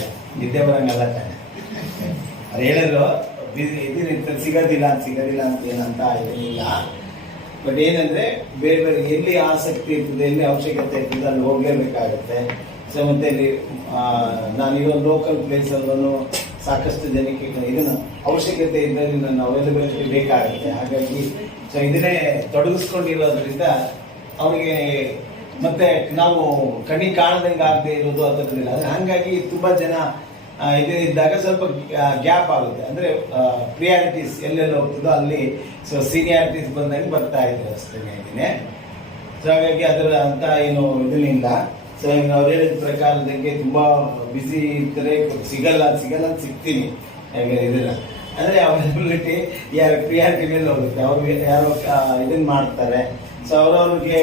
ಚೆನ್ನಾಗಿದೆ, ನಿದ್ದೆ ಬರಂಗಲ್ಲ ತಾನೆ. ಅದು ಹೇಳಿದ್ರು ಇದು ಸಿಗೋದಿಲ್ಲ ಅಂತ ಏನಂತ ಏನಿಲ್ಲ. ಬಟ್ ಏನಂದ್ರೆ ಬೇರೆ ಬೇರೆ ಎಲ್ಲಿ ಆಸಕ್ತಿ ಇರ್ತದೆ, ಎಲ್ಲಿ ಅವಶ್ಯಕತೆ ಇರ್ತದೆ ಅಲ್ಲಿ ಹೋಗ್ಲೇಬೇಕಾಗುತ್ತೆ. ಸೊ ಮತ್ತೆ ನಾನೀಗ ಲೋಕಲ್ ಪ್ಲೇಸ್ ಅಲ್ಲೂ ಸಾಕಷ್ಟು ಜನಕ್ಕೆ ಇದನ್ನ ಅವಶ್ಯಕತೆ ಇದ್ದಲ್ಲಿ ನನ್ನ ಅವೈಲಬಿಲಿಟಿ ಬೇಕಾಗುತ್ತೆ. ಹಾಗಾಗಿ ಸೊ ಇದನ್ನೇ ತೊಡಗಿಸ್ಕೊಂಡಿರೋದ್ರಿಂದ ಅವ್ರಿಗೆ ಮತ್ತೆ ನಾವು ಕಣ್ಣಿಗೆ ಕಾಣದಂಗೆ ಆಗದೆ ಇರೋದು ಅದರದ್ದಿಲ್ಲ. ಹಾಗಾಗಿ ತುಂಬಾ ಜನ ಇದು ಇದ್ದಾಗ ಸ್ವಲ್ಪ ಗ್ಯಾಪ್ ಆಗುತ್ತೆ. ಅಂದ್ರೆ ಪ್ರಿಯಾರಿಟೀಸ್ ಎಲ್ಲೆಲ್ಲ ಹೋಗ್ತದೋ ಅಲ್ಲಿ ಸೊ ಸೀನಿಯಾರಿಟೀಸ್ ಬಂದಂಗೆ ಬರ್ತಾ ಇದೆ ಅಷ್ಟೇ. ಸೊ ಹಾಗಾಗಿ ಅದರ ಅಂತ ಏನು ಇದನ್ನಿಲ್ಲ. ಸೊ ಅವ್ರು ಹೇಳಿದ ಪ್ರಕಾರದಂಗೆ ತುಂಬಾ ಬಿಸಿ ಇರ್ತಾರೆ, ಸಿಗಲ್ಲ ಅಂತ ಸಿಗ್ತೀನಿ. ಹಾಗೆ ಇದಿಲ್ಲ ಅಂದ್ರೆ ಅವೈಲಬಿಲಿಟಿ ಯಾರ ಪ್ರಿಯಾರಿಟಿ ಮೇಲೆ ಹೋಗುತ್ತೆ. ಅವ್ರಿಗೆ ಯಾರೋ ಇದನ್ನ ಮಾಡ್ತಾರೆ. ಸೊ ಅವ್ರವ್ರಿಗೆ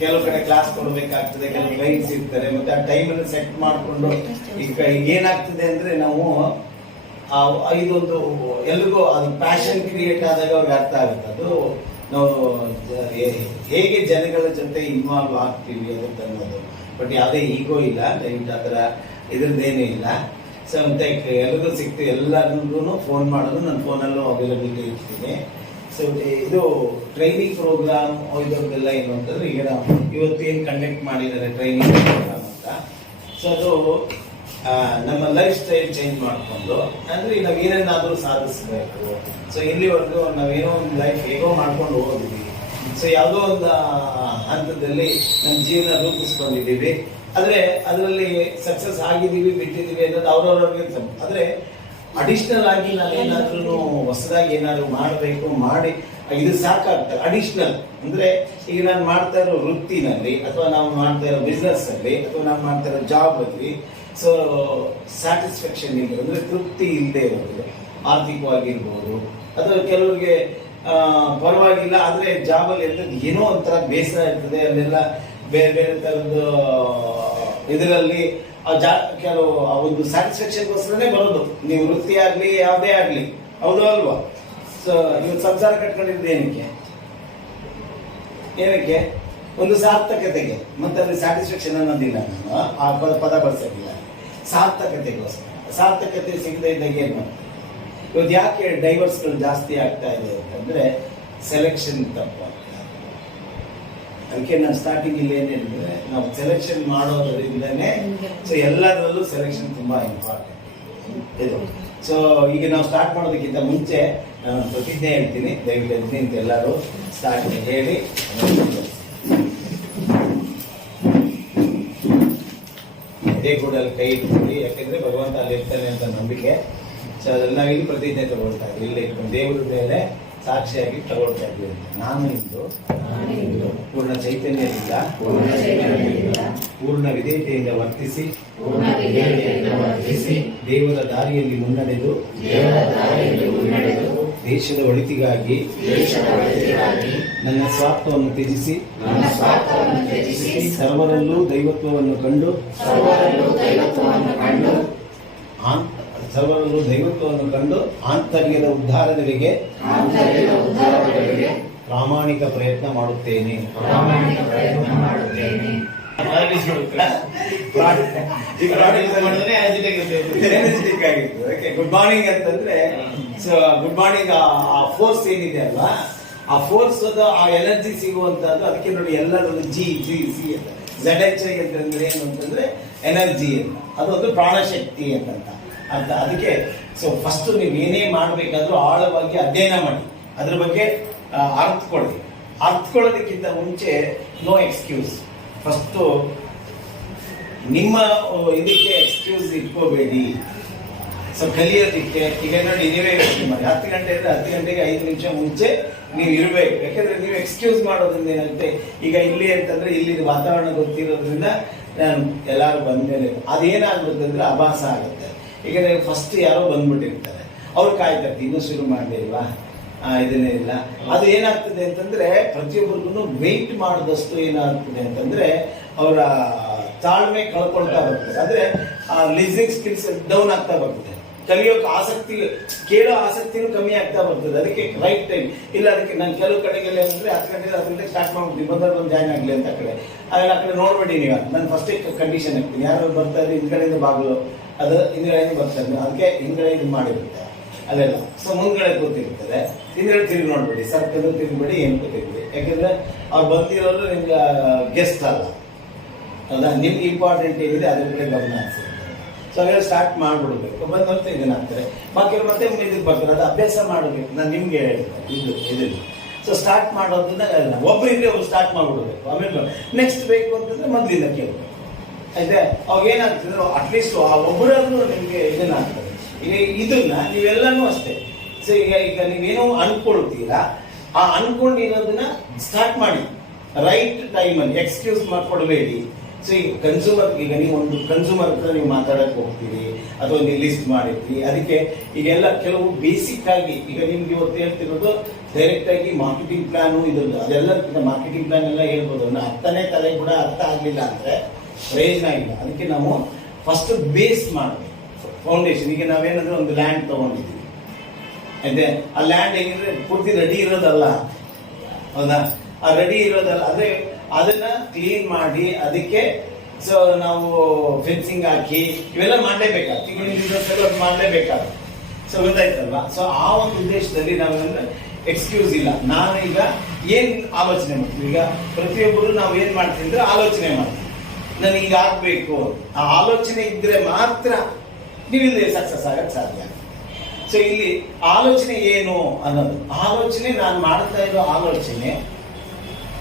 ಕೆಲವು ಕಡೆ ಕ್ಲಾಸ್ ಕೊಡಬೇಕಾಗ್ತದೆ, ಕೆಲವು ಕ್ಲೈಂಟ್ಸ್ ಇರ್ತಾರೆ. ಮತ್ತೆ ಆ ಟೈಮನ್ನು ಸೆಟ್ ಮಾಡಿಕೊಂಡು ಈಗ ಏನಾಗ್ತದೆ ಅಂದ್ರೆ ನಾವು ಇದೊಂದು ಎಲ್ರಿಗೂ ಅದು ಪ್ಯಾಷನ್ ಕ್ರಿಯೇಟ್ ಆದಾಗ ಅವ್ರಿಗೆ ಅರ್ಥ ಆಗುತ್ತೆ. ಅದು ನಾವು ಹೇಗೆ ಜನಗಳ ಜೊತೆ ಇನ್ವಾಲ್ವ್ ಆಗ್ತೀವಿ ಅದಕ್ಕೆ ಅನ್ನೋದು. ಬಟ್ ಯಾವುದೇ ಈಗೋ ಇಲ್ಲ, ದಯವಿಟ್ಟು ಆ ಥರ ಇದ್ರದ್ದೇನೂ ಇಲ್ಲ. ಸೊ ಮತ್ತೆ ಎಲ್ರಿಗೂ ಸಿಗ್ತೀವಿ, ಎಲ್ಲರಿಗೂ ಫೋನ್ ಮಾಡೋದು ನನ್ನ ಫೋನಲ್ಲೂ ಅವೈಲಬಿಲಿಟಿ ಇರ್ತೀನಿ. ಸೊ ಇದು ಟ್ರೈನಿಂಗ್ ಪ್ರೋಗ್ರಾಮ್ ಇದೊಂದೆಲ್ಲ ಏನು ಅಂತಂದ್ರೆ ಈಗ ನಾವು ಇವತ್ತೇನು ಕಂಡಕ್ಟ್ ಮಾಡಿದ್ದಾರೆ ಟ್ರೈನಿಂಗ್ ಪ್ರೋಗ್ರಾಮ್ ಅಂತ. ಸೊ ಅದು ನಮ್ಮ ಲೈಫ್ ಸ್ಟೈಲ್ ಚೇಂಜ್ ಮಾಡಿಕೊಂಡು ಅಂದ್ರೆ ನಾವು ಏನೇನಾದ್ರೂ ಸಾಧಿಸಬೇಕು. ಸೊ ಇಲ್ಲಿವರೆಗೂ ನಾವೇನೋ ಒಂದು ಲೈಫ್ ಹೇಗೋ ಮಾಡ್ಕೊಂಡು ಹೋಗಿದ್ದೀವಿ. ಸೊ ಯಾವುದೋ ಒಂದು ಹಂತದಲ್ಲಿ ನಮ್ಮ ಜೀವನ ರೂಪಿಸ್ಕೊಂಡಿದ್ದೀವಿ. ಆದ್ರೆ ಅದರಲ್ಲಿ ಸಕ್ಸಸ್ ಆಗಿದ್ದೀವಿ ಬಿಟ್ಟಿದ್ದೀವಿ ಅನ್ನೋದು ಅವ್ರವ್ರಿಗೆ. ಆದ್ರೆ ಅಡಿಷನಲ್ ಆಗಿ ನಾವೇನಾದ್ರೂ ಹೊಸದಾಗಿ ಏನಾದ್ರು ಮಾಡಬೇಕು, ಮಾಡಿ ಇದು ಸಾಕಾಗ್ತದೆ. ಅಡಿಷನಲ್ ಅಂದ್ರೆ ಈಗ ನಾನು ಮಾಡ್ತಾ ಇರೋ ವೃತ್ತಿನಲ್ಲಿ ಅಥವಾ ನಾವು ಮಾಡ್ತಾ ಇರೋ ಬಿಸ್ನೆಸ್ ಅಲ್ಲಿ ಅಥವಾ ನಾವು ಮಾಡ್ತಾ ಇರೋ ಜಾಬ್ ಅಲ್ಲಿ ಸೊ ಸ್ಯಾಟಿಸ್ಫ್ಯಾಕ್ಷನ್ ಇಲ್ಲ ಅಂದ್ರೆ ತೃಪ್ತಿ ಇಲ್ಲದೆ ಇರೋದು, ಆರ್ಥಿಕವಾಗಿರ್ಬೋದು ಅಥವಾ ಕೆಲವರಿಗೆ ಪರವಾಗಿಲ್ಲ ಆದ್ರೆ ಜಾಬಲ್ಲಿ ಇರ್ತದೆ ಏನೋ ಒಂಥರ ಬೇಸರ ಇರ್ತದೆ. ಅಲ್ಲೆಲ್ಲ ಬೇರೆ ಬೇರೆ ತರದ್ದು ಇದರಲ್ಲಿ ಕೆಲವು ಒಂದು ಸ್ಯಾಟಿಸ್ಫ್ಯಾಕ್ಷನ್ಗೋಸ್ಕರನೇ ಬರೋದು. ನೀವು ವೃತ್ತಿ ಆಗ್ಲಿ ಯಾವುದೇ ಆಗ್ಲಿ, ಹೌದು ಅಲ್ವಾ? ಸೊ ಇವತ್ತು ಸಂಸಾರ ಕಟ್ಕೊಂಡಿದ್ದು ಏನಕ್ಕೆ ಒಂದು ಸಾರ್ಥಕತೆಗೆ. ಮತ್ತೆ ಅಲ್ಲಿ ಸ್ಯಾಟಿಸ್ಫ್ಯಾಕ್ಷನ್ ಅನ್ನೋದಿಲ್ಲ, ನಾನು ಆ ಪದ ಬಳಸೋದಿಲ್ಲ. ಸಾರ್ಥಕತೆಗೋಸ್ಕರ. ಸಾರ್ಥಕತೆ ಸಿಗದೆ ಇದ್ದಾಗ ಏನ್ ಮಾಡ್ತಾರೆ ಇವತ್ತು? ಯಾಕೆ ಡೈವರ್ಸ್ಗಳು ಜಾಸ್ತಿ ಆಗ್ತಾ ಇದೆ ಅಂತಂದ್ರೆ ಸೆಲೆಕ್ಷನ್ ತಪ್ಪು. ಅದಕ್ಕೆ ನಾನು ಸ್ಟಾರ್ಟಿಂಗ್ ಇಲ್ಲಿ ಏನ್ ಹೇಳಿದ್ರೆ ನಾವು ಸೆಲೆಕ್ಷನ್ ಮಾಡೋದ್ರಿಂದನೇ ಸೊ ಎಲ್ಲದರಲ್ಲೂ ಸೆಲೆಕ್ಷನ್ ತುಂಬಾ ಇಂಪಾರ್ಟೆಂಟ್ ಇದು. ಸೊ ಈಗ ನಾವು ಸ್ಟಾರ್ಟ್ ಮಾಡೋದಕ್ಕಿಂತ ಮುಂಚೆ ನಾನು ಪ್ರತಿಜ್ಞೆ ಹೇಳ್ತೀನಿ, ದಯವಿಟ್ಟು ಅಂತ ಎಲ್ಲರೂ ಸ್ಟಾರ್ಟ್ ಹೇಳಿ ಅದೇ ಕೂಡಲ್ಲಿ ಕೈ ಇಟ್ಕೊಂಡು, ಯಾಕೆಂದ್ರೆ ಭಗವಂತ ಅಲ್ಲಿ ಇರ್ತಾನೆ ಅಂತ ನಂಬಿಕೆ. ಸೊ ಅದೆಲ್ಲ ಇಲ್ಲಿ ಪ್ರತಿಜ್ಞೆ ತಗೊಳ್ತಾ ಇದ್ವಿ, ಇಲ್ಲಿ ದೇವರ ಮೇಲೆ ಸಾಕ್ಷಿಯಾಗಿ ತಗೊಳ್ತಾ ಇದ್ವಿ. ನಾನು ಇಂದು ಪೂರ್ಣ ಚೈತನ್ಯದಿಂದ ಪೂರ್ಣ ವಿಧೇಯತೆಯಿಂದ ವರ್ತಿಸಿ ದೇವರ ದಾರಿಯಲ್ಲಿ ಮುನ್ನಡೆದು ದೇಶದ ಒಳಿತಿಗಾಗಿ ನನ್ನ ಸ್ವಾರ್ಥವನ್ನು ತ್ಯಜಿಸಿ ಸರ್ವರಲ್ಲೂ ದೈವತ್ವವನ್ನು ಕಂಡು ಆಂತರ್ಯದ ಉದ್ಧಾರದೆಡೆಗೆ ಪ್ರಾಮಾಣಿಕ ಪ್ರಯತ್ನ ಮಾಡುತ್ತೇನೆ. ಗುಡ್ ಮಾರ್ನಿಂಗ್ ಅಂತಂದ್ರೆ ಸೊ ಗುಡ್ ಮಾರ್ನಿಂಗ್ ಆ ಫೋರ್ಸ್ ಏನಿದೆ ಅಲ್ವಾ, ಆ ಫೋರ್ಸ್ ಆ ಎನರ್ಜಿ ಸಿಗುವಂತದ್ದು. ಅದಕ್ಕೆ ನೋಡಿ ಎಲ್ಲರೊಂದು ಸಿ ಅಂತ ZHI ಅಂತಂದ್ರೆ ಏನು ಅಂತಂದ್ರೆ ಎನರ್ಜಿ ಅಂತ, ಅದೊಂದು ಪ್ರಾಣಶಕ್ತಿ ಅಂತ ಅರ್ಥ. ಅದಕ್ಕೆ ಸೊ ಫಸ್ಟ್ ನೀವು ಏನೇ ಮಾಡ್ಬೇಕಾದ್ರೂ ಆಳವಾಗಿ ಅಧ್ಯಯನ ಮಾಡಿ, ಅದ್ರ ಬಗ್ಗೆ ಅರ್ಥಕೊಳ್ಳೋದಕ್ಕಿಂತ ಮುಂಚೆ ನೋ ಎಕ್ಸ್ಕ್ಯೂಸ್. ಫಸ್ಟ್ ನಿಮ್ಮ ಇದಕ್ಕೆ ಎಕ್ಸ್ಕ್ಯೂಸ್ ಇಟ್ಕೋಬೇಡಿ. ಸೊ ಕಲಿಯೋದಕ್ಕೆ ಈಗ ನೋಡಿ ನೀವೇ ಯೋಚನೆ ಮಾಡಿ, 10 ಗಂಟೆ ಇದ್ರೆ 10 ಗಂಟೆಗೆ 5 ನಿಮಿಷ ಮುಂಚೆ ನೀವು ಇರಬೇಕು. ಯಾಕಂದ್ರೆ ನೀವು ಎಕ್ಸ್ಕ್ಯೂಸ್ ಮಾಡೋದ್ರಿಂದ ಏನಾಗುತ್ತೆ, ಈಗ ಇಲ್ಲಿ ಅಂತಂದ್ರೆ ಇಲ್ಲಿ ವಾತಾವರಣ ಗೊತ್ತಿರೋದ್ರಿಂದ ಎಲ್ಲಾರು ಬಂದ್ಮೇಲೆ ಅದೇನಾಗುತ್ತೆ ಅಂದ್ರೆ ಅಭಾಸ ಆಗುತ್ತೆ. ಈಗ ಫಸ್ಟ್ ಯಾರೋ ಬಂದ್ಬಿಟ್ಟಿರ್ತಾರೆ, ಅವ್ರು ಕಾಯ್ತಾರೆ ಇನ್ನೂ ಶುರು ಮಾಡಲಿಲ್ವಾ, ಇದನ್ನೇ ಇಲ್ಲ. ಅದು ಏನಾಗ್ತದೆ ಅಂತಂದ್ರೆ ಪ್ರತಿಯೊಬ್ಬರಿಗೂ ವೆಯ್ಟ್ ಮಾಡಿದಷ್ಟು ಏನಾಗ್ತದೆ ಅಂತಂದ್ರೆ ಅವರ ತಾಳ್ಮೆ ಕಳ್ಕೊಳ್ತಾ ಬರ್ತದೆ. ಅಂದ್ರೆ ಆ ಲಿಸ್ನಿಂಗ್ ಸ್ಕಿಲ್ಸ್ ಡೌನ್ ಆಗ್ತಾ ಬರ್ತದೆ. ಕಲಿಯೋಕೆ ಆಸಕ್ತಿ, ಕೇಳೋ ಆಸಕ್ತಿನೂ ಕಮ್ಮಿ ಆಗ್ತಾ ಬರ್ತದೆ. ಅದಕ್ಕೆ ರೈಟ್ ಟೈಮ್ ಇಲ್ಲ. ಅದಕ್ಕೆ ನಾನು ಕೆಲವು ಕಡೆಗೆಲ್ಲ ಏನಂದ್ರೆ 10 ಗಂಟೆ ಸ್ಟಾರ್ಟ್ ಮಾಡ್ಬಿಡ್ತೀನಿ, ಬಂದವ್ರು ಜಾಯ್ನ್ ಆಗಲಿ ಅಂತ ಕಡೆ. ಅದನ್ನ ಆ ಕಡೆ ನೋಡ್ಬೇಡಿ ನೀವು. ನಾನು ಫಸ್ಟ್ ಕಂಡೀಷನ್ ಹಾಕ್ತೀನಿ, ಯಾರು ಬರ್ತಾರೆ ಹಿಂದ್ಗಡೆಯಿಂದ ಬಾಗಿಲು ಅದು ಹಿಂದ್ಗಡೆ ಬರ್ತದೆ, ಅದಕ್ಕೆ ಹಿಂದ್ಗಡೆ ಇದು ಮಾಡಿರುತ್ತೆ ಅಲ್ಲೆಲ್ಲ. ಸೊ ಮುಂದ್ಗಡೆ ಕೂತಿರ್ತದೆ, ಹಿಂದ್ಗಡೆ ತಿರುಗಿ ನೋಡ್ಬೇಡಿ, ಸರ್ಕಲ್ ತಿರುಗಬೇಡಿ, ಏನು ತಿರುಗಬೇಡಿ. ಯಾಕಂದ್ರೆ ಅವ್ರು ಬಂದಿರೋರು ನಿಮ್ಗೆ ಗೆಸ್ಟ್ ಅಲ್ಲ, ಹೌದಾ? ನಿಮ್ಗೆ ಇಂಪಾರ್ಟೆಂಟ್ ಏನಿದೆ ಅದ್ರ ಕಡೆ ಗಮನ ಹರಿಸಿರ್ತಾರೆ. ಸೊ ಹಾಗಾಗಿ ಸ್ಟಾರ್ಟ್ ಮಾಡ್ಬಿಡ್ಬೇಕು. ಬಂದಂತ ಇದನ್ನ ಆಗ್ತಾರೆ, ಬಾಕಿ ಮತ್ತೆ ಇದಕ್ಕೆ ಬರ್ತಾರೆ. ಅದು ಅಭ್ಯಾಸ ಮಾಡಬೇಕು. ನಾನು ನಿಮ್ಗೆ ಹೇಳ್ತೇನೆ ಇದನ್ನು. ಸೊ ಸ್ಟಾರ್ಟ್ ಮಾಡೋದ್ರಿಂದ ಒಬ್ಬರಿದ್ರೆ ಒಬ್ರು ಸ್ಟಾರ್ಟ್ ಮಾಡ್ಬಿಡ್ಬೇಕು. ಆಮೇಲೆ ನೆಕ್ಸ್ಟ್ ಬೇಕು ಅಂತಂದ್ರೆ ಮೊದಲಿಂದ ಕೇಳಬೇಕು. ಆಯ್ತಾ? ಅವಾಗ ಏನಾಗ್ತದೆ, ಅಟ್ಲೀಸ್ಟ್ ಆ ಒಬ್ಬರಾದ್ರೂ ನಿಮಗೆ ಇದನ್ನ ಆಗ್ತದೆ. ಈಗ ಇದನ್ನ ನೀವೆಲ್ಲನೂ ಅಷ್ಟೇ. ಸೊ ಈಗ ನೀವೇನೋ ಅನ್ಕೊಳ್ತೀರಾ, ಆ ಅನ್ಕೊಂಡಿರೋದನ್ನ ಸ್ಟಾರ್ಟ್ ಮಾಡಿ ರೈಟ್ ಟೈಮಲ್ಲಿ. ಎಕ್ಸ್ಕ್ಯೂಸ್ ಮಾಡ್ಕೊಡ್ಬೇಡಿ. ಸೊ ಈಗ ಕನ್ಸ್ಯೂಮರ್, ಈಗ ನೀವು ಒಂದು ಕನ್ಸ್ಯೂಮರ್ ಹತ್ರ ನೀವು ಮಾತಾಡಕ್ಕೆ ಹೋಗ್ತೀರಿ ಅಥವಾ ಒಂದು ಲಿಸ್ಟ್ ಮಾಡಿರ್ತೀರಿ, ಅದಕ್ಕೆ ಈಗೆಲ್ಲ ಕೆಲವು ಬೇಸಿಕ್ ಆಗಿ, ಈಗ ನಿಮ್ಗೆ ಇವತ್ತು ಹೇಳ್ತಿರೋದು ಡೈರೆಕ್ಟ್ ಆಗಿ ಮಾರ್ಕೆಟಿಂಗ್ ಪ್ಲಾನು ಇದ್ರದ್ದು, ಅದೆಲ್ಲ ಮಾರ್ಕೆಟಿಂಗ್ ಪ್ಲಾನ್ ಎಲ್ಲ ಹೇಳ್ಬೋದು. ಅರ್ಥನೇ ತಲೆ ಕೂಡ ಅರ್ಥ ಆಗಲಿಲ್ಲ ಅಂದ್ರೆ ಪ್ರಯೋಜನ ಇಲ್ಲ. ಅದಕ್ಕೆ ನಾವು ಫಸ್ಟ್ ಬೇಸ್ ಮಾಡಬೇಕು, ಫೌಂಡೇಶನ್. ಈಗ ನಾವೇನಾದ್ರೂ ಒಂದು ಲ್ಯಾಂಡ್ ತಗೊಂಡಿದ್ದೀವಿ, ಅದೇ ಆ ಲ್ಯಾಂಡ್ ಹೇಗಿದ್ರೆ ಪೂರ್ತಿ ರೆಡಿ ಇರೋದಲ್ಲ, ಹೌದಾ? ಆ ರೆಡಿ ಇರೋದಲ್ಲ, ಅದೇ ಅದನ್ನ ಕ್ಲೀನ್ ಮಾಡಿ ಅದಕ್ಕೆ ಸೊ ನಾವು ಫೆನ್ಸಿಂಗ್ ಹಾಕಿ ಇವೆಲ್ಲ ಮಾಡಲೇಬೇಕಾಗ್ತದೆ. ಈಗ ಮಾಡಲೇಬೇಕಾಗುತ್ತೆ. ಸೊ ಗೊತ್ತಾಯ್ತಲ್ವಾ? ಸೊ ಆ ಒಂದು ಉದ್ದೇಶದಲ್ಲಿ ನಾವೇನಂದ್ರೆ ಎಕ್ಸ್ಕ್ಯೂಸ್ ಇಲ್ಲ. ನಾನು ಈಗ ಏನ್ ಆಲೋಚನೆ ಮಾಡ್ತೀವಿ, ಈಗ ಪ್ರತಿಯೊಬ್ಬರು ನಾವು ಏನ್ ಮಾಡ್ತೀವಿ ಅಂದ್ರೆ ಆಲೋಚನೆ ಮಾಡ್ತೀವಿ, ನನಗೆ ಈಗ ಆಗ್ಬೇಕು. ಆ ಆಲೋಚನೆ ಇದ್ರೆ ಮಾತ್ರ ನೀವು ಇಲ್ಲಿ ಸಕ್ಸಸ್ ಆಗಕ್ಕೆ ಸಾಧ್ಯ. ಸೊ ಇಲ್ಲಿ ಆಲೋಚನೆ ಏನು ಅನ್ನೋದು, ಆಲೋಚನೆ ನಾನು ಮಾಡ್ತಾ ಇರೋ ಆಲೋಚನೆ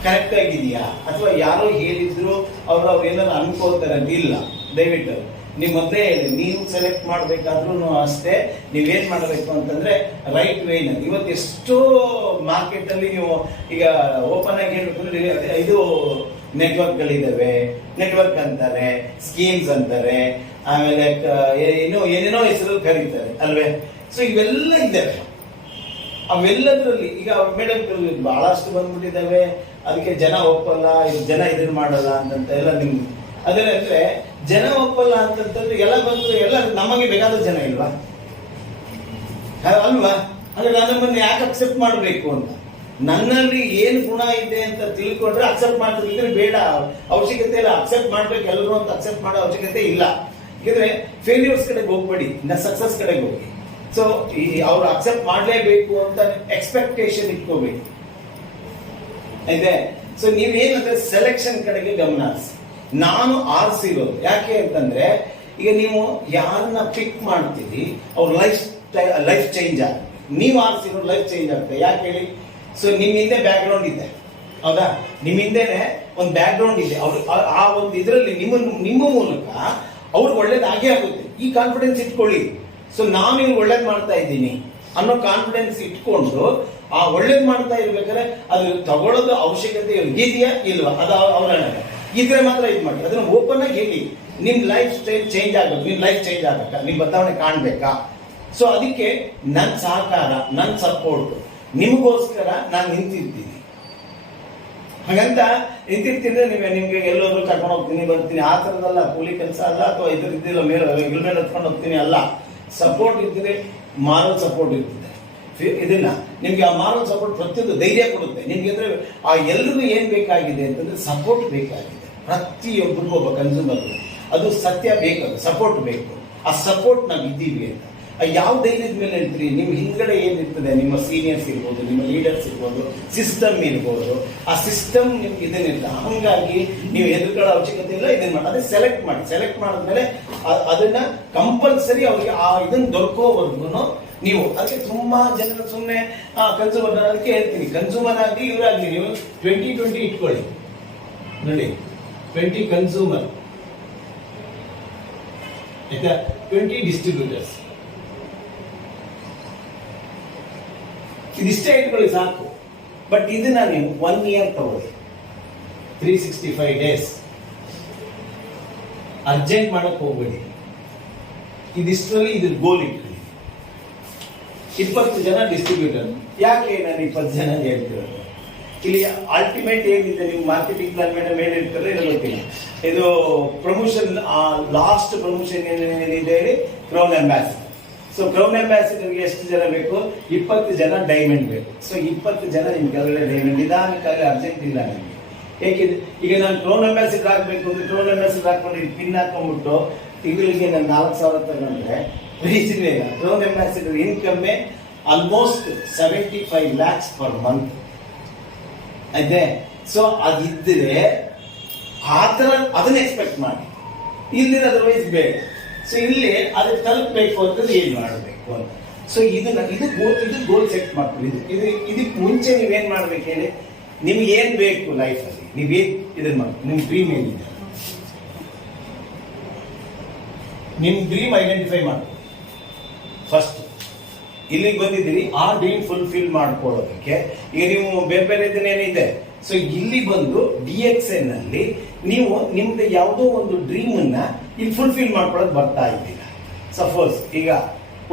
ಕರೆಕ್ಟ್ ಆಗಿದೆಯಾ, ಅಥವಾ ಯಾರೋ ಹೇಳಿದ್ರು ಅವ್ರು ಏನಾದ್ರು ಅನ್ಕೋತಾರೆ ಅಂತ ಇಲ್ಲ. ದಯವಿಟ್ಟು ನೀವು ಮೊದಲೇ ಹೇಳಿ, ನೀವು ಸೆಲೆಕ್ಟ್ ಮಾಡಬೇಕಾದ್ರೂ ಅಷ್ಟೇ ನೀವೇನ್ ಮಾಡಬೇಕು ಅಂತಂದ್ರೆ ರೈಟ್ ವೇನಲ್ಲಿ. ಇವತ್ತು ಎಷ್ಟೋ ಮಾರ್ಕೆಟ್ ಅಲ್ಲಿ ನೀವು ಈಗ ಓಪನ್ ಆಗಿ ಹೇಳ್ಬೇಕಂದ್ರೆ ಇದು ನೆಟ್ವರ್ಕ್ಗಳಿದ್ದಾವೆ, ನೆಟ್ವರ್ಕ್ ಅಂತಾರೆ, ಸ್ಕೀಮ್ಸ್ ಅಂತಾರೆ, ಆಮೇಲೆ ಏನೇನೋ ಹೆಸರು ಕರೀತಾರೆ ಅಲ್ವೇ? ಸೊ ಇವೆಲ್ಲ ಇದ್ದಾವೆ. ಅವೆಲ್ಲದರಲ್ಲಿ ಈಗ ಮೇಡಮ್ ಬಹಳಷ್ಟು ಬಂದ್ಬಿಟ್ಟಿದ್ದಾವೆ. ಅದಕ್ಕೆ ಜನ ಒಪ್ಪಲ್ಲ, ಜನ ಇದನ್ನ ಮಾಡಲ್ಲ ಅಂತಂತ ಎಲ್ಲ ನಿಮ್ಗೆ ಅದೇನಂದ್ರೆ ಜನ ಒಪ್ಪಲ್ಲ ಅಂತಂತಂದ್ರೆ ಎಲ್ಲ ಬಂದು ಎಲ್ಲ ನಮಗೆ ಬೇಕಾದ ಜನ ಇಲ್ವಾ ಅಲ್ವಾ? ಹಾಗಾದ್ರೆ ನಮ್ಮನ್ನ ಯಾಕೆ ಅಕ್ಸೆಪ್ಟ್ ಮಾಡಬೇಕು ಅಂತ, ನನ್ನಲ್ಲಿ ಏನ್ ಗುಣ ಇದೆ ಅಂತ ತಿಳ್ಕೊಂಡ್ರೆ ಅಕ್ಸೆಪ್ಟ್ ಮಾಡ್ತಿದ್ರೆ ಬೇಡ, ಅವಶ್ಯಕತೆ ಇಲ್ಲ. ಅಕ್ಸೆಪ್ಟ್ ಮಾಡ್ಬೇಕು ಎಲ್ಲರೂ ಅಂತ ಅಕ್ಸೆಪ್ಟ್ ಮಾಡೋ ಅವಶ್ಯಕತೆ ಇಲ್ಲ. ಯಾಕಂದ್ರೆ ಫೇಲ್ಯೂರ್ಸ್ ಕಡೆಗೆ ಹೋಗ್ಬೇಡಿ, ಸಕ್ಸಸ್ ಕಡೆಗೆ ಹೋಗಿ. ಸೊ ಅವ್ರು ಅಕ್ಸೆಪ್ಟ್ ಮಾಡಲೇಬೇಕು ಅಂತ ಎಕ್ಸ್ಪೆಕ್ಟೇಷನ್ ಇಟ್ಕೋಬೇಕು. ಆಯ್ತೆ? ಸೊ ನೀವೇನಂದ್ರೆ ಸೆಲೆಕ್ಷನ್ ಕಡೆಗೆ ಗಮನ ಹರಿಸಿ. ನಾನು ಆರಿಸಿರೋದು ಯಾಕೆ ಅಂತಂದ್ರೆ, ಈಗ ನೀವು ಯಾರನ್ನ ಪಿಕ್ ಮಾಡ್ತೀರಿ ಅವ್ರ ಲೈಫ್ ಚೇಂಜ್ ಆಗುತ್ತೆ. ನೀವು ಆರಿಸಿರೋ ಲೈಫ್ ಚೇಂಜ್ ಆಗುತ್ತೆ. ಯಾಕೆ ಹೇಳಿ? ಸೊ ನಿಮ್ ಹಿಂದೆ ಬ್ಯಾಕ್ ಗ್ರೌಂಡ್ ಇದೆ, ಹೌದಾ? ನಿಮ್ ಹಿಂದೆನೆ ಒಂದು ಬ್ಯಾಕ್ ಗ್ರೌಂಡ್ ಇದೆ. ಅವ್ರು ಆ ಒಂದು ಇದರಲ್ಲಿ ನಿಮ್ಮ ಮೂಲಕ ಅವ್ರಿಗೆ ಒಳ್ಳೇದಾಗೇ ಆಗುತ್ತೆ. ಈ ಕಾನ್ಫಿಡೆನ್ಸ್ ಇಟ್ಕೊಳ್ಳಿ. ಸೊ ನಾನು ಇವ್ರು ಒಳ್ಳೇದ್ ಮಾಡ್ತಾ ಇದ್ದೀನಿ ಅನ್ನೋ ಕಾನ್ಫಿಡೆನ್ಸ್ ಇಟ್ಕೊಂಡು ಆ ಒಳ್ಳೇದ್ ಮಾಡ್ತಾ ಇರ್ಬೇಕಾದ್ರೆ ಅದು ತಗೊಳ್ಳೋದು ಅವಶ್ಯಕತೆ ಇದೆಯಾ ಇಲ್ವಾ ಅದು ಅವರ ಇದ್ರೆ ಮಾತ್ರ ಇದು ಮಾಡಿ. ಅದನ್ನ ಓಪನ್ ಆಗಿ ಹೇಳಿ. ನಿಮ್ ಲೈಫ್ ಸ್ಟೈಲ್ ಚೇಂಜ್ ಆಗ್ಬೇಕು, ನಿಮ್ ಲೈಫ್ ಚೇಂಜ್ ಆಗ್ಬೇಕಾ, ನಿಮ್ ಬದಲಾವಣೆ ಕಾಣ್ಬೇಕಾ? ಸೊ ಅದಕ್ಕೆ ನನ್ನ ಸಹಕಾರ, ನನ್ನ ಸಪೋರ್ಟ್ ನಿಮಗೋಸ್ಕರ ನಾನು ನಿಂತಿರ್ತೀನಿ. ಹಾಗಂತ ನಿಂತಿರ್ತೀನಿ ನಿಮ್ಗೆ ಎಲ್ಲೋದ್ರು ಕರ್ಕೊಂಡು ಹೋಗ್ತೀನಿ ಬರ್ತೀನಿ ಆ ಥರದಲ್ಲ. ಕೂಲಿ ಕೆಲಸ ಅಲ್ಲ, ಅಥವಾ ಇದ್ದಿಲ್ಲ ಮೇಲೆ ಹತ್ಕೊಂಡು ಹೋಗ್ತೀನಿ ಅಲ್ಲ. ಸಪೋರ್ಟ್ ಇರ್ತದೆ, ಮಾರಲ್ ಸಪೋರ್ಟ್ ಇರ್ತದೆ. ಇದನ್ನ ನಿಮ್ಗೆ ಆ ಮಾರಲ್ ಸಪೋರ್ಟ್ ಪ್ರತಿಯೊಂದು ಧೈರ್ಯ ಕೊಡುತ್ತೆ ನಿಮ್ಗೆ. ಅಂದ್ರೆ ಆ ಎಲ್ರಿಗೂ ಏನ್ ಬೇಕಾಗಿದೆ ಅಂತಂದ್ರೆ ಸಪೋರ್ಟ್ ಬೇಕಾಗಿದೆ. ಪ್ರತಿಯೊಬ್ಬರಿಗೂ ಒಬ್ಬ ಕನ್ಸ್ಯೂಮರ್ ಅದು ಸತ್ಯ ಬೇಕು, ಸಪೋರ್ಟ್ ಬೇಕು. ಆ ಸಪೋರ್ಟ್ ನಾವು ಇದ್ದೀವಿ ಅಂತ ಯಾವ ಧೈರ್ಯದ ಮೇಲೆ ಹೇಳ್ತೀರಿ? ನಿಮ್ ಹಿಂದ್ಗಡೆ ಏನಿರ್ತದೆ, ನಿಮ್ಮ ಸೀನಿಯರ್ಸ್ ಇರ್ಬೋದು, ನಿಮ್ಮ ಲೀಡರ್ಸ್ ಇರ್ಬೋದು, ಸಿಸ್ಟಮ್ ಇರ್ಬೋದು. ಆ ಸಿಸ್ಟಮ್ ನಿಮ್ಗೆ ಇದನ್ನಿರ್ತದೆ. ಹಂಗಾಗಿ ನೀವು ಎದುರುಕೊಳ್ಳೋ ಅವಶ್ಯಕತೆ ಇಲ್ಲ. ಇದನ್ನ ಮಾಡಿ ಅದೇ ಸೆಲೆಕ್ಟ್ ಮಾಡಿ. ಸೆಲೆಕ್ಟ್ ಮಾಡಿದ್ಮೇಲೆ ಅದನ್ನ ಕಂಪಲ್ಸರಿ ಅವ್ರಿಗೆ ಆ ಇದನ್ನ ದೊರಕೋವರೆಗೂ ನೀವು ಅದಕ್ಕೆ ತುಂಬಾ ಜನರು ಸುಮ್ಮನೆ ಕನ್ಸ್ಯೂಮರ್ ಅದಕ್ಕೆ ಹೇಳ್ತೀನಿ, ಕನ್ಸ್ಯೂಮರ್ ಆಗಿ ಇವರಾಗ್ಲಿ ನೀವು 20-20 ಇಟ್ಕೊಳ್ಳಿ ನೋಡಿ. 20 ಕನ್ಸ್ಯೂಮರ್ ಆಯ್ತಾ, 20 ಡಿಸ್ಟ್ರಿಬ್ಯೂಟರ್ಸ್, ಇದಿಷ್ಟೇ ಇಟ್ಕೊಳ್ಳಿ ಸಾಕು. ಬಟ್ ಇದನ್ನ ನೀವು 1 year ತಗೊಳ್ಳಿ, 365 days. ಅರ್ಜೆಂಟ್ ಮಾಡಕ್ ಹೋಗ್ಬೇಡಿ. ಇದಿಷ್ಟರಲ್ಲಿ ಇದ್ರ ಗೋಲ್ ಇಟ್ಕೊಳ್ಳಿ. 20 ಜನ ಡಿಸ್ಟ್ರಿಬ್ಯೂಟರ್. ಯಾಕೆ ನಾನು 20 ಜನ ಹೇಳ್ತಿರೋದು? ಇಲ್ಲಿ ಅಲ್ಟಿಮೇಟ್ ಏನಿದೆ, ನೀವು ಮಾರ್ಕೆಟಿಂಗ್ ಪ್ಲಾನ್ ಮೇಡಮ್ ಹೇಳಿರ್ತಾರೆ ಇದು ಗೊತ್ತಿಲ್ಲ. ಇದು ಪ್ರಮೋಷನ್, ಲಾಸ್ಟ್ ಪ್ರಮೋಷನ್ ಏನಿದೆ ಹೇಳಿ, ಕ್ರೌನ್ ಅಂಬಾಸಿಡರ್. ಸೊ ಕ್ರೌನ್ ಅಂಬಾಸಿಡರ್ಗೆ ಎಷ್ಟು ಜನ ಬೇಕು? 20 ಜನ ಡೈಮಂಡ್ ಬೇಕು. ಸೊ 20 ಜನ ನಿಮ್ಗೆ ಕೆಳಗಡೆ ಡೈಮಂಡ್ ನಿಧಾನಕ್ಕಾಗಿ ಅರ್ಜೆಂಟ್ ಇಲ್ಲ ನಿಮಗೆ. ಏಕೆಂದ್ರೆ ಈಗ ನಾನು ಕ್ರೌನ್ ಅಂಬಾಸಿಡರ್ ಹಾಕ್ಬೇಕು ಅಂದ್ರೆ ಕ್ರೌನ್ ಅಂಬಾಸಿಡರ್ ಹಾಕೊಂಡು ಪಿನ್ ಹಾಕೊಂಡ್ಬಿಟ್ಟು ತಿಂಗಳಿಗೆ ನಾನು 4,000 ತಗೊಂಡ್ರೆ ರೀಸನ್ ಇಲ್ಲ. ಡ್ರೋನ್ ಅಂಬಾಸಿಡರ್ ಇನ್ಕಮ್ಮೇ ಆಲ್ಮೋಸ್ಟ್ 75 lakhs per month ಆಯ್ತೆ. ಸೊ ಅದಿದ್ದರೆ ಆ ಥರ ಅದನ್ನ ಎಕ್ಸ್ಪೆಕ್ಟ್ ಮಾಡಿ, ಇಲ್ಲಿ ಅದರ್ವೈಸ್ ಬೇಡ. ಸೊ ಇಲ್ಲಿ ಅದಕ್ಕೆ ತಲುಪಬೇಕು ಅಂತಂದ್ರೆ ಏನು ಮಾಡಬೇಕು ಅಂತ. ಸೊ ಇದು ಗೋಲ್ ಸೆಟ್ ಮಾಡ್ಕೊಳ್ಳಿ. ಇದಕ್ಕೆ ಮುಂಚೆ ನೀವೇನ್ ಮಾಡ್ಬೇಕು ಹೇಳಿ, ನಿಮ್ಗೆ ಏನ್ ಬೇಕು ಲೈಫಲ್ಲಿ, ನೀವೇನ್ ಇದನ್ನ ಮಾಡ್ಬೇಕು, ನಿಮ್ ಡ್ರೀಮ್ ಏನಿದೆ, ನಿಮ್ ಡ್ರೀಮ್ ಐಡೆಂಟಿಫೈ ಮಾಡ್ಬೇಕು ಫಸ್ಟ್. ಇಲ್ಲಿಗೆ ಬಂದಿದ್ದೀರಿ, ಆ ಡ್ರೀಮ್ ಫುಲ್ಫಿಲ್ ಮಾಡ್ಕೊಳ್ಳೋದಕ್ಕೆ ಈಗ ನೀವು ಬೇರೆ ಬೇರೆ ಇದನ್ನೇನಿದೆ. ಸೊ ಇಲ್ಲಿ ಬಂದು DXN ಅಲ್ಲಿ ನೀವು ನಿಮ್ದು ಯಾವುದೋ ಒಂದು ಡ್ರೀಮ್ ಅನ್ನ ಇಲ್ಲಿ ಫುಲ್ಫಿಲ್ ಮಾಡ್ಕೊಳ್ಳೋದು ಬರ್ತಾ ಇದ್ದೀರಾ. ಸಪೋಸ್ ಈಗ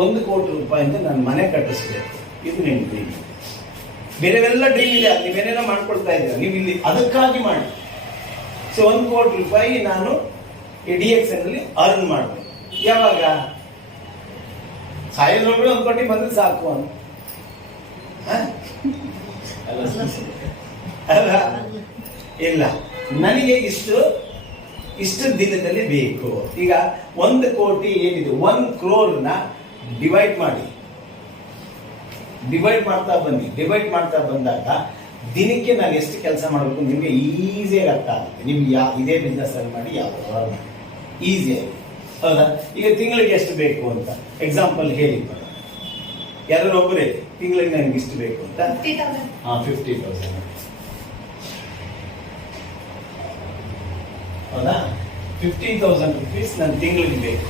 1 ಕೋಟಿ ರೂಪಾಯಿಂದ ನಾನು ಮನೆ ಕಟ್ಟಿಸ್ಬೇಕು, ಇದು ನಿಮ್ ಡ್ರೀಮ್. ಬೇರೆವೆಲ್ಲ ಡ್ರೀಮ್ ಇದೆ, ನೀವೇನೇನೋ ಮಾಡ್ಕೊಳ್ತಾ ಇದ್ದೀರಾ, ನೀವು ಇಲ್ಲಿ ಅದಕ್ಕಾಗಿ ಮಾಡಿ. ಸೊ 1 ಕೋಟಿ ರೂಪಾಯಿ ನಾನು DXN ಅಲ್ಲಿ ಅರ್ನ್ ಮಾಡಬೇಕು. ಯಾವಾಗ ಸಾಯೋದ್ರೊಳಗಡೆ 1 ಕೋಟಿ ಬಂದ್ರೆ ಸಾಕು ಅಂತ ಅಲ್ಲ, ಇಲ್ಲ, ನನಗೆ ಇಷ್ಟು ದಿನದಲ್ಲಿ ಬೇಕು. ಈಗ 1 ಕೋಟಿ ಏನಿದೆ, 1 crore ಡಿವೈಡ್ ಮಾಡ್ತಾ ಬಂದಾಗ ದಿನಕ್ಕೆ ನಾನು ಎಷ್ಟು ಕೆಲಸ ಮಾಡಬೇಕು ನಿಮಗೆ ಈಸಿಯಾಗಿ ಅರ್ಥ ಆಗುತ್ತೆ. ನಿಮ್ಗೆ ಇದೇ ಬಿಸ್ನೆಸ್ ಅಲ್ಲಿ ಮಾಡಿ ಯಾವ್ದಾದ್ರು ಮಾಡಿ ಈಸಿಯಾಗಿ, ಹೌದಾ? ಈಗ ತಿಂಗಳಿಗೆ ಎಷ್ಟು ಬೇಕು ಅಂತ ಎಕ್ಸಾಂಪಲ್ ಹೇಳಿ, ಯಾರು ಒಬ್ಬರೇ ತಿಂಗಳಿಗೆ ನನಗೆ ಇಷ್ಟು ಬೇಕು ಅಂತ 50,000 ಹೌದಾ? 50,000 rupees ನನ್ನ ತಿಂಗಳಿಗೆ ಬೇಕು.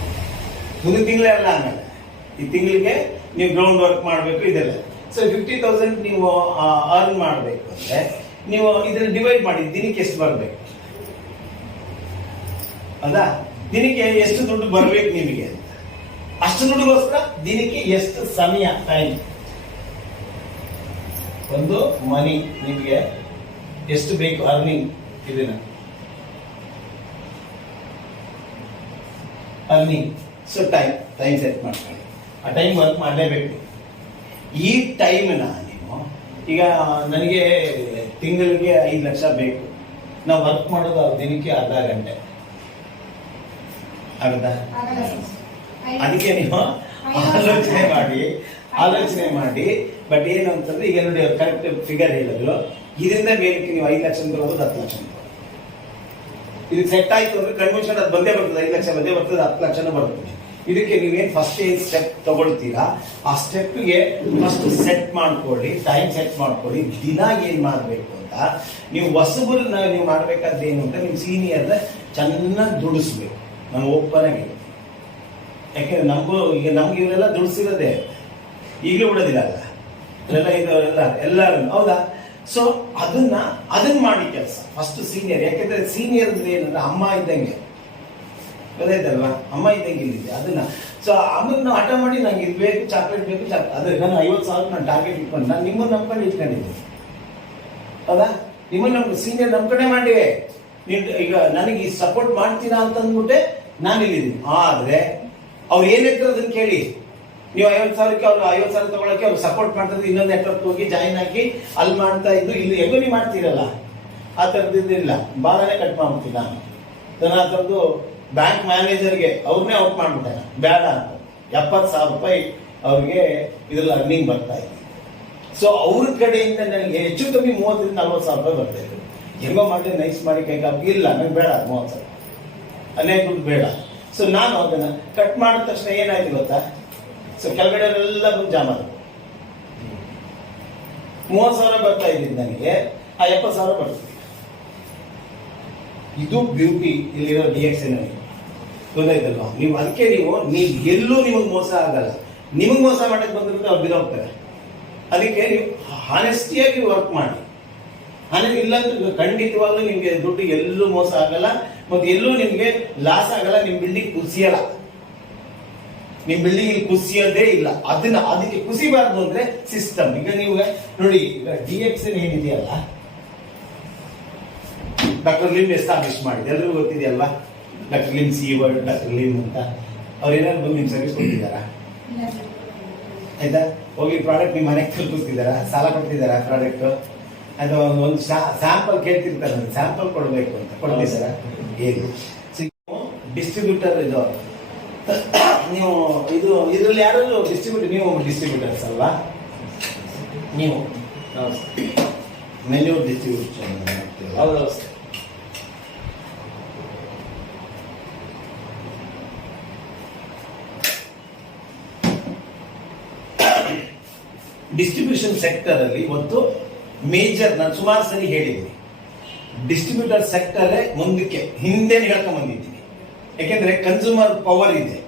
ಮುಂದಿನ ತಿಂಗಳೇ ಅಲ್ಲ, ಆಮೇಲೆ ಈ ತಿಂಗಳಿಗೆ ನೀವು ಗ್ರೌಂಡ್ ವರ್ಕ್ ಮಾಡಬೇಕು ಇದೆಲ್ಲ. ಸೊ 50,000 ನೀವು ಅರ್ನ್ ಮಾಡಬೇಕು ಅಂದ್ರೆ ನೀವು ಇದನ್ನ ಡಿವೈಡ್ ಮಾಡಿ ದಿನಕ್ಕೆ ಎಷ್ಟು ಬರಬೇಕು, ಹೌದಾ? ದಿನಕ್ಕೆ ಎಷ್ಟು ದುಡ್ಡು ಬರ್ಬೇಕು ನಿಮಗೆ ಅಂತ, ಅಷ್ಟು ದುಡ್ಡುಗೋಸ್ಕರ ದಿನಕ್ಕೆ ಎಷ್ಟು ಸಮಯ ಟೈಮ್, ಒಂದು ಮನಿ ನಿಮಗೆ ಎಷ್ಟು ಬೇಕು ಅರ್ನಿಂಗ್, ಇದನ್ನ ಅರ್ನಿಂಗ್. ಸೊ ಟೈಮ್ ಸೆಟ್ ಮಾಡ್ಕೊಳ್ಳಿ, ಆ ಟೈಮ್ ವರ್ಕ್ ಮಾಡಲೇಬೇಕು. ಈ ಟೈಮ್ನ ನೀವು ಈಗ ನನಗೆ ತಿಂಗಳಿಗೆ 5 ಲಕ್ಷ ಬೇಕು, ನಾವು ವರ್ಕ್ ಮಾಡೋದು ದಿನಕ್ಕೆ ಅರ್ಧ ಗಂಟೆ ಆಗದ. ಅದಕ್ಕೆ ನೀವು ಆಲೋಚನೆ ಮಾಡಿ. ಬಟ್ ಏನು ಅಂತಂದ್ರೆ ಈಗ ನೋಡಿ ಅವ್ರು ಕರೆಕ್ಟ್ ಫಿಗರ್ ಹೇಳಿದ್ರು, ಇದರಿಂದ ಮೇಲಕ್ಕೆ ನೀವು 5 ಲಕ್ಷ ಬರೋದು 10 ಲಕ್ಷ. ಇದಕ್ಕೆ ಸೆಟ್ ಆಯ್ತು ಅಂದ್ರೆ ಕನ್ವೆನ್ಷನ್ ಅದು ಬಂದೇ ಬರ್ತದೆ, 5 ಲಕ್ಷ ಬಂದೇ ಬರ್ತದೆ, 10 ಲಕ್ಷನೂ ಬರ್ತದೆ. ಇದಕ್ಕೆ ನೀವೇನ್ ಫಸ್ಟ್ ಏನ್ ಸ್ಟೆಪ್ ತಗೊಳ್ತೀರಾ, ಆ ಸ್ಟೆಪ್ಗೆ ಫಸ್ಟ್ ಸೆಟ್ ಮಾಡ್ಕೊಳ್ಳಿ, ಟೈಮ್ ಸೆಟ್ ಮಾಡ್ಕೊಳ್ಳಿ, ದಿನ ಏನ್ ಮಾಡ್ಬೇಕು ಅಂತ. ನೀವು ಹೊಸಬರನ್ನ ನೀವು ಮಾಡ್ಬೇಕಾದ್ರೆ ಏನು ಅಂತ, ನೀವು ಸೀನಿಯರ್ನ ಚೆನ್ನಾಗಿ ದುಡಿಸ್ಬೇಕು. ನಾನು ಓಪನ್ ಆಗಿ, ಯಾಕೆಂದ್ರೆ ನಮ್ಗೆ ಇವರೆಲ್ಲ ದುಡಿಸಿರೋದೇ, ಈಗಲೂ ಬಿಡೋದಿಲ್ಲ ಅಲ್ಲ, ಎಲ್ಲರೂ ಹೌದಾ? ಸೊ ಅದನ್ನ ಮಾಡಿ ಕೆಲಸ ಫಸ್ಟ್ ಸೀನಿಯರ್. ಯಾಕೆಂದ್ರೆ ಸೀನಿಯರ್ ಅಂದ್ರೆ ಏನಂದ್ರೆ ಅಮ್ಮ ಇದ್ದಂಗೆ, ಗೊತ್ತಾಯ್ತಲ್ವಾ? ಅಮ್ಮ ಇದ್ದಂಗೆ ಇಲ್ಲಿದೆ ಅದನ್ನ. ಸೊ ಅಮ್ಮನ ನಾವು ಹಠ ಮಾಡಿ ನಂಗೆ ಇದು ಬೇಕು, ಚಾಕ್ಲೇಟ್ ಬೇಕು, ಅದೇ ನಾನು 50,000 ನಾನು ಟಾರ್ಗೆಟ್ ಇಟ್ಕೊಂಡು ನಾನು ನಿಮ್ಮನ್ನು ನಂಬ್ಕೊಂಡು ಇಟ್ಕೊಂಡಿದ್ದೀನಿ, ಹೌದಾ? ನಿಮ್ಮನ್ನು ಸೀನಿಯರ್ ನಂಬ್ಕೊಂಡೇ ಮಾಡಿವೆ. ಈಗ ನನಗೆ ಈ ಸಪೋರ್ಟ್ ಮಾಡ್ತೀರಾ ಅಂತ ಅಂದ್ಬಿಟ್ಟೆ ನಾನು ಇಲ್ಲಿದ್ದೀನಿ. ಆದ್ರೆ ಅವ್ರು ಏನ್ ಹೇಳ್ತಾರೆ ಅದನ್ನ ಕೇಳಿ. ನೀವು 50,000ಕ್ಕೆ ಅವ್ರು 50,000 ತಗೊಳಕ್ಕೆ ಅವ್ರು ಸಪೋರ್ಟ್ ಮಾಡ್ತಾರೆ, ಇನ್ನೊಂದು ನೆಟ್ವರ್ಕ್ ಹೋಗಿ ಜಾಯಿನ್ ಹಾಕಿ ಅಲ್ಲಿ ಮಾಡ್ತಾ ಇದ್ದು ಇಲ್ಲಿ ಹೆಂಗೋ ನೀವು ಮಾಡ್ತೀರಲ್ಲ, ಆ ಥರದ್ದಿಲ್ಲ. ಬಾಳನೆ ಕಟ್ ಮಾಡ್ಬಿಡ್ತೀನಿ ನಾನು. ಆ ಥರದ್ದು ಬ್ಯಾಂಕ್ ಮ್ಯಾನೇಜರ್ಗೆ ಅವ್ರನ್ನೇ ಔಟ್ ಮಾಡ್ಬಿಟ್ಟೆ, ಬೇಡ ಅಂತ. 70,000 ರೂಪಾಯಿ ಅವ್ರಿಗೆ ಇದ್ರಲ್ಲಿ ಅರ್ನಿಂಗ್ ಬರ್ತಾ ಇದೆ. ಸೊ ಅವ್ರ ಕಡೆಯಿಂದ ನನಗೆ ಹೆಚ್ಚು ಕಮ್ಮಿ 30,000-40,000 ರೂಪಾಯಿ ಬರ್ತಾ ಇದ್ರು. ಹೆಂಗೋ ಮಾಡಿ ನೈಸ್ ಮಾಡಿ ಕೈಕಾಗಿ ಇಲ್ಲ, ನನಗೆ ಬೇಡ 30,000, ಅನೇಕ ದುಡ್ಡು ಬೇಡ. ಸೊ ನಾನು ಅದನ್ನ ಕಟ್ ಮಾಡಿದ ತಕ್ಷಣ ಏನಾಯ್ತು ಗೊತ್ತಾ? ಸೊ ಕೆಳಗಡೆಲ್ಲ ಬಂದು ಜಾಮಾರು 30,000 ಬರ್ತಾ ಇದ್ದಿದ್ದು ನನಗೆ ಆ 70,000 ಬರ್ತದೆ. ಇದು ಬ್ಯೂಟಿ ಇಲ್ಲಿರೋ DXN ಅಲ್ಲಿ, ಗೊತ್ತಾಯ್ತಲ್ವಾ? ನೀವು ಅದಕ್ಕೆ ನೀವು ಎಲ್ಲೂ ನಿಮಗೆ ಮೋಸ ಆಗಲ್ಲ. ನಿಮಗೆ ಮೋಸ ಮಾಡಕ್ಕೆ ಬಂದ್ರೆ ಅವ್ರು ಬಿದ್ದೋಗ್ತಾರೆ. ಅದಕ್ಕೆ ನೀವು ಹಾನೆಸ್ಟಿಯಾಗಿ ವರ್ಕ್ ಮಾಡಿ. ಇಲ್ಲಂತೂ ಖಂಡಿತವಾಗ್ಲೂ ನಿಮ್ಗೆ ದುಡ್ಡು ಎಲ್ಲೂ ಮೋಸ ಆಗಲ್ಲ, ಮತ್ತೆ ಎಲ್ಲೂ ನಿಮ್ಗೆ ಲಾಸ್ ಆಗಲ್ಲ. ನಿಮ್ ಬಿಲ್ಡಿಂಗ್ ಕುಸಿಯಲ್ಲ, ನಿಮ್ ಬಿಲ್ಡಿಂಗ್ ಇಲ್ಲಿ ಕುಸಿಯೋದೇ ಇಲ್ಲ. ಅದಕ್ಕೆ ಕುಸಿಬಾರ್ದು ಅಂದ್ರೆ ಸಿಸ್ಟಮ್. ಈಗ ನೀವು ನೋಡಿ, ಈಗ DXN ಏನಿದೆಯಲ್ಲ, ಡಾಕ್ಟರ್ ಲಿಮ್ ಎಸ್ಟಾಬ್ಲಿಷ್ ಮಾಡಿದೆ, ಎಲ್ರಿಗೂ ಗೊತ್ತಿದೆಯಲ್ವಾ? Doctor Lim CEO doctor Lim ಅಂತ. ಅವ್ರು ಏನಾದ್ರು ಬಂದು ನಿಮ್ ಸರ್ವಿಸ್ ಕೊಟ್ಟಿದ್ದಾರಾ? ಆಯ್ತಾ? ಹೋಗಿ ಪ್ರಾಡಕ್ಟ್ ನಿಮ್ಮ ಮನೆಗೆ ತಲುಪಿಸ್ತಿದಾರ? ಸಾಲ ಕೊಡ್ತಿದಾರ ಪ್ರಾಡಕ್ಟ್? ಅಥವಾ ಒಂದು ಸ್ಯಾಂಪಲ್ ಕೇಳ್ತಿರ್ತಾರೆ, ಸ್ಯಾಂಪಲ್ ಕೊಡಬೇಕು ಅಂತ ಕೊಡ್ತಿದ್ದಾರ? ಏನು ಡಿಸ್ಟ್ರಿಬ್ಯೂಟರ್ ಇದು ನೀವು ಇದರಲ್ಲಿ ಯಾರು ಡಿಸ್ಟ್ರಿಬ್ಯೂಟರ್, ನೀವು ಡಿಸ್ಟ್ರಿಬ್ಯೂಟರ್ಸ್ ಅಲ್ವಾ? ನೀವು ಮೆನ್ಯೂ ಡಿಸ್ಟ್ರಿಬ್ಯೂಷನ್ ಹೌದು. ಡಿಸ್ಟ್ರಿಬ್ಯೂಷನ್ ಸೆಕ್ಟರ್ ಅಲ್ಲಿ ಇವತ್ತು ಮೇಜರ್, ನಾನು ಸುಮಾರು ಸರಿ ಹೇಳಿದ್ದೀನಿ, ಡಿಸ್ಟ್ರಿಬ್ಯೂಟರ್ ಸೆಕ್ಟರ್ ಮುಂದಕ್ಕೆ ಹಿಂದೆ ಹೇಳ್ಕೊಂಡ್ ಬಂದಿದ್ದೀನಿ. ಯಾಕೆಂದ್ರೆ ಕನ್ಸ್ಯೂಮರ್ ಪವರ್ ಇದೆ,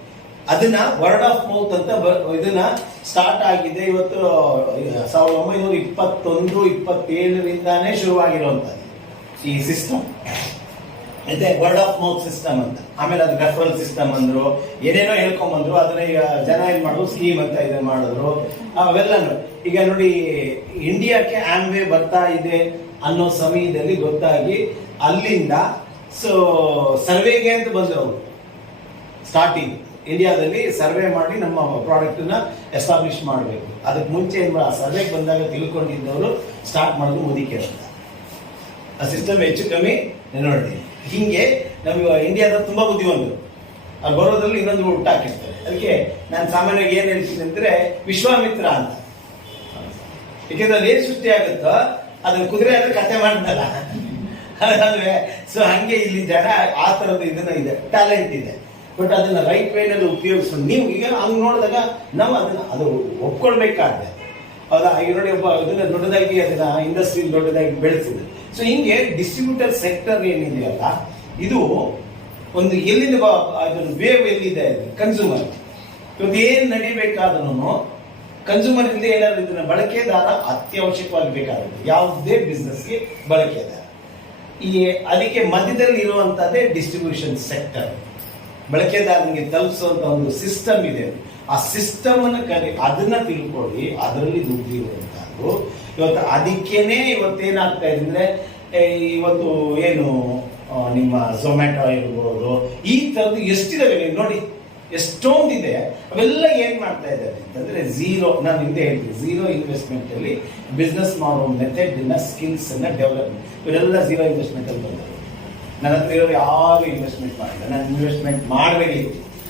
ಅದನ್ನ ವರ್ಡ್ ಆಫ್ ಮೌತ್ ಅಂತ ಇದನ್ನ ಸ್ಟಾರ್ಟ್ ಆಗಿದೆ. ಇವತ್ತು 1921-27ರಿಂದಾನೇ ಶುರುವಾಗಿರುವಂತದ್ದು ಈ ಸಿಸ್ಟಮ್. ಇದೆ ವರ್ಡ್ ಆಫ್ ಮೌತ್ ಸಿಸ್ಟಮ್ ಅಂತ. ಆಮೇಲೆ ಅದು ರೆಫರಲ್ ಸಿಸ್ಟಮ್ ಅಂದ್ರು, ಏನೇನೋ ಹೇಳ್ಕೊಂಡ್ಬಂದ್ರು. ಅದನ್ನ ಈಗ ಜನ ಏನ್ ಮಾಡಿದ್ರು, ಸ್ಕೀಮ್ ಅಂತ ಇದನ್ನ ಮಾಡಿದ್ರು. ಅವೆಲ್ಲನು ಈಗ ನೋಡಿ, ಇಂಡಿಯಾಕ್ಕೆ ಆಮ್ವೇ ಬರ್ತಾ ಇದೆ ಅನ್ನೋ ಸಮಯದಲ್ಲಿ ಗೊತ್ತಾಗಿ ಅಲ್ಲಿಂದ ಸರ್ವೆಗೆ ಅಂತ ಬಂದ್ರು ಅವರು. ಸ್ಟಾರ್ಟಿಂಗ್ ಇಂಡಿಯಾದಲ್ಲಿ ಸರ್ವೆ ಮಾಡಿ ನಮ್ಮ ಪ್ರಾಡಕ್ಟ್ ನ ಎಸ್ಟಾಬ್ಲಿಷ್ ಮಾಡಬೇಕು. ಅದಕ್ಕೆ ಮುಂಚೆ ಸರ್ವೆಗೆ ಬಂದಾಗ ತಿಳ್ಕೊಂಡಿದ್ದವರು ಸ್ಟಾರ್ಟ್ ಮಾಡೋದು ಮುದಿಕೆ ಅಂತ. ಆ ಸಿಸ್ಟಮ್ ಹೆಚ್ಚು ಕಮ್ಮಿ ನೋಡಿ. ಹಿಂಗೆ ನಮಗೆ ಇಂಡಿಯಾದ ತುಂಬಾ ಬುದ್ಧಿವಂತರು, ಅಲ್ಲಿ ಬರೋದ್ರಲ್ಲಿ ಇನ್ನೊಂದು ಹುಟ್ಟಾಕಿರ್ತಾರೆ. ಅದಕ್ಕೆ ನಾನು ಸಾಮಾನ್ಯವಾಗಿ ಏನ್ ಹೇಳ್ತೀನಿ ಅಂದ್ರೆ ವಿಶ್ವಾಮಿತ್ರ ಅಂತ. ಯಾಕೆಂದ್ರೆ ಅಲ್ಲಿ ಏನ್ ಸೃಷ್ಟಿ ಆಗುತ್ತೋ ಅದನ್ನ ಕುದುರೆ ಆದ್ರೆ ಕತೆ ಮಾಡ್ತಲ್ಲ. ಅಲ್ವೇ? ಸೊ ಹಂಗೆ ಇಲ್ಲಿ ಜನ ಆ ತರದ ಇದನ್ನ ಇದೆ, ಟ್ಯಾಲೆಂಟ್ ಇದೆ. ಬಟ್ ಅದನ್ನ ರೈಟ್ ವೇನಲ್ಲಿ ಉಪಯೋಗಿಸ್ಕೊಂಡು ನೀವು ಈಗ ಹಂಗ್ ನೋಡಿದಾಗ ನಾವು ಅದನ್ನ ಅದು ಒಪ್ಕೊಳ್ಬೇಕಾದ್ರೆ, ಹೌದಾ? ಈಗ ನೋಡಿ, ಒಬ್ಬ ಇದನ್ನ ದೊಡ್ಡದಾಗಿ ಅದನ್ನ ಇಂಡಸ್ಟ್ರಿ ದೊಡ್ಡದಾಗಿ ಬೆಳೆಸಿದೆ. ಸೊ ಹಿಂಗೆ ಡಿಸ್ಟ್ರಿಬ್ಯೂಟರ್ ಸೆಕ್ಟರ್ ಏನಿದೆಯಲ್ಲ, ಇದು ಒಂದು ಎಲ್ಲಿಂದ ಅದನ್ನ ವೇವ್ ಎಲ್ಲಿದೆ ಕನ್ಸ್ಯೂಮರ್. ಇವತ್ತು ಏನ್ ನಡಿಬೇಕಾದ್ರೂ ಕನ್ಸ್ಯೂಮರ್ ಇಂದ ಏನಾದ್ರು ಇದನ್ನ ಬಳಕೆದಾರ ಅತ್ಯವಶ್ಯಕವಾಗಿ ಬೇಕಾಗುತ್ತೆ. ಯಾವುದೇ ಬಿಸ್ನೆಸ್ಗೆ ಬಳಕೆದಾರ. ಈ ಅದಕ್ಕೆ ಮಧ್ಯದಲ್ಲಿ ಇರುವಂತದ್ದೇ ಡಿಸ್ಟ್ರಿಬ್ಯೂಷನ್ ಸೆಕ್ಟರ್. ಬಳಕೆದಾರನಿಗೆ ತಲುಪಿಸುವಂತ ಒಂದು ಸಿಸ್ಟಮ್ ಇದೆ. ಆ ಸಿಸ್ಟಮ್ ಅದನ್ನ ತಿಳ್ಕೊಳ್ಳಿ, ಅದರಲ್ಲಿ ದುಡ್ಡಿರುವಂತದ್ದು. ಇವತ್ತು ಅದಕ್ಕೇನೆ ಇವತ್ತೇನಾಗ್ತಾ ಇದೆ ಅಂದ್ರೆ, ಇವತ್ತು ಏನು ನಿಮ್ಮ ಝೊಮ್ಯಾಟೊ ಇರ್ಬೋದು, ಈ ತರದ್ದು ಎಷ್ಟಿದಾವೆ ನೋಡಿ, ಎಷ್ಟೊಂದಿದೆ. ಅವೆಲ್ಲ ಏನ್ ಮಾಡ್ತಾ ಇದ್ದಾರೆ ಅಂತಂದ್ರೆ ಝೀರೋ, ನಾನು ಹಿಂದೆ ಹೇಳ್ತೀನಿ, ಝೀರೋ ಇನ್ವೆಸ್ಟ್ಮೆಂಟ್ ಅಲ್ಲಿ ಬಿಸ್ನೆಸ್ ಮಾಡೋ ಮೆಥಡ್ ಸ್ಕಿಲ್ಸ್ ಅನ್ನ ಡೆವಲಪ್ಮೆಂಟ್, ಇವರೆಲ್ಲ ಝೀರೋ ಇನ್ವೆಸ್ಟ್ಮೆಂಟ್ ಅಲ್ಲಿ ಬಂದರು. ನನ್ನ ಹತ್ರ ಇರೋರು ಯಾರು ಇನ್ವೆಸ್ಟ್ಮೆಂಟ್ ಮಾಡಿಲ್ಲ, ನಾನು ಇನ್ವೆಸ್ಟ್ಮೆಂಟ್ ಮಾಡಬೇಡಿ.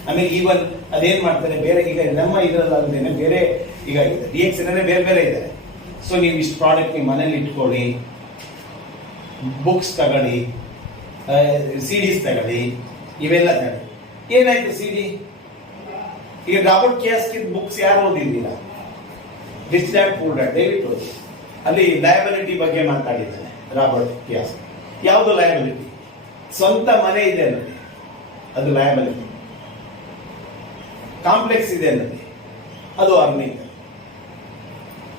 ಆಮೇಲೆ ಈವನ್ ಅದೇನ್ ಮಾಡ್ತಾರೆ ಬೇರೆ, ಈಗ ನಮ್ಮ ಇದರಲ್ಲೇನೆ ಬೇರೆ, ಈಗ DX ಬೇರೆ ಬೇರೆ ಇದ್ದಾರೆ. ಸೊ ನೀವು ಇಷ್ಟು ಪ್ರಾಡಕ್ಟ್ ನೀವು ಮನೇಲಿ ಇಟ್ಕೊಳ್ಳಿ, ಬುಕ್ಸ್ ತಗೊಳ್ಳಿ, CDs ತಗೊಳ್ಳಿ, ಇವೆಲ್ಲ ತಗೊಳ್ಳಿ. ಏನಾಯ್ತು CD? ಈಗ ರಾಬರ್ಟ್ ಕಿಯಾಸ್ಕಿ ಬುಕ್ಸ್ ಯಾರು ಓದಿದ್ದೀರಾ? ರಿಚ್ ಡ್ಯಾಡ್ ಪೂರ್ ಡ್ಯಾಡ್, ದಯವಿಟ್ಟು ಓದಿ. ಅಲ್ಲಿ ಲಯಬಿಲಿಟಿ ಬಗ್ಗೆ ಮಾತಾಡಿದ್ದಾನೆ ರಾಬರ್ಟ್ ಕಿಯಾಸ್ಕಿ. ಯಾವುದು ಲಯಬಿಲಿಟಿ? ಸ್ವಂತ ಮನೆ ಇದೆ ಅನ್ನೋದು, ಅದು ಲಯಬಿಲಿಟಿ. ಕಾಂಪ್ಲೆಕ್ಸ್ ಇದೆ ಅನ್ನೋದು, ಅದು ಅರ್ನಿಂಗ್.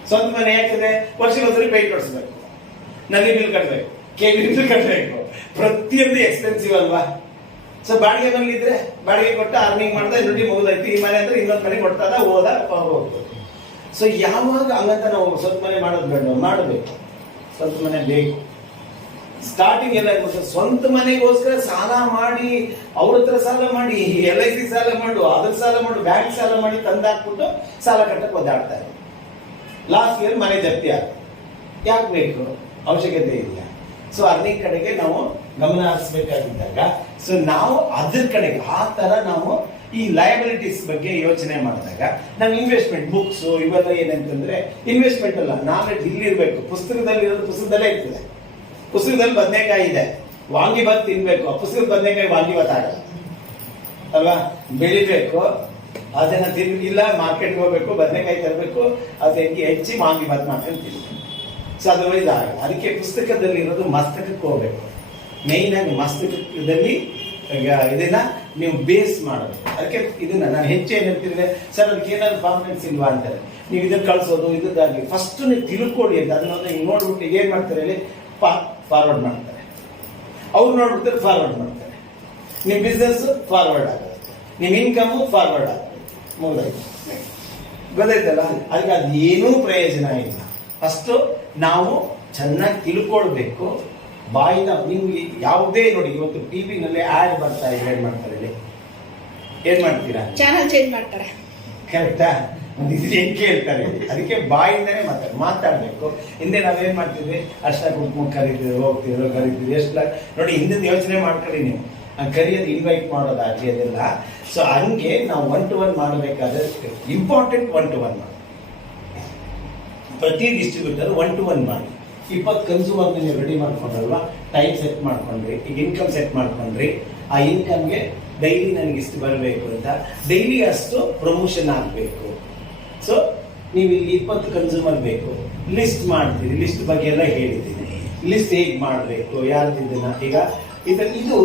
ಸ್ವಂತ ಮನೆ ಯಾಕಿದೆ? ವರ್ಷಕ್ಕೊಂದ್ಸರಿ ಪೇಂಟ್ ಕೊಡಿಸ್ಬೇಕು, ನಲ್ಲಿ ಬಿಲ್ ಕಟ್ಟಬೇಕು, KV ಬಿಲ್ ಕಟ್ಟಬೇಕು, ಪ್ರತಿಯೊಂದು ಎಕ್ಸ್ಪೆನ್ಸಿವ್ ಅಲ್ವಾ? ಸೊ ಬಾಡಿಗೆ ಮನೆ ಇದ್ರೆ ಬಾಡಿಗೆ ಕೊಟ್ಟ ಅರ್ನಿಂಗ್ ಮಾಡ್ದ, ನುಡಿ ಮುಗಿದಾಯ್ತು. ಈ ಮನೆ ಅಂದ್ರೆ ಇನ್ನೊಂದು ಮನೆ ಕೊಡ್ತಾದ, ಹೋಗ್ಬೋದು. ಸೊ ಯಾವಾಗ ಹಂಗಂತ ನಾವು ಸ್ವಂತ ಮನೆ ಮಾಡೋದು ಬೇಡ, ಮಾಡಬೇಕು. ಸ್ವಂತ ಮನೆ ಬೇಕು. ಸ್ಟಾರ್ಟಿಂಗ್ ಎಲ್ಲ ಸ್ವಂತ ಮನೆಗೋಸ್ಕರ ಸಾಲ ಮಾಡಿ, ಅವ್ರ ಹತ್ರ ಸಾಲ ಮಾಡಿ, LIC ಸಾಲ ಮಾಡು, ಅದ್ರ ಸಾಲ ಮಾಡು, ಬ್ಯಾಂಕ್ ಸಾಲ ಮಾಡಿ ತಂದಾಕ್ಬಿಟ್ಟು ಸಾಲ ಕಟ್ಟಕ್ಕೆ ಒದ್ದಾಡ್ತಾರೆ. ಲಾಸ್ಟ್ ಇಯರ್ ಮನೆ ಜಪ್ತಿ ಆಗ. ಯಾಕೆ ಬೇಕು? ಅವಶ್ಯಕತೆ ಇಲ್ಲ. ಸೊ ಅರ್ನಿಂಗ್ ಕಡೆಗೆ ನಾವು ಗಮನ ಹರಿಸಬೇಕಾಗಿದ್ದಾಗ, ಸೊ ನಾವು ಅದ್ರ ಕಡೆಗೆ ಆ ತರ ನಾವು ಈ ಲಯಬಿಲಿಟೀಸ್ ಬಗ್ಗೆ ಯೋಚನೆ ಮಾಡಿದಾಗ ನಾವು ಇನ್ವೆಸ್ಟ್ಮೆಂಟ್, ಬುಕ್ಸ್ ಇವೆಲ್ಲ ಏನಂತಂದ್ರೆ ಇನ್ವೆಸ್ಟ್ಮೆಂಟ್ ಅಲ್ಲ, ನಾಲೆಡ್ಜ್ ಇಲ್ಲಿರ್ಬೇಕು. ಪುಸ್ತಕದಲ್ಲಿ ಇರೋದು ಪುಸ್ತಕದಲ್ಲೇ ಇರ್ತದೆ. ಪುಸ್ತಕದಲ್ಲಿ ಬದನೆಕಾಯಿ ಇದೆ, ವಾಂಗಿಭಾತ್ ತಿನ್ಬೇಕು. ಆ ಪುಸ್ತಕದ ಬದನೆಕಾಯಿ ವಾಂಗಿಭಾತ್ ಆಗಲ್ಲ ಅಲ್ವಾ? ಬೆಳಿಬೇಕು, ಅದನ್ನ ತಿನ್ನಿಲ್ಲ, ಮಾರ್ಕೆಟ್ಗೆ ಹೋಗ್ಬೇಕು, ಬದನೆಕಾಯಿ ತರಬೇಕು, ಅದಕ್ಕೆ ಹೆಚ್ಚಿ ವಾಂಗಿಭಾತ್ ಮಾಡ್ಕೊಂಡು ತಿನ್ಬೇಕು. ಸೊ ಅದರ್ವೈಸ್ ಆಗಲ್ಲ. ಅದಕ್ಕೆ ಪುಸ್ತಕದಲ್ಲಿ ಇರೋದು ಮಸ್ತಕಕ್ಕೆ ಹೋಗ್ಬೇಕು. ಮೇಯ್ನ್ ಆಗಿ ಮಸ್ತಕದಲ್ಲಿ ಇದನ್ನ ನೀವು ಬೇಸ್ ಮಾಡಬೇಕು. ಅದಕ್ಕೆ ಇದನ್ನ ನಾನು ಹೆಚ್ಚು ಏನ್ ಹೇಳ್ತಿದ್ರೆ, ಸರ್ ಅದಕ್ಕೆ ಏನಾದ್ರು ಕಾನ್ಫಿಡೆನ್ಸ್ ಇಲ್ವಾ ಅಂತಾರೆ. ನೀವು ಇದನ್ನ ಕಳ್ಸೋದು ಇದಾಗಿ ಫಸ್ಟ್ ನೀವು ತಿಳ್ಕೊಳ್ಳಿ ಅಂತ. ಅದನ್ನ ಹಿಂಗ್ ನೋಡ್ಬಿಟ್ಟು ಏನ್ ಮಾಡ್ತಾರೆ ಹೇಳಿ, ಫಾರ್ವರ್ಡ್ ಮಾಡ್ತಾರೆ. ಅವ್ರು ನೋಡ್ಬಿಡ್ತಾರೆ, ಫಾರ್ವರ್ಡ್ ಮಾಡ್ತಾರೆ. ನಿಮ್ ಬಿಸ್ನೆಸ್ ಫಾರ್ವರ್ಡ್ ಆಗುತ್ತೆ, ನಿಮ್ ಇನ್ಕಮ್ ಫಾರ್ವರ್ಡ್ ಆಗುತ್ತೆ, ಮುಗಿದಾಯ್ತು. ಗೊತ್ತಾಯ್ತಲ್ಲ? ಅದಕ್ಕೆ ಅದು ಏನೂ ಪ್ರಯೋಜನ ಇಲ್ಲ. ಫಸ್ಟ್ ನಾವು ಚೆನ್ನಾಗಿ ತಿಳ್ಕೊಳ್ಬೇಕು. ಬಾಯಿನ ನಿಮ್ಗೆ ಯಾವುದೇ ನೋಡಿ, ಇವತ್ತು ಟಿವಿನಲ್ಲಿ ಆಡ್ ಬರ್ತಾ ಇದೆ, ಏನ್ ಮಾಡ್ತಾರೆ ಹೇಳಿ? ಏನ್ ಮಾಡ್ತೀರಾ? ಚಾನಲ್ ಚೇಂಜ್ ಮಾಡ್ತಾರೆ. ಕರೆಕ್ಟಾ? ಹೆಂಗ್ ಕೇಳ್ತಾರೆ? ಅದಕ್ಕೆ ಬಾಯಿಂದನೇ ಮಾತಾಡ್ಬೇಕು. ಹಿಂದೆ ನಾವೇನ್ ಮಾಡ್ತಿದ್ವಿ, ಅರ್ಶನ ಕುಂಕುಮ ಕರಿತಿದ್ರು, ಹೋಗ್ತಿದ್ರು, ಕರಿತಿದ್ರು. ಎಷ್ಟು ನೋಡಿ ಹಿಂದಿನ ಯೋಚನೆ ಮಾಡ್ಕೊಳ್ಳಿ ನೀವು. ಕರೆಯೋದು ಇನ್ವೈಟ್ ಮಾಡೋದಾಗಲಿ ಅದೆಲ್ಲ. ಸೊ ಹಂಗೆ ನಾವು 1-to-1 ಮಾಡಬೇಕಾದ್ರೆ ಇಂಪಾರ್ಟೆಂಟ್ 1-to-1 ಮಾಡಿ. ಪ್ರತಿ ಡಿಸ್ಟ್ರಿಬ್ಯೂಟರ್ 1-to-1 ಮಾಡಿ. 20 ಕನ್ಸ್ಯೂಮರ್ ನೀವು ರೆಡಿ ಮಾಡ್ಕೊಂಡ್ರಲ್ವಾ, ಟೈಮ್ ಸೆಟ್ ಮಾಡ್ಕೊಂಡ್ರಿ, ಈಗ ಇನ್ಕಮ್ ಸೆಟ್ ಮಾಡ್ಕೊಂಡ್ರಿ. ಆ ಇನ್ಕಮ್ಗೆ ಡೈಲಿ ನನಗೆ ಇಷ್ಟು ಬರಬೇಕು ಅಂತ, ಡೈಲಿ ಅಷ್ಟು ಪ್ರಮೋಷನ್ ಆಗಬೇಕು. ಸೊ ನೀವು ಇಲ್ಲಿ 20 ಕನ್ಸ್ಯೂಮರ್ ಬೇಕು, ಲಿಸ್ಟ್ ಮಾಡ್ತೀರಿ. ಲಿಸ್ಟ್ ಬಗ್ಗೆ ಎಲ್ಲ ಹೇಳಿದ್ದೀನಿ. ಲಿಸ್ಟ್ ಹೇಗೆ ಮಾಡಬೇಕು, ಯಾರ್ದಿದ್ದನ್ನ ಈಗ ಇದು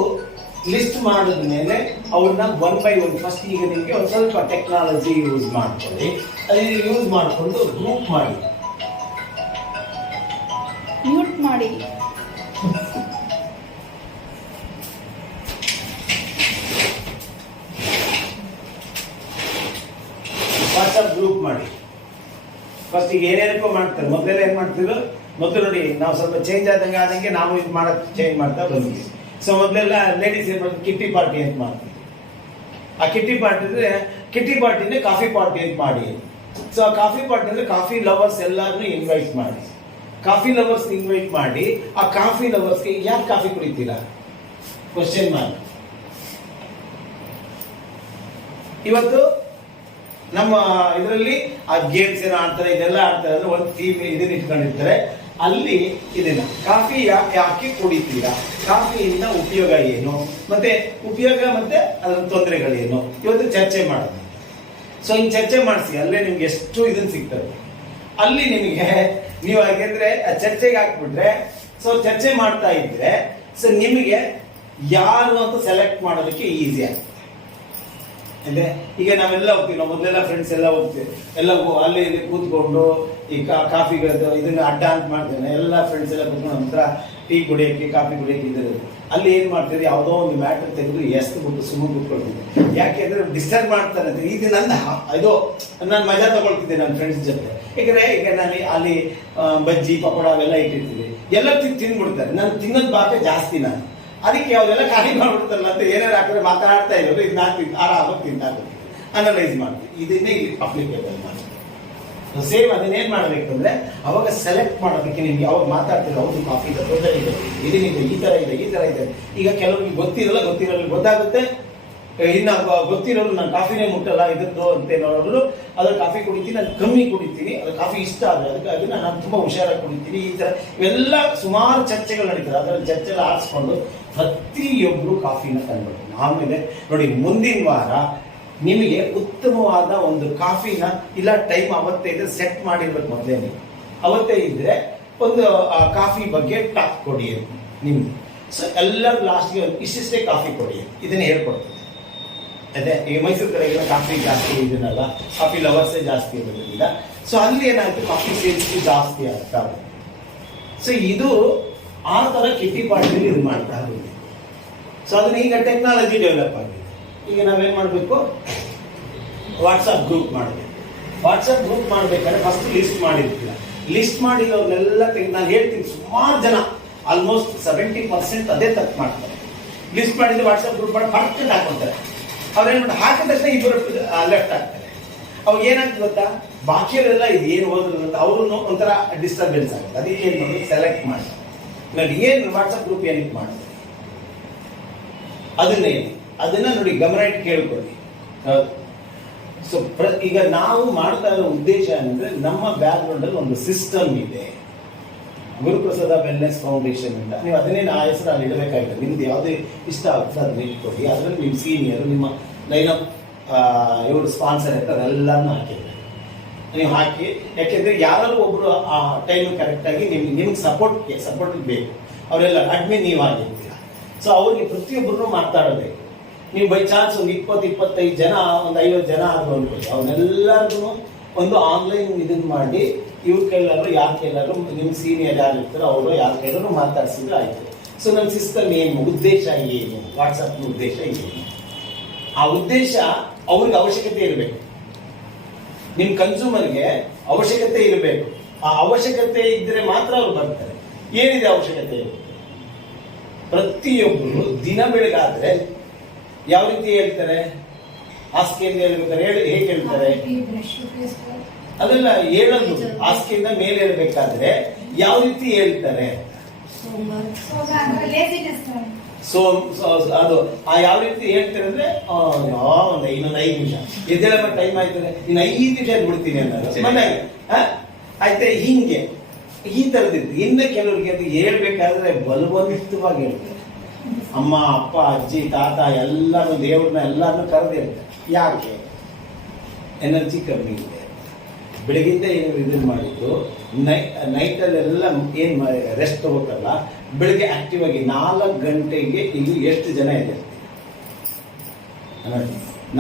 ಲಿಸ್ಟ್ ಮಾಡಿದ್ಮೇಲೆ ಅವ್ರನ್ನ 1 by 1 ಫಸ್ಟ್ ಈಗ ನಿಮಗೆ ಒಂದು ಸ್ವಲ್ಪ ಟೆಕ್ನಾಲಜಿ ಯೂಸ್ ಮಾಡ್ಕೊಳ್ಳಿ. ಅದನ್ನ ಯೂಸ್ ಮಾಡಿಕೊಂಡು ಗ್ರೂಪ್ ಮಾಡಿ. ಮ್ಯೂಟ್ ಮಾಡಿ. ವಾಟ್ಸಪ್ ಗ್ರೂಪ್ ಮಾಡಿ. ಫಸ್ಟ್ ಈಗ ಏನೇನಕ್ಕೂ ಮಾಡ್ತಾರೆ. ಮೊದಲೆಲ್ಲ ಏನ್ ಮಾಡ್ತಿದ್ರು, ಮೊದಲು ನೋಡಿ ನಾವು ಸ್ವಲ್ಪ ಚೇಂಜ್ ಆದಂಗೆ ನಾವು ಇದು ಮಾಡೋದು ಚೇಂಜ್ ಮಾಡ್ತಾ ಬಂದ್ವಿ. ಸೊ ಮೊದಲೆಲ್ಲ ಲೇಡೀಸ್ ಏನ್ ಮಾಡ್ತಾರೆ, ಕಿಟ್ಟಿ ಪಾರ್ಟಿ ಅಂತ ಮಾಡ್ತೀವಿ. ಆ ಕಿಟ್ಟಿ ಪಾರ್ಟಿ ಅಂದ್ರೆ ಕಿಟ್ಟಿ ಪಾರ್ಟಿನೇ ಕಾಫಿ ಪಾರ್ಟಿ ಅಂತ ಮಾಡಿ. ಸೊ ಆ ಕಾಫಿ ಪಾರ್ಟಿ ಅಂದ್ರೆ ಕಾಫಿ ಲವರ್ಸ್ ಎಲ್ಲಾರನ್ನೂ ಇನ್ವೈಟ್ ಮಾಡಿ. ಕಾಫಿ ಲವರ್ಸ್ ಇನ್ವೈಟ್ ಮಾಡಿ. ಆ ಕಾಫಿ ಲವರ್ಸ್ಗೆ ಯಾಕೆ ಕಾಫಿ ಕುಡಿತೀರಾ ಕ್ವಶನ್ ಮಾರ್ಕ್. ಇವತ್ತು ನಮ್ಮ ಇದರಲ್ಲಿ ಆ ಗೇಮ್ಸ್ ಏನೋ ಆಡ್ತಾರೆ, ಇದೆಲ್ಲ ಆಡ್ತಾರೆ ಅಂದ್ರೆ ಒಂದು ಥೀಮ್ ಇದನ್ನ ಇಟ್ಕೊಂಡಿರ್ತಾರೆ. ಅಲ್ಲಿ ಇದನ್ನ ಕಾಫಿ ಯಾಕೆ ಕುಡಿತೀರಾ, ಕಾಫಿಯಿಂದ ಉಪಯೋಗ ಏನು, ಮತ್ತೆ ಉಪಯೋಗ ಮತ್ತೆ ಅದರ ತೊಂದರೆಗಳೇನು, ಇವತ್ತು ಚರ್ಚೆ ಮಾಡೋದು. ಸೊ ಹಿಂಗೆ ಚರ್ಚೆ ಮಾಡಿಸಿ, ಅಲ್ಲೇ ನಿಮ್ಗೆ ಎಷ್ಟು ಇದನ್ನ ಸಿಗ್ತದೆ. ಅಲ್ಲಿ ನಿಮಗೆ ನೀವು ಹಾಗೆಂದ್ರೆ ಚರ್ಚೆಗೆ ಹಾಕ್ಬಿಟ್ರೆ, ಸೊ ಚರ್ಚೆ ಮಾಡ್ತಾ ಇದ್ರೆ ಸೊ ನಿಮಗೆ ಯಾರು ಅಂತ ಸೆಲೆಕ್ಟ್ ಮಾಡೋದಕ್ಕೆ ಈಸಿ ಆಗ್ತದೆ. ಅಂದ್ರೆ ಈಗ ನಾವೆಲ್ಲ ಹೋಗ್ತೀವಿ, ನಾವು ಮೊದಲೆಲ್ಲ ಫ್ರೆಂಡ್ಸ್ ಎಲ್ಲ ಹೋಗ್ತೀವಿ, ಎಲ್ಲ ಅಲ್ಲಿ ಇಲ್ಲಿ ಕೂತ್ಕೊಂಡು ಈ ಕಾಫಿಗಳದ್ದು ಇದನ್ನ ಅಡ್ಡ ಅಂತ ಮಾಡ್ತೇನೆ. ಎಲ್ಲ ಫ್ರೆಂಡ್ಸ್ ಎಲ್ಲ ಕೂತ್ಕೊಂಡು ನಂತರ ಟೀ ಕುಡಿಯೋಕ್ಕೆ ಕಾಫಿ ಕುಡಿಯೋಕೆ ಇದ್ರೆ ಅಲ್ಲಿ ಏನ್ ಮಾಡ್ತೀರಿ, ಯಾವುದೋ ಒಂದು ಮ್ಯಾಟರ್ ತೆಗೆದು ಎಷ್ಟು ಬಿಟ್ಟು ಸುಮ್ಮನೆ ಕೂತ್ಕೊಳ್ತಿದ್ದೆ. ಯಾಕೆಂದ್ರೆ ಡಿಸ್ಟರ್ಬ್ ಮಾಡ್ತಾರೆ ಅಂತ. ಇದು ನನ್ನ ಇದು ನಾನು ಮಜಾ ತಗೊಳ್ತಿದ್ದೆ ನನ್ನ ಫ್ರೆಂಡ್ಸ್ ಜೊತೆ. ಯಾಕಂದ್ರೆ ಈಗ ನಾನು ಅಲ್ಲಿ ಬಜ್ಜಿ ಪಕೋಡ ಅವೆಲ್ಲ ಇಟ್ಟಿರ್ತೀವಿ, ಎಲ್ಲ ತಿಂದ್ಬಿಡ್ತಾರೆ. ನಾನು ತಿನ್ನೋದು ಭಾಗ ಜಾಸ್ತಿ. ನಾನು ಅದಕ್ಕೆ ಯಾವ್ದೆಲ್ಲ ಖಾಲಿ ಮಾಡ್ಬಿಡ್ತಾರಲ್ಲ ಅಂತ ಏನಾರು ಹಾಕಿದ್ರೆ ಮಾತಾಡ್ತಾ ಇರೋದು ಇದು ನಾಲ್ಕು ಆರಾಮಾಗಿ ತಿಂತಾಗುತ್ತೆ, ಅನಲೈಸ್ ಮಾಡ್ತೀವಿ. ಇದನ್ನೇ ಇಲ್ಲಿ ಅಪ್ಲಿಕೇಬಲ್ ಮಾಡ್ತೀವಿ. ಸೇಮ್ ಅದನ್ನೇನ್ ಮಾಡ್ಬೇಕಂದ್ರೆ ಅವಾಗ ಸೆಲೆಕ್ಟ್ ಮಾಡೋದಕ್ಕೆ ನಿಮ್ಗೆ ಅವಾಗ ಮಾತಾಡ್ತಿರೋ ಹೌದು ಕಾಫಿ ಇದೆ, ತೊಂದರೆ ಇದೆ, ಇದೀನಿದೆ, ಈ ತರ ಇದೆ, ಈ ತರ ಇದೆ. ಈಗ ಕೆಲವರಿಗೆ ಗೊತ್ತಿರಲ್ಲ, ಗೊತ್ತಾಗುತ್ತೆ. ಇನ್ನ ಗೊತ್ತಿರೋರು ನಾನು ಕಾಫಿನೇ ಮುಟ್ಟಲ್ಲ ಇದ್ರದ್ದು ಅಂತ ನೋಡೋರು ಅದ್ರ ಕಾಫಿ ಕುಡಿತೀನಿ, ನಾನು ಕಮ್ಮಿ ಕುಡಿತೀನಿ, ಅದು ಕಾಫಿ ಇಷ್ಟ ಆದ್ರೆ ಅದಕ್ಕಾಗಿ ನಾನು ತುಂಬಾ ಹುಷಾರಾಗಿ ಕುಡಿತೀನಿ. ಈ ತರ ಇವೆಲ್ಲ ಸುಮಾರು ಚರ್ಚೆಗಳು ನಡೀತಾರೆ. ಅದರಲ್ಲಿ ಚರ್ಚೆಲ್ಲ ಆರಿಸ್ಕೊಂಡು ಪ್ರತಿಯೊಬ್ರು ಕಾಫಿನ ತಂದ್ಬಿಡ್ತೀನಿ. ಆಮೇಲೆ ನೋಡಿ, ಮುಂದಿನ ವಾರ ನಿಮಗೆ ಉತ್ತಮವಾದ ಒಂದು ಕಾಫಿನ ಇಲ್ಲ ಟೈಮ್ ಅವತ್ತೇ ಇದ್ರೆ ಸೆಟ್ ಮಾಡಿರ್ಬೇಕು. ಮೊದಲೇ ನೀವು ಅವತ್ತೇ ಇದ್ರೆ ಒಂದು ಕಾಫಿ ಬಗ್ಗೆ ಟಾಕ್ ಕೊಡಿ ನಿಮ್ಗೆ. ಸೊ ಎಲ್ಲರೂ ಲಾಸ್ಟ್ಗೆ ಇಷ್ಟಿಷ್ಟೇ ಕಾಫಿ ಕೊಡಿ ಇದನ್ನ ಹೇಳ್ಕೊಡ್ತೀನಿ. ಅದೇ ಈಗ ಮೈಸೂರು ಕಡೆಗೆಲ್ಲ ಕಾಫಿ ಜಾಸ್ತಿ ಇದನ್ನಲ್ಲ, ಕಾಫಿ ಲವರ್ಸೇ ಜಾಸ್ತಿ ಇರೋದ್ರಿಂದ ಸೊ ಅಲ್ಲಿ ಏನಾಯ್ತು, ಕಾಫಿ ಸೇಲ್ಸ್ ಜಾಸ್ತಿ ಆಗ್ತಾ ಇದೆ. ಸೊ ಇದು ಆ ತರ ಕಿಟ್ಟಿ ಪಾರ್ಟಿಲಿ ಇದು ಮಾಡ್ತಾ ಹೋಗಿದೆ. ಸೊ ಅದನ್ನ ಈಗ ಟೆಕ್ನಾಲಜಿ ಡೆವಲಪ್ ಆಗಿದೆ. ಈಗ ನಾವೇನ್ ಮಾಡ್ಬೇಕು, ವಾಟ್ಸಪ್ ಗ್ರೂಪ್ ಮಾಡಬೇಕು. ವಾಟ್ಸಪ್ ಗ್ರೂಪ್ ಮಾಡ್ಬೇಕಾದ್ರೆ ಫಸ್ಟ್ ಲಿಸ್ಟ್ ಮಾಡಿರ್ತೀರ. ಲಿಸ್ಟ್ ಮಾಡಿರೋರ್ನೆಲ್ಲ ತೆಗೆದು ನಾನು ಹೇಳ್ತೀನಿ, ಸುಮಾರು ಜನ ಆಲ್ಮೋಸ್ಟ್ 70% ಅದೇ ತಪ್ಪು ಮಾಡ್ತಾರೆ. ಲಿಸ್ಟ್ ಮಾಡಿದ್ರೆ ವಾಟ್ಸಪ್ ಗ್ರೂಪ್ ಮಾಡಿ ಪರ್ಫೆಕ್ಟ್ ಹಾಕೊಳ್ತಾರೆ. ಅವ್ರೇನ್ ಮಾಡಿ ಹಾಕಿದ ತಕ್ಷಣ ಇಬ್ಬರು ಲೆಫ್ಟ್ ಆಗ್ತಾರೆ. ಅವಾಗ ಏನಾಗ್ತದೆ ಗೊತ್ತಾ, ಬಾಕಿಯವರೆಲ್ಲ ಇದು ಏನು ಓದಿಲ್ಲ ಅಂತ ಅವ್ರನ್ನು ಒಂಥರ ಡಿಸ್ಟರ್ಬೆನ್ಸ್ ಆಗುತ್ತೆ. ಅದಕ್ಕೆ ಏನ್ ಮಾಡಿ ಸೆಲೆಕ್ಟ್ ಮಾಡಿ ನೋಡಿ ಏನು ವಾಟ್ಸಪ್ ಗ್ರೂಪ್ ಏನಕ್ಕೆ ಮಾಡ್ತಾರೆ ಅದನ್ನ ನೋಡಿ ಗಮನ ಇಟ್ಟು ಕೇಳ್ಕೊಳ್ಳಿ. ಸೊ ಈಗ ನಾವು ಮಾಡ್ತಾ ಇರೋ ಉದ್ದೇಶ ಅಂದ್ರೆ ನಮ್ಮ ಬ್ಯಾಕ್ ಗ್ರೌಂಡ್ ಅಲ್ಲಿ ಒಂದು ಸಿಸ್ಟಮ್ ಇದೆ, ಗುರುಪ್ರಸಾದ ವೆಲ್ನೆಸ್ ಫೌಂಡೇಶನ್ ಅಂತ. ನೀವು ಅದನ್ನೇ ಆ ಹೆಸರು ಅಲ್ಲಿ ಇಡಬೇಕಾಗಿದೆ. ನಿಮ್ದು ಯಾವುದೇ ಇಷ್ಟ ಆಗ್ತದೆ ಅದನ್ನ ಇಟ್ಕೊಳ್ಳಿ. ಅದರಲ್ಲಿ ನಿಮ್ಮ ಸೀನಿಯರ್, ನಿಮ್ಮ ಲೈನ್ ಆಫ್ ಇವರು ಸ್ಪಾನ್ಸರ್ ಇರ್ತಾರೆ, ಎಲ್ಲರನ್ನೂ ಹಾಕಿದ್ರೆ ನೀವು ಹಾಕಿ. ಯಾಕೆಂದ್ರೆ ಯಾರು ಒಬ್ರು ಆ ಟೈಮ್ ಕರೆಕ್ಟ್ ಆಗಿ ನಿಮ್ಗೆ ಸಪೋರ್ಟ್ ಬೇಕು. ಅವರೆಲ್ಲ ಅಡ್ಮಿನ್ ನೀವು ಆಗಿರ್ತೀರ. ಸೊ ಅವ್ರಿಗೆ ಪ್ರತಿಯೊಬ್ಬರು ಮಾತಾಡಬೇಕು. ನೀವು ಬೈ ಚಾನ್ಸ್ ಒಂದು 20-25 ಜನ, ಒಂದು 50 ಜನ ಆದ್ರು ಅನ್ಕೊಳ್ಳಿ, ಅವನ್ನೆಲ್ಲರಿಗೂ ಒಂದು ಆನ್ಲೈನ್ ಇದನ್ನ ಮಾಡಿ ಇವ್ರ ಕೈಲಾದ್ರು ಯಾರ ಕೈಲಾದ್ರು ನಿಮ್ಮ ಸೀನಿಯರ್ ಯಾರು ಇರ್ತಾರೋ ಅವರು ಯಾರ ಕೈಲಾದ್ರು ಮಾತಾಡ್ಸಿದ್ರೆ ಆಯ್ತು. ಸೊ ನಮ್ಮ ಸಿಸ್ಟಮ್ ಏನು, ಉದ್ದೇಶ ಏನು, ವಾಟ್ಸಪ್ ಉದ್ದೇಶ ಏನು, ಆ ಉದ್ದೇಶ ಅವ್ರಿಗೆ ಅವಶ್ಯಕತೆ ಇರಬೇಕು. ನಿಮ್ ಕನ್ಸ್ಯೂಮರ್ಗೆ ಅವಶ್ಯಕತೆ ಇರಬೇಕು. ಆ ಅವಶ್ಯಕತೆ ಇದ್ರೆ ಮಾತ್ರ ಅವ್ರು ಬರ್ತಾರೆ. ಏನಿದೆ ಅವಶ್ಯಕತೆ? ಪ್ರತಿಯೊಬ್ಬರು ದಿನ ಬೆಳಗಾದ್ರೆ ಯಾವ ರೀತಿ ಹೇಳ್ತಾರೆ, ಹಾಸಿಗೆಯಿಂದ ಹೇಳ್ಬೇಕಾರೆ ಹೇಗೆ ಹೇಳ್ತಾರೆ? ಅದೆಲ್ಲ ಹೇಳೋದು ಹಾಸಿಗೆಯಿಂದ ಮೇಲೆ ಹೇಳ್ಬೇಕಾದ್ರೆ ಯಾವ ರೀತಿ ಹೇಳ್ತಾರೆ? ಸೊ ಅದು ಯಾವ ರೀತಿ ಹೇಳ್ತಾರೆ ಅಂದ್ರೆ ಇನ್ನೊಂದು 5 ನಿಮಿಷ ಎದ್ದೇಳ ಟೈಮ್ ಆಯ್ತದೆ, ಇನ್ನು 5 ನಿಮಿಷ ಬಿಡ್ತೀನಿ ಅನ್ನೋದು ಮನೆಗೆ ಆಯ್ತಾ. ಹಿಂಗೆ ಈ ತರದಿತ್ತು. ಇನ್ನು ಕೆಲವರಿಗೆ ಅದು ಹೇಳ್ಬೇಕಾದ್ರೆ ಬಲವಂತವಾಗಿ ಹೇಳ್ತಾರೆ. ಅಮ್ಮ ಅಪ್ಪ ಅಜ್ಜಿ ತಾತ ಎಲ್ಲರೂ ದೇವ್ರನ್ನ ಎಲ್ಲರನ್ನೂ ಕರೆದು ಹೇಳ್ತಾರೆ. ಯಾಕೆ? ಎನರ್ಜಿ ಕಮ್ಮಿ ಇದೆ. ಬೆಳಗಿಂದ ಏನು ಇದನ್ನು ಮಾಡಿದ್ದು ನೈಟಲ್ಲೆಲ್ಲ ಏನು ರೆಸ್ಟ್ ತಗೋತಲ್ಲ, ಬೆಳಿಗ್ಗೆ ಆಕ್ಟಿವ್ ಆಗಿ 4 ಗಂಟೆಗೆ ಇಲ್ಲಿ ಎಷ್ಟು ಜನ ಇದೆ?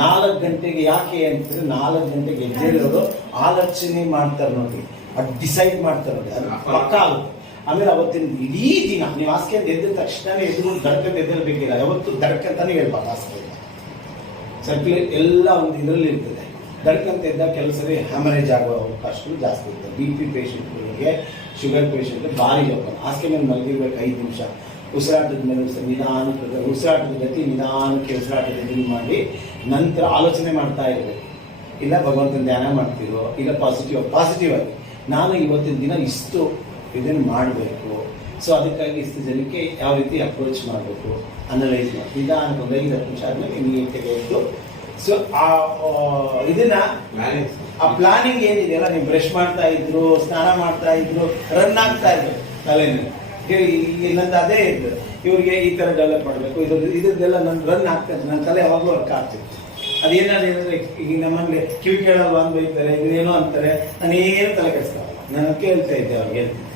4 ಗಂಟೆಗೆ ಯಾಕೆ ಅಂತಂದ್ರೆ 4 ಗಂಟೆಗೆ ಎದ್ದೇಳೋರು ಆಲೋಚನೆ ಮಾಡ್ತಾರೆ ನೋಡಿ, ಅದು ಡಿಸೈಡ್ ಮಾಡ್ತಾರೆ ನೋಡಿ, ಅದು ಪಕ್ಕ ಆಗುತ್ತೆ. ಆಮೇಲೆ ಅವತ್ತಿನ ಇಡೀ ದಿನ ನೀವು ಹಾಸಿಗೆ ಎದ್ದ ತಕ್ಷಣ ಎದುರು ದಡ್ಕಂತ ಎದ್ದೇಳಬೇಕಿಲ್ಲ, ಯಾವತ್ತು ದಡ್ಕಂತಾನೆ ಹೇಳ್ಬಾರ್ದು. ಹಾಸಿಗೆ ಸರ್ಕ್ಯುಲೇಟ್ ಎಲ್ಲ ಒಂದು ಇದರಲ್ಲಿ ಇರ್ತದೆ. ದಡ್ಕಂತ ಎದ್ದ ಕೆಲಸವೇ ಹ್ಯಾಮರೇಜ್ ಆಗೋ ಅವಕಾಶಗಳು ಜಾಸ್ತಿ ಇರ್ತದೆ. BP ಪೇಷಂಟ್ಗಳಿಗೆ, ಶುಗರ್ ಪೇಷಂಟ್ ಭಾರಿ ಜೋಪಾನ. ಹಾಸಿಗೆ ಮೇಲೆ ಮಲಗಿರ್ಬೇಕು 5 ನಿಮಿಷ. ಉಸಿರಾಟದ ಮೇಲೆ ನಿಧಾನಕ್ಕೆ, ಉಸಿರಾಟದ ಗತಿ ನಿಧಾನಕ್ಕೆ ಉಸಿರಾಟದ ಇದನ್ನು ಮಾಡಿ ನಂತರ ಆಲೋಚನೆ ಮಾಡ್ತಾ ಇರಬೇಕು. ಇಲ್ಲ ಭಗವಂತನ ಧ್ಯಾನ ಮಾಡ್ತಿರೋ, ಇಲ್ಲ ಪಾಸಿಟಿವ್ ಆಗಿ ನಾನು ಇವತ್ತಿನ ದಿನ ಇಷ್ಟು ಇದನ್ನು ಮಾಡಬೇಕು, ಸೊ ಅದಕ್ಕಾಗಿ ಇಷ್ಟು ಜನಕ್ಕೆ ಯಾವ ರೀತಿ ಅಪ್ರೋಚ್ ಮಾಡಬೇಕು ಅನಲೈಸ್ ಮಾಡಿ ನಿಧಾನಕ್ಕೆ ಒಂದು 5-10 ನಿಮಿಷ ಆದ್ಮೇಲೆ ನೀಟಾಗಿ ಎದ್ದು ಸೊ ಇದನ್ನ ಆ ಪ್ಲಾನಿಂಗ್ ಏನಿದೆಯಲ್ಲ, ನೀವು ಬ್ರಷ್ ಮಾಡ್ತಾ ಇದ್ರು, ಸ್ನಾನ ಮಾಡ್ತಾ ಇದ್ರು, ರನ್ ಆಗ್ತಾ ಇದ್ರು ತಲೆನಲ್ಲಿ. ನಂದು ಅದೇ ಇದ್ದು ಇವ್ರಿಗೆ ಈ ತರ ಡೆವಲಪ್ ಮಾಡಬೇಕು, ಇದ್ರದ್ದೆಲ್ಲ ನನ್ನ ರನ್ ಆಗ್ತಾ ಇತ್ತು. ನನ್ನ ತಲೆ ಯಾವಾಗಲೂ ವರ್ಕ್ ಆಗ್ತಿತ್ತು. ಅದೇನಾದ್ರು ಏನಂದ್ರೆ ಈಗ ನಮ್ಮಲ್ಲಿ ಕಿವಿ ಕೇಳಲ್ವ ಅಂತ ಬೈತಾರೆ, ಇದೇನೋ ಅಂತಾರೆ, ನಾನು ಏನು ತಲೆ ಕೆಡಿಸ್ಕೊಳ್ಳಲ್ಲ. ನಾನು ಕೇಳ್ತಾ ಇದ್ದೆ ಅವ್ರಿಗೆ ಹೇಳ್ತಿದ್ದೆ.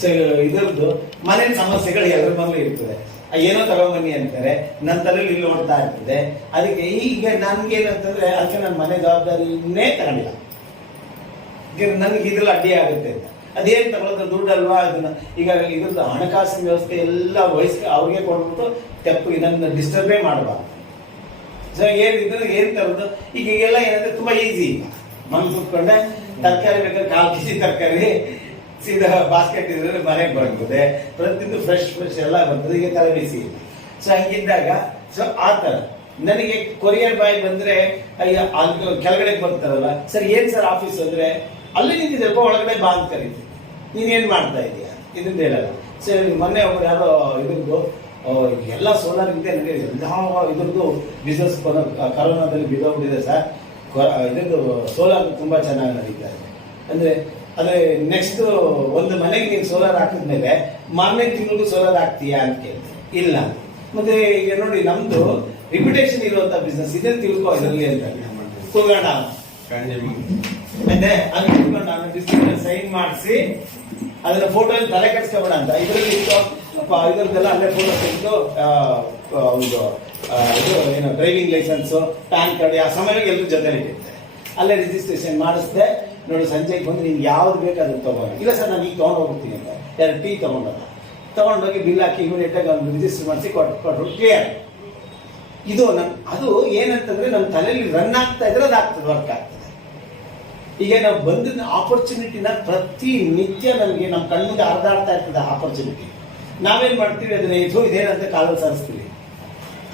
ಸೊ ಇದ್ರದ್ದು ಮನೇಲಿ ಸಮಸ್ಯೆಗಳು ಎಲ್ಲರ ಮನೇಲಿ ಇರ್ತದೆ. ಏನೋ ತಗೊಂಬನ್ನಿ ಅಂತಾರೆ, ನನ್ನ ತಲೆಯಲ್ಲಿ ಇಲ್ಲಿ ಓಡ್ತಾ ಇರ್ತದೆ. ಅದಕ್ಕೆ ಈಗ ನನ್ಗೇನಂತಂದ್ರೆ ಅದಕ್ಕೆ ನನ್ನ ಮನೆ ಜವಾಬ್ದಾರಿನೇ ತಗೊಂಡಿಲ್ಲ. ನನ್ಗೆ ಇದ್ರಲ್ಲಿ ಅಡ್ಡಿ ಆಗುತ್ತೆ ಅಂತ. ಅದೇನು ತಗೊಳ್ಳೋದು ದುಡ್ಡಲ್ವಾ, ಅದನ್ನ ಈಗ ಇದ್ರದ್ದು ಹಣಕಾಸಿನ ವ್ಯವಸ್ಥೆ ಎಲ್ಲ ಅವ್ರಿಗೆ ಕೊಡ್ಬಿಟ್ಟು ತೆಪ್ಪು ಇದನ್ನ ಡಿಸ್ಟರ್ಬೇ ಮಾಡಬಾರ್ದು. ಸೊ ಏನ್ ತರೋದು ಈಗೆಲ್ಲ ಏನಂದ್ರೆ ತುಂಬಾ ಈಸಿ. ಈಗ ಮನೆ ಕೂತ್ಕೊಂಡೆ ತರಕಾರಿ ಬೇಕಾದ್ರೆ 4 kg ತರಕಾರಿ ಸೀದಾ ಬಾಸ್ಕೆಟ್ ಇದ್ರೆ ಮನೆಗೆ ಬರ್ತದೆ. ಪ್ರತಿಯೊಂದು ಫ್ರೆಶ್ ಎಲ್ಲ ಬರ್ತದೆ. ಈಗ ತಲೆ ಬಿಸಿ ಇಲ್ಲ. ಸೊ ಹಂಗಿದ್ದಾಗ ಸೊ ಆ ತರ ನನಗೆ ಕೊರಿಯರ್ ಬಾಯ್ ಬಂದ್ರೆ ಕೆಳಗಡೆ ಬರ್ತಾರಲ್ಲ, ಸರ್ ಏನ್ ಸರ್ ಆಫೀಸ್ ಅಂದ್ರೆ ಅಲ್ಲಿ ನಿಂತಿದ್ದೆಪ್ಪ ಒಳಗಡೆ ಬಾ ಅಂತ ಕರೀತೀನಿ. ನೀನೇನ್ ಮಾಡ್ತಾ ಇದೀಯಾ ಇದನ್ನ ಹೇಳಲ್ಲ. ಸೊ ಮೊನ್ನೆ ಒಬ್ರು ಯಾರೋ ಇದ್ರದ್ದು ಎಲ್ಲ ಸೋಲಾರ್ ಇದೆ, ನನಗೆ ಎಲ್ಲ ಇದ್ರದ್ದು ಬಿಸ್ನೆಸ್ ಕರೋನಾದಲ್ಲಿ ಬಿದ್ದೋಗ್ಬಿಟ್ಟಿದೆ ಸರ್. ಇದ್ರದ್ದು ಸೋಲಾರ್ ತುಂಬಾ ಚೆನ್ನಾಗಿ ನಡೀತಾ ಇದೆ ಅಂದ್ರೆ ನೆಕ್ಸ್ಟ್ ಒಂದು ಮನೆಗೆ ನೀನು ಸೋಲಾರ್ ಹಾಕಿದ್ಮೇಲೆ ಮಾರನೇ ತಿಂಗಳಿಗೂ ಸೋಲಾರ್ ಹಾಕ್ತೀಯಾ ಅಂತ ಕೇಳ್ತೀನಿ. ಇಲ್ಲ. ಮತ್ತೆ ಈಗ ನೋಡಿ ನಮ್ದು ರಿಪ್ಯುಟೇಷನ್ ಇರುವಂತ ಬಿಸ್ನೆಸ್ ಇದನ್ನ ತಿಳ್ಕೊ ಇದರಲ್ಲಿ ಅಂತ ಕೂತ್ಕೊಂಡ ನಾನು ಡಿಸ್ಟ್ರಿಕ್ಟ್ ಸೈನ್ ಮಾಡಿಸಿ ಅದನ್ನ ಫೋಟೋ ತಲೆ ಕೆಡಿಸ್ಕೊಬೇಡ ಅಂತ ಇದರಲ್ಲಿ ಇದ್ರದ್ದೆಲ್ಲ ಅಲ್ಲೇ ಫೋಟೋ ತೆಗೆದು ಒಂದು ಇದು ಏನು ಡ್ರೈವಿಂಗ್ ಲೈಸೆನ್ಸ್, ಪ್ಯಾನ್ ಕಾರ್ಡ್ ಆ ಸಮಯಕ್ಕೆ ಎಲ್ಲರೂ ಜೊತೆಲಿ ಇಟ್ಟಿರ್ತಾರೆ. ಅಲ್ಲೇ ರಿಜಿಸ್ಟ್ರೇಷನ್ ಮಾಡಿಸ್ದೆ. ನೋಡಿ ಸಂಜೆಗೆ ಬಂದು ನೀನು ಯಾವ್ದು ಬೇಕು ಅದನ್ನ ತಗೊಂಡು, ಇಲ್ಲ ಸರ್ ನಾನು ಈಗ ತೊಗೊಂಡು ಹೋಗ್ತೀನಿ ಅಂತ 2 ಟೀ ತಗೊಂಡೋಗಿ ಬಿಲ್ ಹಾಕಿ ಇಮಿಡಿಯೇಟ್ ಆಗಿ ಒಂದು ರಿಜಿಸ್ಟರ್ ಮಾಡಿಸಿ ಕೊಟ್ಟರು ಕ್ಲಿಯರ್. ಇದು ಅದು ಏನಂತಂದ್ರೆ ನಮ್ಮ ತಲೆಯಲ್ಲಿ ರನ್ ಆಗ್ತಾ ಇದ್ರೆ ಅದಾಗ್ತದೆ, ವರ್ಕ್ ಆಗ್ತದೆ. ಈಗ ನಾವು ಬಂದ ಆಪರ್ಚುನಿಟಿನ ಪ್ರತಿ ನಿತ್ಯ ನಮಗೆ ನಮ್ಮ ಕಣ್ಣಿಗೆ ಹರಿದಾಡ್ತಾ ಇರ್ತದೆ ಆಪರ್ಚುನಿಟಿ. ನಾವೇನ್ ಮಾಡ್ತೀವಿ ಅದನ್ನ ಇದೇನಂತ ಕಾಲಲ್ಲಿ ಸರಿಸ್ತೀವಿ.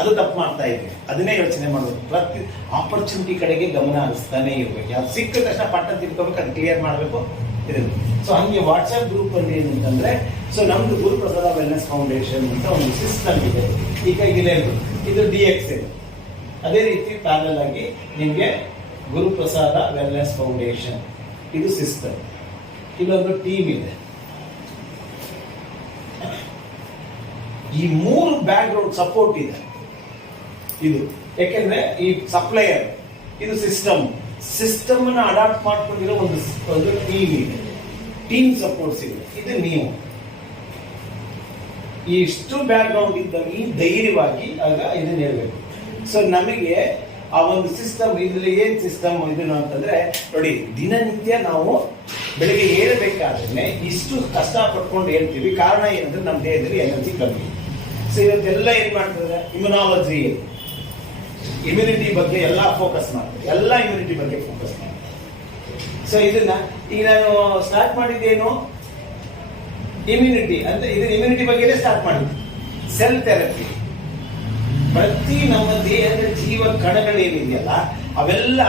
ಅದು ತಪ್ಪು ಮಾಡ್ತಾ ಇದ್ವಿ. ಅದನ್ನೇ ಯೋಚನೆ ಮಾಡೋದು. ಪ್ರತಿ ಆಪರ್ಚುನಿಟಿ ಕಡೆಗೆ ಗಮನ ಹರಿಸ್ತಾನೆ ಇರ್ಬೇಕು. ಯಾವ್ದು ಸಿಕ್ಕ ತಕ್ಷಣ ಪಟ್ಟ ತಿಳ್ಕೋಬೇಕು, ಅದು ಕ್ಲಿಯರ್ ಮಾಡಬೇಕು. ಸೊ ಹಂಗೆ ವಾಟ್ಸ್ಆಪ್ ಗ್ರೂಪ್ ಅಲ್ಲಿ ಏನಂತಂದ್ರೆ ಸೊ ನಮ್ದು ಗುರುಪ್ರಸಾದ ವೆಲ್ನೆಸ್ ಫೌಂಡೇಶನ್ ಅಂತ ಒಂದು ಸಿಸ್ಟಮ್ ಇದೆ. ಈಗ ಇದು DX ಇದೆ. ಅದೇ ರೀತಿ ಪ್ಯಾರಲ್ ಆಗಿ ನಿಮ್ಗೆ ಗುರುಪ್ರಸಾದ ವೆಲ್ನೆಸ್ ಫೌಂಡೇಶನ್ ಇದು ಸಿಸ್ಟಮ್. ಇಲ್ಲೊಂದು ಟೀಮ್ ಇದೆ. ಈ 3 ಬ್ಯಾಕ್ ಗ್ರೌಂಡ್ ಸಪೋರ್ಟ್ ಇದೆ. ಇದು ಯಾಕೆಂದ್ರೆ ಈ ಸಪ್ಲೈಯರ್ ಇದು ಸಿಸ್ಟಮ್ ಅನ್ನ ಅಡಾಪ್ಟ್ ಮಾಡ್ಕೊಂಡಿರೋ ಒಂದು ಟೀಮ್ ಇದೆ. ಟೀಮ್ ಸಪೋರ್ಟ್ ಸಿಗುತ್ತೆ. ಇದು ನೀವು ಇಷ್ಟು ಬ್ಯಾಕ್ ಗ್ರೌಂಡ್ ಇದ್ದಾಗ ಈ ಧೈರ್ಯವಾಗಿ ಆಗ ಇದನ್ನ ಹೇಳ್ಬೇಕು. ಸೊ ನಮಗೆ ಆ ಒಂದು ಸಿಸ್ಟಮ್ ಇದ್ರಲ್ಲಿ ಏನ್ ಸಿಸ್ಟಮ್ ಇದನ್ನು ಅಂತಂದ್ರೆ ನೋಡಿ, ದಿನನಿತ್ಯ ನಾವು ಬೆಳಿಗ್ಗೆ ಏಳಬೇಕಾದ್ರೆ ಇಷ್ಟು ಕಷ್ಟ ಪಡ್ಕೊಂಡು ಹೇಳ್ತೀವಿ. ಕಾರಣ ಏನಂದ್ರೆ ನಮ್ಮ ದೇಹದಲ್ಲಿ ಎನರ್ಜಿ ಕಮ್ಮಿ. ಸೊ ಇವತ್ತೆಲ್ಲ ಏನ್ ಮಾಡ್ತಾರೆ, ಇಮ್ಯುನಿಟಿ ಬಗ್ಗೆ ಎಲ್ಲ ಫೋಕಸ್ ಮಾಡ್ತಾರೆ. ಎಲ್ಲ ಇಮ್ಯುನಿಟಿ ಬಗ್ಗೆ ಫೋಕಸ್ ಮಾಡ್ತಾರೆ. ಸೊ ಇದನ್ನ ಈಗ ನಾನು ಸ್ಟಾರ್ಟ್ ಮಾಡಿದ್ದೇನು, ಇಮ್ಯುನಿಟಿ ಅಂದ್ರೆ ಇದನ್ನ ಇಮ್ಯುನಿಟಿ ಬಗ್ಗೆನೇ ಸ್ಟಾರ್ಟ್ ಮಾಡಿದ್ವಿ. Cell therapy. ಪ್ರತಿ ನಮ್ಮ ದೇಹದ ಜೀವ ಕಣಗಳೇನಿದೆಯಲ್ಲ ಅವೆಲ್ಲ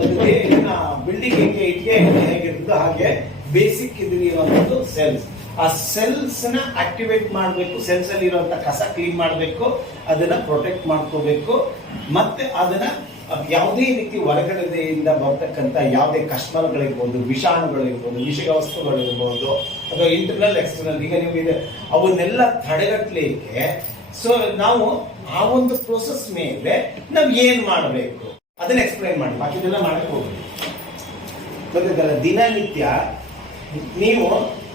ಒಂದು ದೇಹನ ಬಿಲ್ಡಿಂಗ್ ಇಟ್ಟಿಗೆ ಹೇಗಿರ್ತದೋ ಹಾಗೆ ಬೇಸಿಕ್ ಇದ್ರಿರುವಂಥದ್ದು ಸೆಲ್ಸ್. ಆ ಸೆಲ್ಸ್ ನ ಆಕ್ಟಿವೇಟ್ ಮಾಡಬೇಕು, ಸೆಲ್ಸ್ ಅಲ್ಲಿ ಇರುವಂತ ಕಸ ಕ್ಲೀನ್ ಮಾಡಬೇಕು, ಅದನ್ನ ಪ್ರೊಟೆಕ್ಟ್ ಮಾಡ್ಕೋಬೇಕು, ಮತ್ತೆ ಅದನ್ನ ಯಾವುದೇ ರೀತಿ ಹೊರಗಡೆಯಿಂದ ಬರ್ತಕ್ಕಂಥ ಯಾವುದೇ ಕಶ್ಮಲಗಳಿರ್ಬೋದು, ವಿಷಾಣುಗಳಿರ್ಬೋದು, ವಿಷಯ ವಸ್ತುಗಳಿರ್ಬೋದು, ಅಥವಾ ಇಂಟರ್ನಲ್ ಎಕ್ಸ್ಟರ್ನಲ್, ಈಗ ನೀವು ಅವನ್ನೆಲ್ಲ ತಡೆಗಟ್ಟಲಿಕ್ಕೆ ಸೊ ನಾವು ಆ ಒಂದು ಪ್ರೋಸೆಸ್ ಮೇಲೆ ನಾವು ಏನ್ ಮಾಡಬೇಕು ಅದನ್ನ ಎಕ್ಸ್ಪ್ಲೈನ್ ಮಾಡಿ, ಬಾಕಿದೆಲ್ಲ ಮಾಡಕ್ಕೆ ಹೋಗ್ಬೇಕು. ಗೊತ್ತಿದ್ದಲ್ಲ, ದಿನನಿತ್ಯ ನೀವು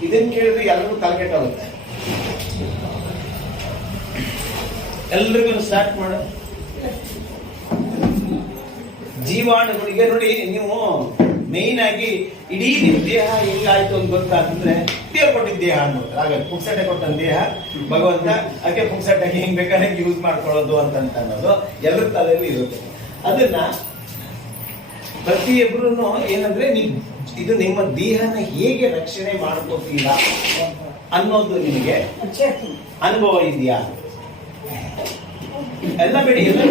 ಇದನ್ನ ಕೇಳಿದ್ರೆ ಎಲ್ಲರಿಗೂ ತಲೆಕೆಟ್ಟಾಗುತ್ತೆ. ಎಲ್ರಿಗೂ ಸ್ಟಾರ್ಟ್ ಮಾಡ ಜೀವಾಣುಗಳಿಗೆ ನೋಡಿ, ನೀವು ಮೇನ್ ಆಗಿ ಇಡೀ ನಿಮ್ ದೇಹ ಹೆಂಗಾಯ್ತು ಅಂತ ಗೊತ್ತಾದ್ರೆ ದೇಹ ಕೊಟ್ಟಿದ್ದ ದೇಹ ಅನ್ನೋದು, ಹಾಗೆ ಪುಕ್ಸಟ್ಟೆ ಕೊಟ್ಟ ದೇಹ ಭಗವಂತ, ಅದಕ್ಕೆ ಪುಕ್ಸಟ್ಟಾಗಿ ಹೆಂಗ್ ಬೇಕಾದ್ರೆ ಯೂಸ್ ಮಾಡ್ಕೊಳ್ಳೋದು ಅಂತ ಅನ್ನೋದು ಎಲ್ಲರ ತಲೆಯಲ್ಲಿ ಇರುತ್ತೆ. ಅದನ್ನ ಪ್ರತಿಯೊಬ್ಬರು ಏನಂದ್ರೆ ನೀವು ಇದು ನಿಮ್ಮ ದೇಹನ ಹೇಗೆ ರಕ್ಷಣೆ ಮಾಡ್ಕೋತೀರಾ ಅನ್ನೋದು ನಿಮಗೆ ಅನುಭವ ಇದೆಯಾ? ಎಲ್ಲ ಬೇಡಿ, ಎಲ್ಲ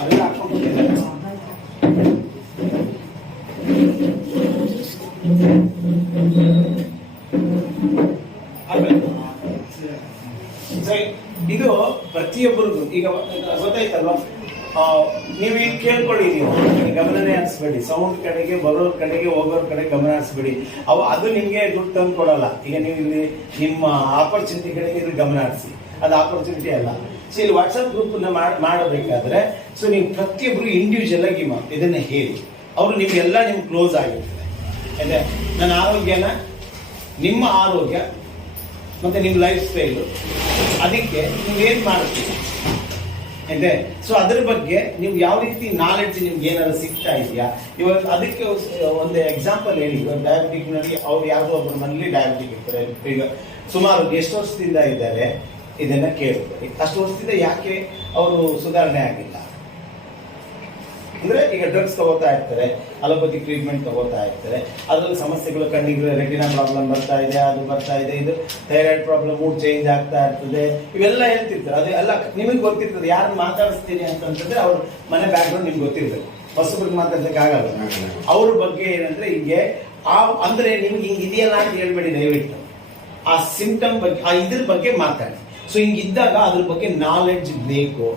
ಅದೆಲ್ಲ ಹಾಕೊಂಡ್ಬಿಟ್ಟಿದ್ದಾರೆ. ಇದು ಪ್ರತಿಯೊಬ್ಬರಿಗೂ ಈಗ ಗೊತ್ತಾಯ್ತಲ್ವಾ? ನೀವು ಈಗ ಕೇಳ್ಕೊಳ್ಳಿ, ನೀವು ಗಮನನೇ ಹರಿಸ್ಬೇಡಿ, ಸೌಂಡ್ ಕಡೆಗೆ ಬರೋರ್ ಕಡೆಗೆ ಹೋಗೋರ್ ಕಡೆ ಗಮನ ಹರಿಸ್ಬೇಡಿ. ಅದು ನಿಮ್ಗೆ ದುಡ್ಡು ತಂದು ಕೊಡಲ್ಲ. ಈಗ ನೀವು ಇಲ್ಲಿ ನಿಮ್ಮ ಆಪರ್ಚುನಿಟಿ ಕಡೆಗೆ ಇದು ಗಮನ ಹರಿಸಿ, ಅದು ಆಪರ್ಚುನಿಟಿ ಅಲ್ಲ. ಸೊ ಇಲ್ಲಿ ವಾಟ್ಸ್ಆಪ್ ಗ್ರೂಪ್ ಮಾಡಬೇಕಾದ್ರೆ ಸೊ ನೀವು ಪ್ರತಿಯೊಬ್ಬರು ಇಂಡಿವಿಜುವಲ್ ಆಗಿ ಇದನ್ನ ಹೇಳಿ, ಅವರು ನಿಮ್ಗೆಲ್ಲ ನಿಮ್ಗೆ ಕ್ಲೋಸ್ ಆಗಿರ್ತದೆ. ಅದೇ ನನ್ನ ಆರೋಗ್ಯನ, ನಿಮ್ಮ ಆರೋಗ್ಯ ಮತ್ತೆ ನಿಮ್ಮ ಲೈಫ್ ಸ್ಟೈಲು, ಅದಕ್ಕೆ ನೀವೇನ್ ಮಾಡ್ತೀವಿ ಇದೆ. ಸೊ ಅದ್ರ ಬಗ್ಗೆ ನೀವು ಯಾವ ರೀತಿ ನಾಲೆಡ್ಜ್ ನಿಮ್ಗೆ ಏನಾದ್ರು ಸಿಗ್ತಾ ಇದೆಯಾ? ಇವಾಗ ಅದಕ್ಕೆ ಒಂದು ಎಕ್ಸಾಂಪಲ್ ಹೇಳಿ. ಇವಾಗ ಡಯಾಬಿಟಿಕ್ ನಲ್ಲಿ ಅವ್ರು ಯಾವುದೋ ಒಬ್ಬರ ಮನೇಲಿ ಡಯಾಬಿಟಿಕ್ ಇರ್ತಾರೆ, ಈಗ ಸುಮಾರು ಎಷ್ಟು ವರ್ಷದಿಂದ ಇದ್ದಾರೆ ಇದನ್ನ ಕೇಳ್ತಾರೆ. ಅಷ್ಟು ವರ್ಷದಿಂದ ಯಾಕೆ ಅವರು ಸುಧಾರಣೆ ಆಗಿಲ್ಲ ಅಂದ್ರೆ, ಈಗ ಡ್ರಗ್ಸ್ ತಗೋತಾ ಇರ್ತಾರೆ, ಅಲೋಪತಿ ಟ್ರೀಟ್ಮೆಂಟ್ ತಗೋತಾ ಇರ್ತಾರೆ, ಅದರಲ್ಲಿ ಸಮಸ್ಯೆಗಳು, ಕಣ್ಣಿಗೆ ರೆಟಿನಾ ಪ್ರಾಬ್ಲಮ್ ಬರ್ತಾ ಇದೆ, ಅದು ಬರ್ತಾ ಇದೆ, ಇದು ಥೈರಾಯ್ಡ್ ಪ್ರಾಬ್ಲಮ್, ಮೂಡ್ ಚೇಂಜ್ ಆಗ್ತಾ ಇರ್ತದೆ, ಇವೆಲ್ಲ ಹೇಳ್ತಿರ್ತಾರೆ. ಅದು ಎಲ್ಲ ನಿಮಗೆ ಗೊತ್ತಿರ್ತದೆ. ಯಾರನ್ನ ಮಾತಾಡಿಸ್ತೀನಿ ಅಂತಂದ್ರೆ ಅವ್ರ ಮನೆ ಬ್ಯಾಕ್ಗ್ರೌಂಡ್ ನಿಮ್ಗೆ ಗೊತ್ತಿರ್ಬೇಕು, ಹೊಸಬ್ರಿಗೆ ಮಾತಾಡ್ಲಿಕ್ಕೆ ಆಗಲ್ಲ. ಅವ್ರ ಬಗ್ಗೆ ಏನಂದ್ರೆ ಹಿಂಗೆ ಅಂದ್ರೆ ನಿಮ್ಗೆ ಹಿಂಗೆ ಇದೆಯಲ್ಲ ಅಂತ ಹೇಳ್ಬೇಡಿ ದಯವಿಟ್ಟು. ಆ ಸಿಂಪ್ಟಮ್ ಬಗ್ಗೆ, ಆ ಇದ್ರ ಬಗ್ಗೆ ಮಾತಾಡಿ. ಸೊ ಹಿಂಗಿದ್ದಾಗ ಅದ್ರ ಬಗ್ಗೆ ನಾಲೆಡ್ಜ್ ಬೇಕು.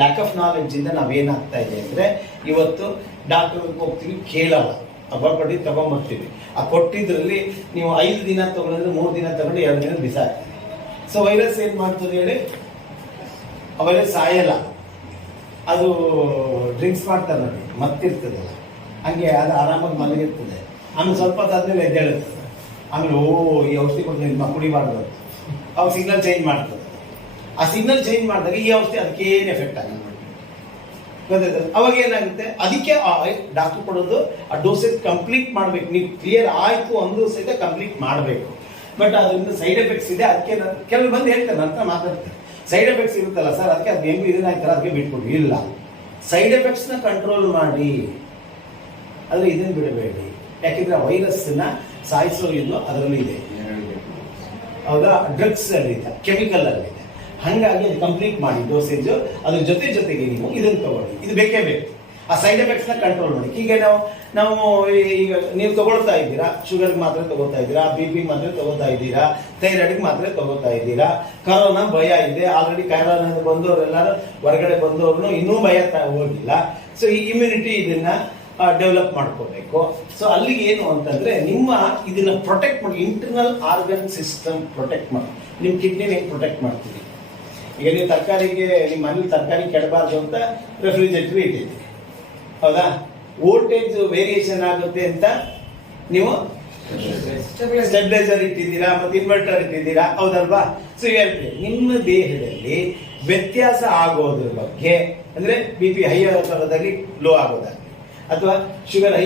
ಲ್ಯಾಕ್ ಆಫ್ ನಾಲೆಡ್ಜ್ ಇಂದ ನಾವೇನಾಗ್ತಾ ಇದೆ ಅಂದ್ರೆ, ಇವತ್ತು ಡಾಕ್ಟರ್ಗೆ ಹೋಗ್ತೀವಿ, ಕೇಳಲ್ಲ, ಕೊಟ್ಟು ತಗೊಂಡ್ಬರ್ತೀವಿ. ಆ ಕೊಟ್ಟಿದ್ರಲ್ಲಿ ನೀವು 5 ದಿನ ತಗೊಂಡ್ರೆ 3 ದಿನ ತಗೊಂಡು 2 ದಿನ ಬಿಸಾಕ್ತೀವಿ. ಸೊ ವೈರಸ್ ಏನ್ ಮಾಡ್ತದೆ ಹೇಳಿ? ಆ ವೈರಸ್ ಸಾಯಲ್ಲ, ಅದು ಡ್ರಿಂಕ್ಸ್ ಮಾಡ್ತಾರೆ ನೋಡಿ, ಮತ್ತಿರ್ತದಲ್ಲ ಹಂಗೆ, ಅದು ಆರಾಮಾಗಿ ಮಲಗಿರ್ತದೆ. ಆಮೇಲೆ ಸ್ವಲ್ಪ ಹೊತ್ತಾದ್ಮೇಲೆ ಎದ್ದೇಳುತ್ತದೆ. ಆಮೇಲೆ ಈ ಔಷಧಿ ಕೊಡ್ತೀನಿ ಕುಡಿಬಾರ್ದು, ಅವಾಗ ಸಿಗ್ನಲ್ ಚೇಂಜ್ ಮಾಡ್ತದೆ. ಆ ಸಿಗ್ನಲ್ ಚೇಂಜ್ ಮಾಡಿದಾಗ ಈ ಔಷಧಿ ಅದಕ್ಕೆ ಏನು ಎಫೆಕ್ಟ್ ಆಗಲ್ಲ. ಅವಾಗ ಏನಾಗುತ್ತೆ? ಅದಕ್ಕೆ ಡಾಕ್ಟರ್ ಕೊಡೋದು ಆ ಡೋಸೇಜ್ ಕಂಪ್ಲೀಟ್ ಮಾಡ್ಬೇಕು. ನೀವು ಕ್ಲಿಯರ್ ಆಯ್ತು ಅಂದ್ರೂ ಸಹಿತ ಕಂಪ್ಲೀಟ್ ಮಾಡಬೇಕು. ಬಟ್ ಅದರಿಂದ ಸೈಡ್ ಎಫೆಕ್ಟ್ಸ್ ಇದೆ. ಅದಕ್ಕೆ ಕೆಲವು ಬಂದು ಹೇಳ್ತಾರೆ, ನಂತರ ಮಾತಾಡ್ತಾರೆ, ಸೈಡ್ ಎಫೆಕ್ಟ್ಸ್ ಇರುತ್ತಲ್ಲ ಸರ್, ಅದಕ್ಕೆ ಅದು ಹೆಂಗ್ ಇದನ್ನ ಆಯ್ತಾರ ಅದಕ್ಕೆ ಬಿಟ್ಕೊಡಿ. ಇಲ್ಲ, ಸೈಡ್ ಎಫೆಕ್ಟ್ಸ್ ನ ಕಂಟ್ರೋಲ್ ಮಾಡಿ, ಆದ್ರೆ ಇದನ್ನ ಬಿಡಬೇಡಿ. ಯಾಕೆಂದ್ರೆ ವೈರಸ್ ನ ಸಾಯಿಸೋ ಇದು ಅದರಲ್ಲಿ ಇದೆ, ಹೌದಾ? ಡ್ರಗ್ಸ್ ಅಲ್ಲಿ ಇದೆ, ಕೆಮಿಕಲ್ ಅಲ್ಲಿ ಇದೆ. ಹಂಗಾಗಿ ಅದು ಕಂಪ್ಲೀಟ್ ಮಾಡಿ ಡೋಸೇಜ್. ಅದ್ರ ಜೊತೆಗೆ ನೀವು ಇದನ್ನ ತಗೊಳ್ಳಿ, ಇದು ಬೇಕೇ ಬೇಕು. ಆ ಸೈಡ್ ಎಫೆಕ್ಟ್ಸ್ ನ ಕಂಟ್ರೋಲ್ ಮಾಡಿ. ಈಗ ನಾವು ಈಗ ನೀವು ತಗೊಳ್ತಾ ಇದ್ದೀರಾ, ಶುಗರ್ ಮಾತ್ರ ತಗೋತಾ ಇದ್ದೀರಾ, BP ಮಾತ್ರ ತಗೋತಾ ಇದ್ದೀರಾ, ಥೈರಾಯ್ಡ್ ಮಾತ್ರ ತಗೋತಾ ಇದ್ದೀರಾ. ಕರೋನಾ ಭಯ ಇದೆ, ಆಲ್ರೆಡಿ ಕರೋನಾ ಬಂದವರೆಲ್ಲರೂ ಹೊರಗಡೆ ಬಂದವ್ರು ಇನ್ನೂ ಭಯ ಹೋಗಿಲ್ಲ. ಸೊ ಈ ಇಮ್ಯುನಿಟಿ ಇದನ್ನ ಡೆವಲಪ್ ಮಾಡ್ಕೋಬೇಕು. ಸೊ ಅಲ್ಲಿಗೆ ಏನು ಅಂತಂದ್ರೆ, ನಿಮ್ಮ ಇದನ್ನ ಪ್ರೊಟೆಕ್ಟ್ ಮಾಡಿ, ಇಂಟರ್ನಲ್ ಆರ್ಗನ್ ಸಿಸ್ಟಮ್ ಪ್ರೊಟೆಕ್ಟ್ ಮಾಡಿ. ನಿಮ್ ಕಿಡ್ನಿ ಹೆಂಗ್ ಪ್ರೊಟೆಕ್ಟ್ ಮಾಡ್ತೀವಿ? ಈಗ ನೀವು ತರಕಾರಿಗೆ, ನಿಮ್ಮ ಮನೇಲಿ ತರಕಾರಿ ಕೆಡಬಾರ್ದು ಅಂತ ರೆಫ್ರಿಜರೇಟರ್ ಇಟ್ಟಿದ್ದೀರಿ, ಹೌದಾ? ವೋಲ್ಟೇಜ್ ವೇರಿಯೇಷನ್ ಆಗುತ್ತೆ ಅಂತ ನೀವು ಸ್ಟೆಬಿಲೈಸರ್ ಇಟ್ಟಿದ್ದೀರಾ, ಮತ್ತೆ ಇನ್ವರ್ಟರ್ ಇಟ್ಟಿದ್ದೀರಾ, ಹೌದಲ್ವಾ? ಸೊ ಹೇಳ್ತೀವಿ, ನಿಮ್ಮ ದೇಹದಲ್ಲಿ ವ್ಯತ್ಯಾಸ ಆಗೋದ್ರ ಬಗ್ಗೆ, ಅಂದ್ರೆ BP ಹೈ ಆಗೋದಾಗ್ಲಿ ಲೋ ಆಗೋದಾಗ್ಲಿ, ಅಥವಾ ಶುಗರ್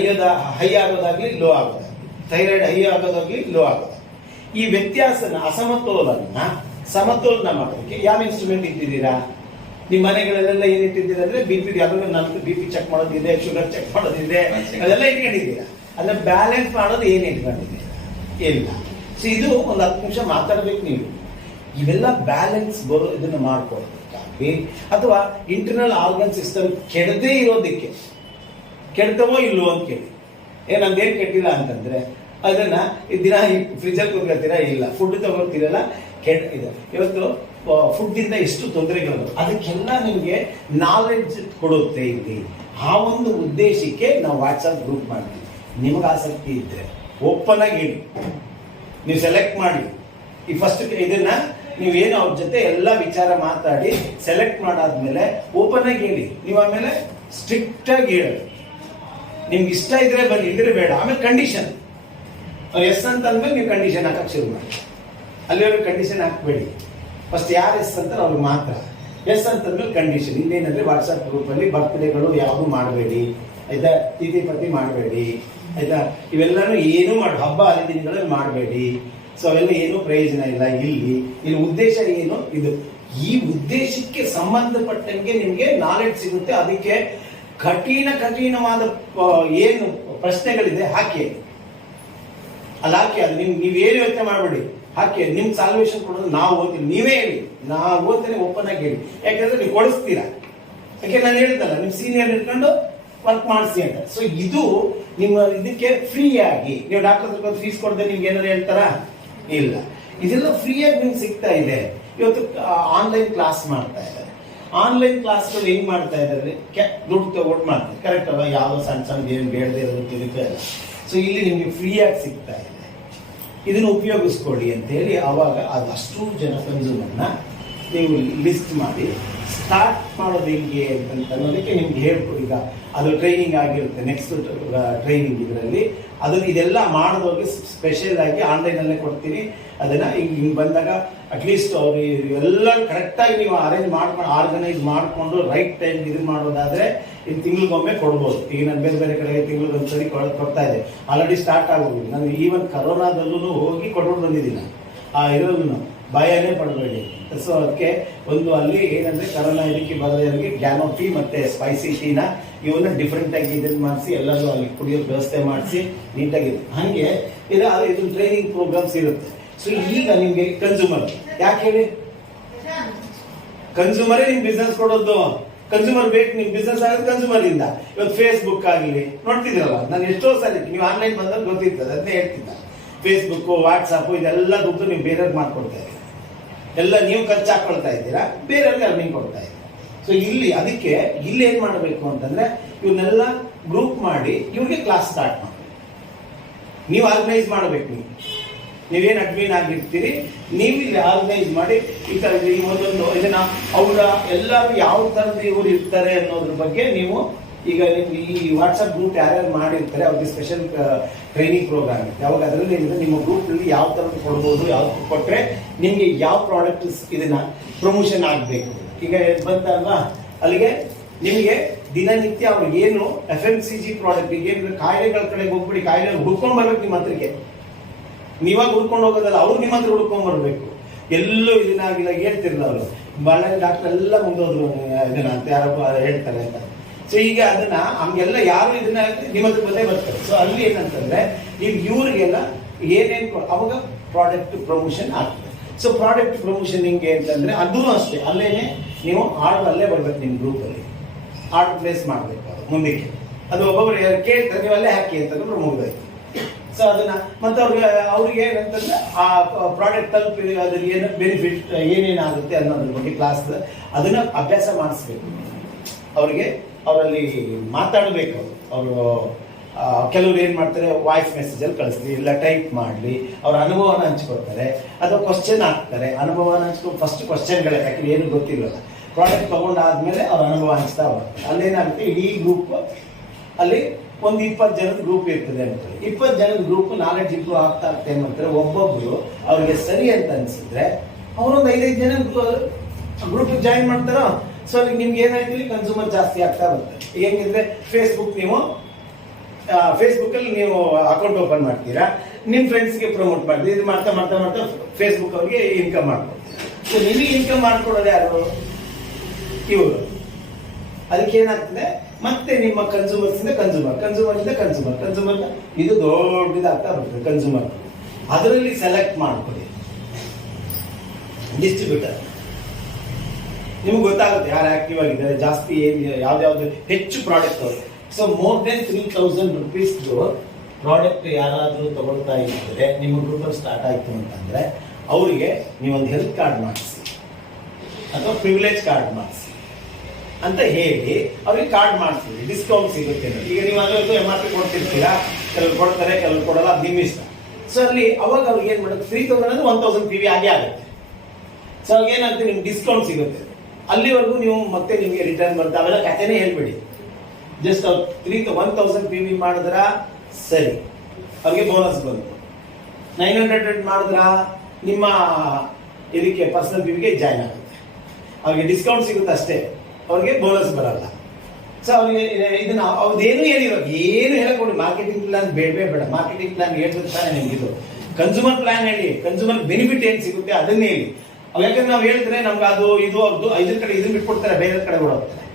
ಹೈ ಆಗೋದಾಗ್ಲಿ ಲೋ ಆಗೋದಾಗ್ಲಿ, ಥೈರಾಯ್ಡ್ ಹೈ ಆಗೋದಾಗ್ಲಿ ಲೋ ಆಗೋದಾಗ್ಲಿ, ಈ ವ್ಯತ್ಯಾಸನ ಸಮತೋಲನ ಮಾಡೋದಕ್ಕೆ ಯಾವ ಇನ್ಸ್ಟ್ರೂಮೆಂಟ್ ಇಟ್ಟಿದ್ದೀರಾ? ನಿಮ್ಮ ಮನೆಗಳಲ್ಲೆಲ್ಲ ಏನ್ ಇಟ್ಟಿದ್ದೀರಾ ಅಂದ್ರೆ, BP ಚೆಕ್ ಮಾಡೋದಿದೆ, ಶುಗರ್ ಚೆಕ್ ಮಾಡೋದಿದೆ, ಅದೆಲ್ಲ ಇಟ್ಕೊಂಡಿದ್ದೀರಾ. ಅದ್ರ ಬ್ಯಾಲೆನ್ಸ್ ಮಾಡೋದು ಏನ್ ಇಟ್ಕೊಂಡಿದ್ದೀರಾ? ಇಲ್ಲ. ಸೊ ಇದು ಒಂದು 10 ನಿಮಿಷ ಮಾತಾಡ್ಬೇಕು ನೀವು. ಇವೆಲ್ಲ ಬ್ಯಾಲೆನ್ಸ್ ಬರೋ ಇದನ್ನ ಮಾಡ್ಕೊಳ್ಬೇಕಾಗಿ, ಅಥವಾ ಇಂಟರ್ನಲ್ ಆರ್ಗನ್ ಸಿಸ್ಟಮ್ ಕೆಡದೇ ಇರೋದಕ್ಕೆ, ಕೆಡ್ತವೋ ಇಲ್ವೋ ಅಂತ ಕೇಳಿ. ನಂದೇನ್ ಕೆಟ್ಟಿಲ್ಲ ಅಂತಂದ್ರೆ, ಅದನ್ನ ದಿನ ಫ್ರಿಜ್ಜಲ್ಲಿ ಕೂತ್ಕೊಳ್ತೀರಾ? ಇಲ್ಲ. ಫುಡ್ ತಗೊಳ್ತೀರಲ್ಲ, ಇದೆ. ಇವತ್ತು ಫುಡ್ ಇಂದ ಎಷ್ಟು ತೊಂದರೆಗಳು, ಅದಕ್ಕೆಲ್ಲ ನಿಮಗೆ ನಾಲೆಡ್ಜ್ ಕೊಡುತ್ತೆ ಇಲ್ಲಿ. ಆ ಒಂದು ಉದ್ದೇಶಕ್ಕೆ ನಾವು ವಾಟ್ಸಪ್ ಗ್ರೂಪ್ ಮಾಡ್ತೀವಿ. ನಿಮಗೆ ಆಸಕ್ತಿ ಇದ್ರೆ ಓಪನ್ ಆಗಿ ಹೇಳಿ, ನೀವು ಸೆಲೆಕ್ಟ್ ಮಾಡಿ. ಈ ಫಸ್ಟ್ ಇದನ್ನ ನೀವೇನು ಅವ್ರ ಜೊತೆ ಎಲ್ಲ ವಿಚಾರ ಮಾತಾಡಿ ಸೆಲೆಕ್ಟ್ ಮಾಡಾದ್ಮೇಲೆ ಓಪನ್ ಆಗಿ ಹೇಳಿ. ನೀವು ಆಮೇಲೆ ಸ್ಟ್ರಿಕ್ಟ್ ಆಗಿ ಹೇಳಿ, ನಿಮ್ಗೆ ಇಷ್ಟ ಇದ್ರೆ ಬನ್ನಿ, ಇದ್ರೆ ಬೇಡ. ಆಮೇಲೆ ಕಂಡೀಷನ್ ಎಸ್ ಅಂತ ಅಂದ್ಮೇಲೆ ನೀವು ಕಂಡೀಷನ್ ಹಾಕಕ್ಕೆ ಶುರು ಮಾಡಿ. ಅಲ್ಲಿವರೆಗೆ ಕಂಡೀಷನ್ ಹಾಕ್ಬೇಡಿ. ಫಸ್ಟ್ ಯಾರು ಎಸ್ ಅಂತಾರೆ ಅವ್ರಿಗೆ ಮಾತ್ರ. ಎಸ್ ಅಂತಂದ್ಮೇಲೆ ಕಂಡೀಷನ್. ಇನ್ನೇನಂದ್ರೆ ವಾಟ್ಸಪ್ ಗ್ರೂಪಲ್ಲಿ ಬರ್ತ್ಡೇಗಳು ಯಾವುದು ಮಾಡಬೇಡಿ, ಆಯ್ತಾ? ತಿಥಿ ಪತಿ ಮಾಡಬೇಡಿ, ಆಯ್ತಾ? ಇವೆಲ್ಲಾನು ಏನು ಹಬ್ಬ ಹರಿದಿನಗಳಲ್ಲಿ ಮಾಡಬೇಡಿ. ಸೊ ಅವೆಲ್ಲ ಏನು ಪ್ರಯೋಜನ ಇಲ್ಲ. ಇಲ್ಲಿ ಉದ್ದೇಶ ಏನು? ಇದು ಈ ಉದ್ದೇಶಕ್ಕೆ ಸಂಬಂಧಪಟ್ಟಂಗೆ ನಿಮಗೆ ನಾಲೆಡ್ಜ್ ಸಿಗುತ್ತೆ. ಅದಕ್ಕೆ ಕಠಿಣವಾದ ಏನು ಪ್ರಶ್ನೆಗಳಿದೆ ಹಾಕಿ, ಅಲ್ಲಿ ಹಾಕಿ. ಅದು ನೀವೇನು ಯೋಚನೆ ಮಾಡಬೇಡಿ, ಹಾಕಿ. ನಿಮ್ಗೆ ಸಾಲ್ವೇಷನ್ ಕೊಡೋದು ನಾವು ಓದ್ತೀವಿ. ನೀವೇ ಹೇಳಿ, ನಾವು ಓದ್ತೇನೆ, ಓಪನ್ ಆಗಿ ಹೇಳಿ. ಯಾಕಂದ್ರೆ ನೀವು ಕೊಡಿಸ್ತೀರಾ. ಯಾಕೆ ನಾನು ಹೇಳಿದ್ದಲ್ಲ, ನಿಮ್ ಸೀನಿಯರ್ ಇಟ್ಕೊಂಡು ವರ್ಕ್ ಮಾಡಿಸಿ ಅಂತ. ಸೊ ಇದು ನಿಮ್ಮ ಇದಕ್ಕೆ ಫ್ರೀ ಆಗಿ, ನೀವು ಡಾಕ್ಟರ್ ಹತ್ರ ಫೀಸ್ ಕೊಡದೆ ನಿಮ್ಗೆ ಏನಾದ್ರು ಹೇಳ್ತಾರಾ? ಇಲ್ಲ. ಇದೆಲ್ಲ ಫ್ರೀಯಾಗಿ ನಿಮ್ಗೆ ಸಿಗ್ತಾ ಇದೆ. ಇವತ್ತು ಆನ್ಲೈನ್ ಕ್ಲಾಸ್ ಮಾಡ್ತಾ ಇದ್ದಾರೆ. ಆನ್ಲೈನ್ ಕ್ಲಾಸ್ಗಳು ಹೆಂಗ್ ಮಾಡ್ತಾ ಇದ್ದಾರೆ? ದುಡ್ಡು ತಗೊಂಡು ಮಾಡ್ತಾರೆ, ಕರೆಕ್ಟ್ ಅಲ್ಲ? ಯಾವ್ದು ಸಣ್ಣ ಏನು ಬೇಡದೆ ಇರೋದು ತಿಳಿತಾ ಇಲ್ಲ. ಸೊ ಇಲ್ಲಿ ನಿಮ್ಗೆ ಫ್ರೀಯಾಗಿ ಸಿಗ್ತಾ ಇದೆ. ಇದನ್ನು ಉಪಯೋಗಿಸ್ಕೊಳ್ಳಿ ಅಂತ ಹೇಳಿ ಅವಾಗ ಅದಷ್ಟು ಜನ ಕನ್ಸ್ಯೂಮರ್ನ ನೀವು ಲಿಸ್ಟ್ ಮಾಡಿ ಸ್ಟಾರ್ಟ್ ಮಾಡೋದು ಹೆಂಗೆ ಅಂತ ಅನ್ನೋದಕ್ಕೆ ನಿಮ್ಗೆ ಹೇಳ್ಕೊಡಿ. ಈಗ ಅದು ಟ್ರೈನಿಂಗ್ ಆಗಿರುತ್ತೆ, ನೆಕ್ಸ್ಟ್ ಟ್ರೈನಿಂಗ್ ಇದರಲ್ಲಿ ಇದೆಲ್ಲ ಮಾಡಿದವ್ರಿಗೆ ಸ್ಪೆಷಲ್ ಆಗಿ ಆನ್ಲೈನಲ್ಲೇ ಕೊಡ್ತೀನಿ. ಅದನ್ನ ಹಿಂಗೆ ಬಂದಾಗ ಅಟ್ಲೀಸ್ಟ್ ಅವ್ರು ಎಲ್ಲ ಕರೆಕ್ಟಾಗಿ ನೀವು ಆರ್ಗನೈಸ್ ಮಾಡಿಕೊಂಡು ರೈಟ್ ಟೈಮ್ ಇದನ್ನ ಮಾಡೋದಾದ್ರೆ ಇದು ತಿಂಗಳಿಗೊಮ್ಮೆ ಕೊಡ್ಬೋದು. ಈಗ ನಾನು ಬೇರೆ ಕಡೆಗೆ ತಿಂಗಳಿಗೊಂದ್ಸರಿ ಕೊಡ್ತಾ ಇದೆ. ಆಲ್ರೆಡಿ ಸ್ಟಾರ್ಟ್ ಆಗೋದು. ನಾನು ಈವನ್ ಕರೋನಾದಲ್ಲೂ ಹೋಗಿ ಕೊಟ್ಬಿಟ್ಟು ಬಂದಿದ್ದೀನಿ. ಇರೋದನ್ನು ಭಯನೇ ಪಡಬೇಡಿ. ಸೊ ಅದಕ್ಕೆ ಒಂದು ಅಲ್ಲಿ ಏನಂದ್ರೆ ಕರೋನಾ ಇದಕ್ಕೆ ಬರೋದಕ್ಕೆ ಗ್ಯಾನೋ ಟೀ ಮತ್ತೆ ಸ್ಪೈಸಿ ಟೀನ ಇವನ್ನ ಡಿಫ್ರೆಂಟ್ ಆಗಿ ಇದನ್ನ ಮಾಡಿಸಿ ಎಲ್ಲರೂ ಅಲ್ಲಿ ಕುಡಿಯೋ ವ್ಯವಸ್ಥೆ ಮಾಡಿಸಿ ನೀಟಾಗಿದೆ. ಹಂಗೆ ಇದು ಟ್ರೈನಿಂಗ್ ಪ್ರೋಗ್ರಾಮ್ಸ್ ಇರುತ್ತೆ. ಸೊ ಈಗ ನಿಮ್ಗೆ ಕನ್ಸ್ಯೂಮರ್ ಯಾಕೆ ಹೇಳಿ? ಕನ್ಸ್ಯೂಮರೇ ನಿಮ್ ಬಿಸ್ನೆಸ್ ಕೊಡೋದು. ಕನ್ಸ್ಯೂಮರ್ ಬೇಕು, ನಿಮ್ ಬಿಸ್ನೆಸ್ ಆಗೋದು ಕನ್ಸ್ಯೂಮರ್ ಇಂದ. ಇವತ್ತು ಫೇಸ್ಬುಕ್ ಆಗಲಿ ನೋಡ್ತಿದ್ರಲ್ಲ, ನಾನು ಎಷ್ಟೋ ಸಾರಿ ನೀವು ಆನ್ಲೈನ್ ಬಂದಾಗ ಗೊತ್ತಿರ್ತದೆ, ಅದನ್ನೇ ಹೇಳ್ತಿದ್ದ. ಫೇಸ್ಬುಕ್, ವಾಟ್ಸಪ್ ಇದೆಲ್ಲ ದುಡ್ಡು ನೀವು ಬೇರೆಯವ್ರಿಗೆ ಮಾಡ್ಕೊಡ್ತಾ ಇದ್ದೀರಾ. ಎಲ್ಲ ನೀವು ಖರ್ಚು ಹಾಕೊಳ್ತಾ ಇದ್ದೀರಾ, ಬೇರೆಯವ್ರಿಗೆ ಅರ್ನಿಂಗ್ ಕೊಡ್ತಾ ಇದ್ದೀರಾ. ಸೊ ಅದಕ್ಕೆ ಇಲ್ಲಿ ಏನ್ ಮಾಡಬೇಕು ಅಂತಂದ್ರೆ ಇವನ್ನೆಲ್ಲ ಗ್ರೂಪ್ ಮಾಡಿ ಇವ್ರಿಗೆ ಕ್ಲಾಸ್ ಸ್ಟಾರ್ಟ್ ಮಾಡಿ ನೀವು ಆರ್ಗನೈಸ್ ಮಾಡಬೇಕು. ನೀವೇನು ಅಡ್ಮಿನ್ ಆಗಿರ್ತೀರಿ, ನೀವು ಇಲ್ಲಿ ಆರ್ಗನೈಸ್ ಮಾಡಿ ಈ ತರ ಒಂದೊಂದು ಇದನ್ನ ಅವರ ಎಲ್ಲರೂ ಯಾವ ತರದ ಇವರು ಇರ್ತಾರೆ ಅನ್ನೋದ್ರ ಬಗ್ಗೆ ನೀವು ಈಗ ಈ ವಾಟ್ಸಪ್ ಗ್ರೂಪ್ ಯಾರ್ಯಾರು ಮಾಡಿರ್ತಾರೆ ಅವ್ರಿಗೆ ಸ್ಪೆಷಲ್ ಟ್ರೈನಿಂಗ್ ಪ್ರೋಗ್ರಾಮ್ ಇದೆ. ಅವಾಗ ಅದರಲ್ಲಿ ನಿಮ್ಮ ಗ್ರೂಪ್ ನಲ್ಲಿ ಯಾವ ತರದ್ದು ಕೊಡ್ಬೋದು, ಯಾವ್ದು ಕೊಟ್ರೆ ನಿಮ್ಗೆ ಯಾವ ಪ್ರಾಡಕ್ಟ್ ಇದನ್ನ ಪ್ರಮೋಷನ್ ಆಗ್ಬೇಕು. ಈಗ ಬಂತಲ್ವಾ, ಅಲ್ಲಿಗೆ ನಿಮಗೆ ದಿನನಿತ್ಯ ಅವ್ರಿಗೆ ಏನು FMCG ಪ್ರಾಡಕ್ಟ್, ಈಗ ಏನು ಕಾಯಿಲೆಗಳ ಕಡೆಗೆ ಹೋಗ್ಬಿಡಿ, ಕಾಯಿಲೆ ಹುಡ್ಕೊಂಡ್ ಬರ್ಬೇಕು. ನಿಮ್ಮ ಹತ್ರಕ್ಕೆ ನೀವಾಗ ಹುಡ್ಕೊಂಡು ಹೋಗೋದಲ್ಲ, ಅವ್ರು ನಿಮ್ಮ ಹತ್ರ ಹುಡ್ಕೊಂಡ್ ಬರ್ಬೇಕು. ಎಲ್ಲೂ ಇದನ್ನಾಗಿಲ್ಲ ಹೇಳ್ತಿರಲ್ಲ ಅವರು. ಬಳ್ಳಾರಿ ಡಾಕ್ಟರ್ ಎಲ್ಲ ಮುಂದೋದ್ರು ಇದನ್ನ ಅಂತ ಯಾರೋ ಹೇಳ್ತಾರೆ ಅಂತ. ಸೊ ಈಗ ಅದನ್ನ ಹಂಗೆಲ್ಲ ಯಾರು ಇದನ್ನ ನಿಮ್ಮ ಹತ್ರ ಬಂದೇ ಬರ್ತಾರೆ. ಸೊ ಅಲ್ಲಿ ಏನಂತಂದ್ರೆ ಈಗ ಇವ್ರಿಗೆಲ್ಲ ಏನೇನು ಅವಾಗ ಪ್ರಾಡಕ್ಟ್ ಪ್ರಮೋಷನ್ ಆಗ್ತದೆ. ಸೊ ಪ್ರಾಡಕ್ಟ್ ಪ್ರಮೋಷನ್ ಹಿಂಗೆ ಅಂತಂದ್ರೆ ಅದೂ ಅಷ್ಟೇ, ಅಲ್ಲೇನೆ ನೀವು ಆರ್ಡರ್ ಅಲ್ಲೇ ಬರ್ಬೇಕು. ನಿಮ್ಮ ಗ್ರೂಪ್ ಅಲ್ಲಿ ಆರ್ಡರ್ ಪ್ಲೇಸ್ ಮಾಡ್ಬೇಕು. ಅದು ಮುಂದಕ್ಕೆ ಅದು ಒಬ್ಬೊಬ್ರು ಕೇಳ್ತಾರೆ, ನೀವು ಅಲ್ಲೇ ಹಾಕಿ ಅಂತಂದ್ರೆ ಮುಗಿದಾಯ್ತು. ಸೊ ಅದನ್ನ ಮತ್ತೆ ಅವ್ರಿಗೆ ಏನಂತಂದ್ರೆ ಆ ಪ್ರಾಡಕ್ಟ್ ತಲುಪಿ ಅದ್ರ ಏನು ಬೆನಿಫಿಟ್ ಏನೇನಾಗುತ್ತೆ ಅನ್ನೋದ್ರ ಬಗ್ಗೆ ಕ್ಲಾಸ್ ಅದನ್ನ ಅಭ್ಯಾಸ ಮಾಡಿಸ್ಬೇಕು. ಅವ್ರಿಗೆ ಅವರಲ್ಲಿ ಮಾತಾಡಬೇಕು. ಅವರು ಕೆಲವರು ಏನ್ ಮಾಡ್ತಾರೆ, ವಾಯ್ಸ್ ಮೆಸೇಜ್ ಅಲ್ಲಿ ಕಳಿಸ್ಲಿ, ಇಲ್ಲ ಟೈಪ್ ಮಾಡ್ಲಿ, ಅವ್ರ ಅನುಭವನ ಹಂಚ್ಕೊಳ್ತಾರೆ ಅಥವಾ ಕ್ವಶನ್ ಹಾಕ್ತಾರೆ. ಅನುಭವನ ಹಂಚ್ಕೊಂಡು ಫಸ್ಟ್ ಕ್ವಶನ್ಗಳೇ, ಯಾಕಂದ್ರೆ ಏನು ಗೊತ್ತಿಲ್ಲಲ್ಲ. ಪ್ರಾಡಕ್ಟ್ ತಗೊಂಡಾದ್ಮೇಲೆ ಅವ್ರ ಅನುಭವ ಹಂಚ್ತಾ ಬರ್ತಾರೆ. ಅಲ್ಲೇನಾಗುತ್ತೆ, ಇಡೀ ಗ್ರೂಪ್ ಅಲ್ಲಿ ಒಂದು 20 ಜನದ ಗ್ರೂಪ್ ಇರ್ತದೆ ಅಂತ. 20 ಜನದ ಗ್ರೂಪ್ ನಾಲೆಡ್ಜ್ ಇಂಪ್ರೂವ್ ಆಗ್ತಾ ಏನ್ ಮಾಡ್ತಾರೆ, ಒಬ್ಬೊಬ್ರು ಅವ್ರಿಗೆ ಸರಿ ಅಂತ ಅನ್ಸಿದ್ರೆ ಅವರೊಂದು 5-5 ಜನ ಗ್ರೂಪ್ ಜಾಯಿನ್ ಮಾಡ್ತಾರೋ. ಸೊ ನಿಮ್ಗೆ ಏನಾಯ್ತು, ಕನ್ಸ್ಯೂಮರ್ ಜಾಸ್ತಿ ಆಗ್ತಾ ಬರುತ್ತೆ. ಹೆಂಗಿದ್ರೆ ಫೇಸ್ಬುಕ್ ಅಲ್ಲಿ ನೀವು ಅಕೌಂಟ್ ಓಪನ್ ಮಾಡ್ತೀರಾ, ನಿಮ್ ಫ್ರೆಂಡ್ಸ್ಗೆ ಪ್ರಮೋಟ್ ಮಾಡ್ತೀರಿ. ಇದು ಮಾಡ್ತಾ ಮಾಡ್ತಾ ಮಾಡ್ತಾ ಫೇಸ್ಬುಕ್ ಅವ್ರಿಗೆ ಇನ್ಕಮ್ ಮಾಡ್ಕೊಡ್ತೀರಾ. ಸೊ ನಿಮಗೆ ಇನ್ಕಮ್ ಮಾಡ್ಕೊಡೋದು ಯಾರು? ಇವರು. ಅದಕ್ಕೆ ಏನಾಗ್ತದೆ, ಮತ್ತೆ ನಿಮ್ಮ ಕನ್ಸ್ಯೂಮರ್ಸ್ ಇಂದ ಕನ್ಸ್ಯೂಮರ್ ಇದು ದೊಡ್ಡದಾಗ್ತಾ ಬರ್ತದೆ. ಕನ್ಸ್ಯೂಮರ್ ಅದರಲ್ಲಿ ಸೆಲೆಕ್ಟ್ ಮಾಡ್ಕೊಳ್ಳಿ ಡಿಸ್ಟ್ರಿಬ್ಯೂಟರ್. ನಿಮ್ಗೆ ಗೊತ್ತಾಗುತ್ತೆ ಯಾರು ಆಕ್ಟಿವ್ ಆಗಿದ್ದಾರೆ, ಜಾಸ್ತಿ ಯಾವ್ದಾವ್ದು ಹೆಚ್ಚು ಪ್ರಾಡಕ್ಟ್ ಅವರು. So more than 3000 rupees product ಯಾರಾದರೂ ತಗೊಳ್ತಾ ಇದ್ದರೆ ನಿಮ್ಮ ಗ್ರೂಪಲ್ಲಿ ಸ್ಟಾರ್ಟ್ ಆಯಿತು ಅಂತಂದರೆ ಅವರಿಗೆ ನೀವೊಂದು ಹೆಲ್ತ್ ಕಾರ್ಡ್ ಮಾಡಿಸಿ ಅಥವಾ ಪ್ರಿವಿಲೇಜ್ ಕಾರ್ಡ್ ಮಾಡಿಸಿ ಅಂತ ಹೇಳಿ ಅವ್ರಿಗೆ ಕಾರ್ಡ್ ಮಾಡಿಸ್ತೀವಿ, ಡಿಸ್ಕೌಂಟ್ ಸಿಗುತ್ತೆ. ಈಗ ನೀವು ಅದರದ್ದು MRP ಕೊಡ್ತಿರ್ತೀರಾ, ಕೆಲವರು ಕೊಡ್ತಾರೆ ಕೆಲವರು ಕೊಡಲ್ಲ, ಅದು ನಿಮ್ಮ ಇಷ್ಟ. ಸೊ ಅಲ್ಲಿ ಅವಾಗ ಅವ್ರಿಗೆ ಏನು ಮಾಡೋದು, 3000 ಅಂದರೆ 1000 PV ಆಗೇ ಆಗುತ್ತೆ. ಸೊ ಅವಾಗ ಏನಾಗುತ್ತೆ, ನಿಮ್ಗೆ ಡಿಸ್ಕೌಂಟ್ ಸಿಗುತ್ತೆ. ಅಲ್ಲಿವರೆಗೂ ನೀವು ಮತ್ತೆ ನಿಮಗೆ ರಿಟರ್ನ್ ಬರುತ್ತೆ, ಅವೆಲ್ಲ ಕಥೆನೇ ಹೇಳ್ಬೇಡಿ. ಜಸ್ಟ್ ಅವ್ರು 1000 PV ಮಾಡಿದ್ರ ಸರಿ, ಅವ್ರಿಗೆ ಬೋನಸ್ ಬಂತು. 900 ಮಾಡಿದ್ರ ನಿಮ್ಮ ಇದಕ್ಕೆ ಪರ್ಸನಲ್ PVಗೆ ಜಾಯ್ನ್ ಆಗುತ್ತೆ, ಅವ್ರಿಗೆ ಡಿಸ್ಕೌಂಟ್ ಸಿಗುತ್ತೆ ಅಷ್ಟೇ, ಅವ್ರಿಗೆ ಬೋನಸ್ ಬರಲ್ಲ. ಸೊ ಅವ್ರಿಗೆ ಇದನ್ನ ಅವ್ರದ್ದೇನು ಹೇಳಿರೋದು ಏನು ಹೇಳಕೊಡಿ, ಮಾರ್ಕೆಟಿಂಗ್ ಪ್ಲಾನ್ ಬೇಡವೇ ಬೇಡ. ಮಾರ್ಕೆಟಿಂಗ್ ಪ್ಲಾನ್ ಹೇಳಿದ್ರೆ ತಾನೇ ನಿಮ್ಗೆ ಇದು. ಕನ್ಸ್ಯೂಮರ್ ಪ್ಲಾನ್ ಹೇಳಿ, ಕನ್ಸ್ಯೂಮರ್ ಬೆನಿಫಿಟ್ ಏನು ಸಿಗುತ್ತೆ ಅದನ್ನೇ ಹೇಳಿ. ಯಾಕಂದ್ರೆ ನಾವು ಹೇಳಿದ್ರೆ ನಮ್ಗೆ ಅದು ಇದು ಅವ್ರದ್ದು 5 ಕಡೆ ಇದನ್ನ ಬಿಟ್ಕೊಡ್ತಾರೆ, ಬೇರೆ ಕಡೆ ಕೂಡ ಹೋಗ್ತಾರೆ.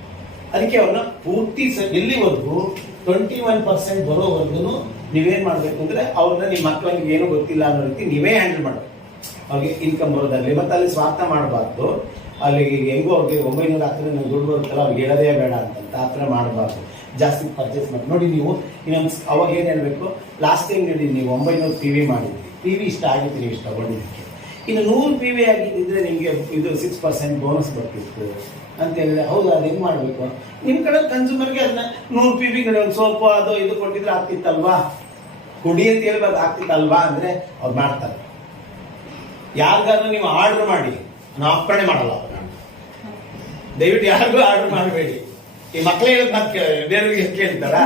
ಅದಕ್ಕೆ ಅವ್ರನ್ನ ಪೂರ್ತಿ ಎಲ್ಲಿವರೆಗೂ 21% ಬರೋವರೆಗೂ ನೀವೇನ್ ಮಾಡ್ಬೇಕು ಅಂದ್ರೆ ಅವ್ರನ್ನ ನಿಮ್ಮ ಮಕ್ಕಳಿಗೆ ಏನು ಗೊತ್ತಿಲ್ಲ ಅನ್ನೋ ರೀತಿ ನೀವೇ ಹ್ಯಾಂಡಲ್ ಮಾಡ್ಬೇಕು. ಅವ್ರಿಗೆ ಇನ್ಕಮ್ ಬರೋದಾಗ್ಲಿ, ಮತ್ತೆ ಅಲ್ಲಿ ಸ್ವಾರ್ಥ ಮಾಡಬಾರ್ದು. ಅಲ್ಲಿ ಹೆಂಗೋ ಅವ್ರಿಗೆ 900 ಹಾಕಿದ್ರೆ ನಂಗೆ ದುಡ್ಡು ಬರುತ್ತಲ್ಲ, ಅವ್ರಿಗೆ ಹೇಳೋದೇ ಬೇಡ ಅಂತ ಆ ಥರ ಮಾಡಬಾರ್ದು. ಜಾಸ್ತಿ ಪರ್ಚೇಸ್ ಮಾಡಿ ನೋಡಿ. ನೀವು ಇನ್ನೊಂದು ಅವಾಗ ಏನು ಹೇಳಬೇಕು, ಲಾಸ್ಟ್ ಟೈಮ್ ನೋಡಿ ನೀವು 900 PV ಮಾಡಿದ್ರಿ, PV ಇಷ್ಟ ಆಗಿತ್ತು ನೀವು ಇಷ್ಟ ತಗೊಂಡಿದ್ದಕ್ಕೆ. ಇನ್ನು 100 PV ಆಗಿದ್ದಿದ್ರೆ ನಿಮಗೆ ಇದು 6% ಬೋನಸ್ ಬರ್ತಿತ್ತು ಅಂತ ಹೇಳಿದ್ರೆ, ಹೌದು ಅದು ಹೆಂಗೆ ಮಾಡಬೇಕು, ನಿಮ್ಮ ಕಡೆ ಕನ್ಸ್ಯೂಮರ್ಗೆ ಅದನ್ನ 100 PV ಒಂದು ಸೋಪು ಅದು ಇದು ಕೊಟ್ಟಿದ್ರೆ ಆಗ್ತಿತ್ತಲ್ವಾ, ಕುಡಿ ಅಂತ ಹೇಳ್ಬಾರ್ದು, ಆಗ್ತಿತ್ತಲ್ವಾ ಅಂದರೆ ಅವ್ರು ಮಾಡ್ತಾರೆ. ಯಾರಿಗಾದ್ರೂ ನೀವು ಆರ್ಡರ್ ಮಾಡಿ, ನಾನು ಅಪ್ಪಣೆ ಮಾಡಲ್ಲ, ದಯವಿಟ್ಟು ಯಾರಿಗೂ ಆರ್ಡರ್ ಮಾಡಬೇಡಿ. ಈ ಮಕ್ಕಳು ಹೇಳೋದು ಮಾತು ಬೇರೆಯವ್ರಿಗೆ ಕೇಳ್ತಾರ.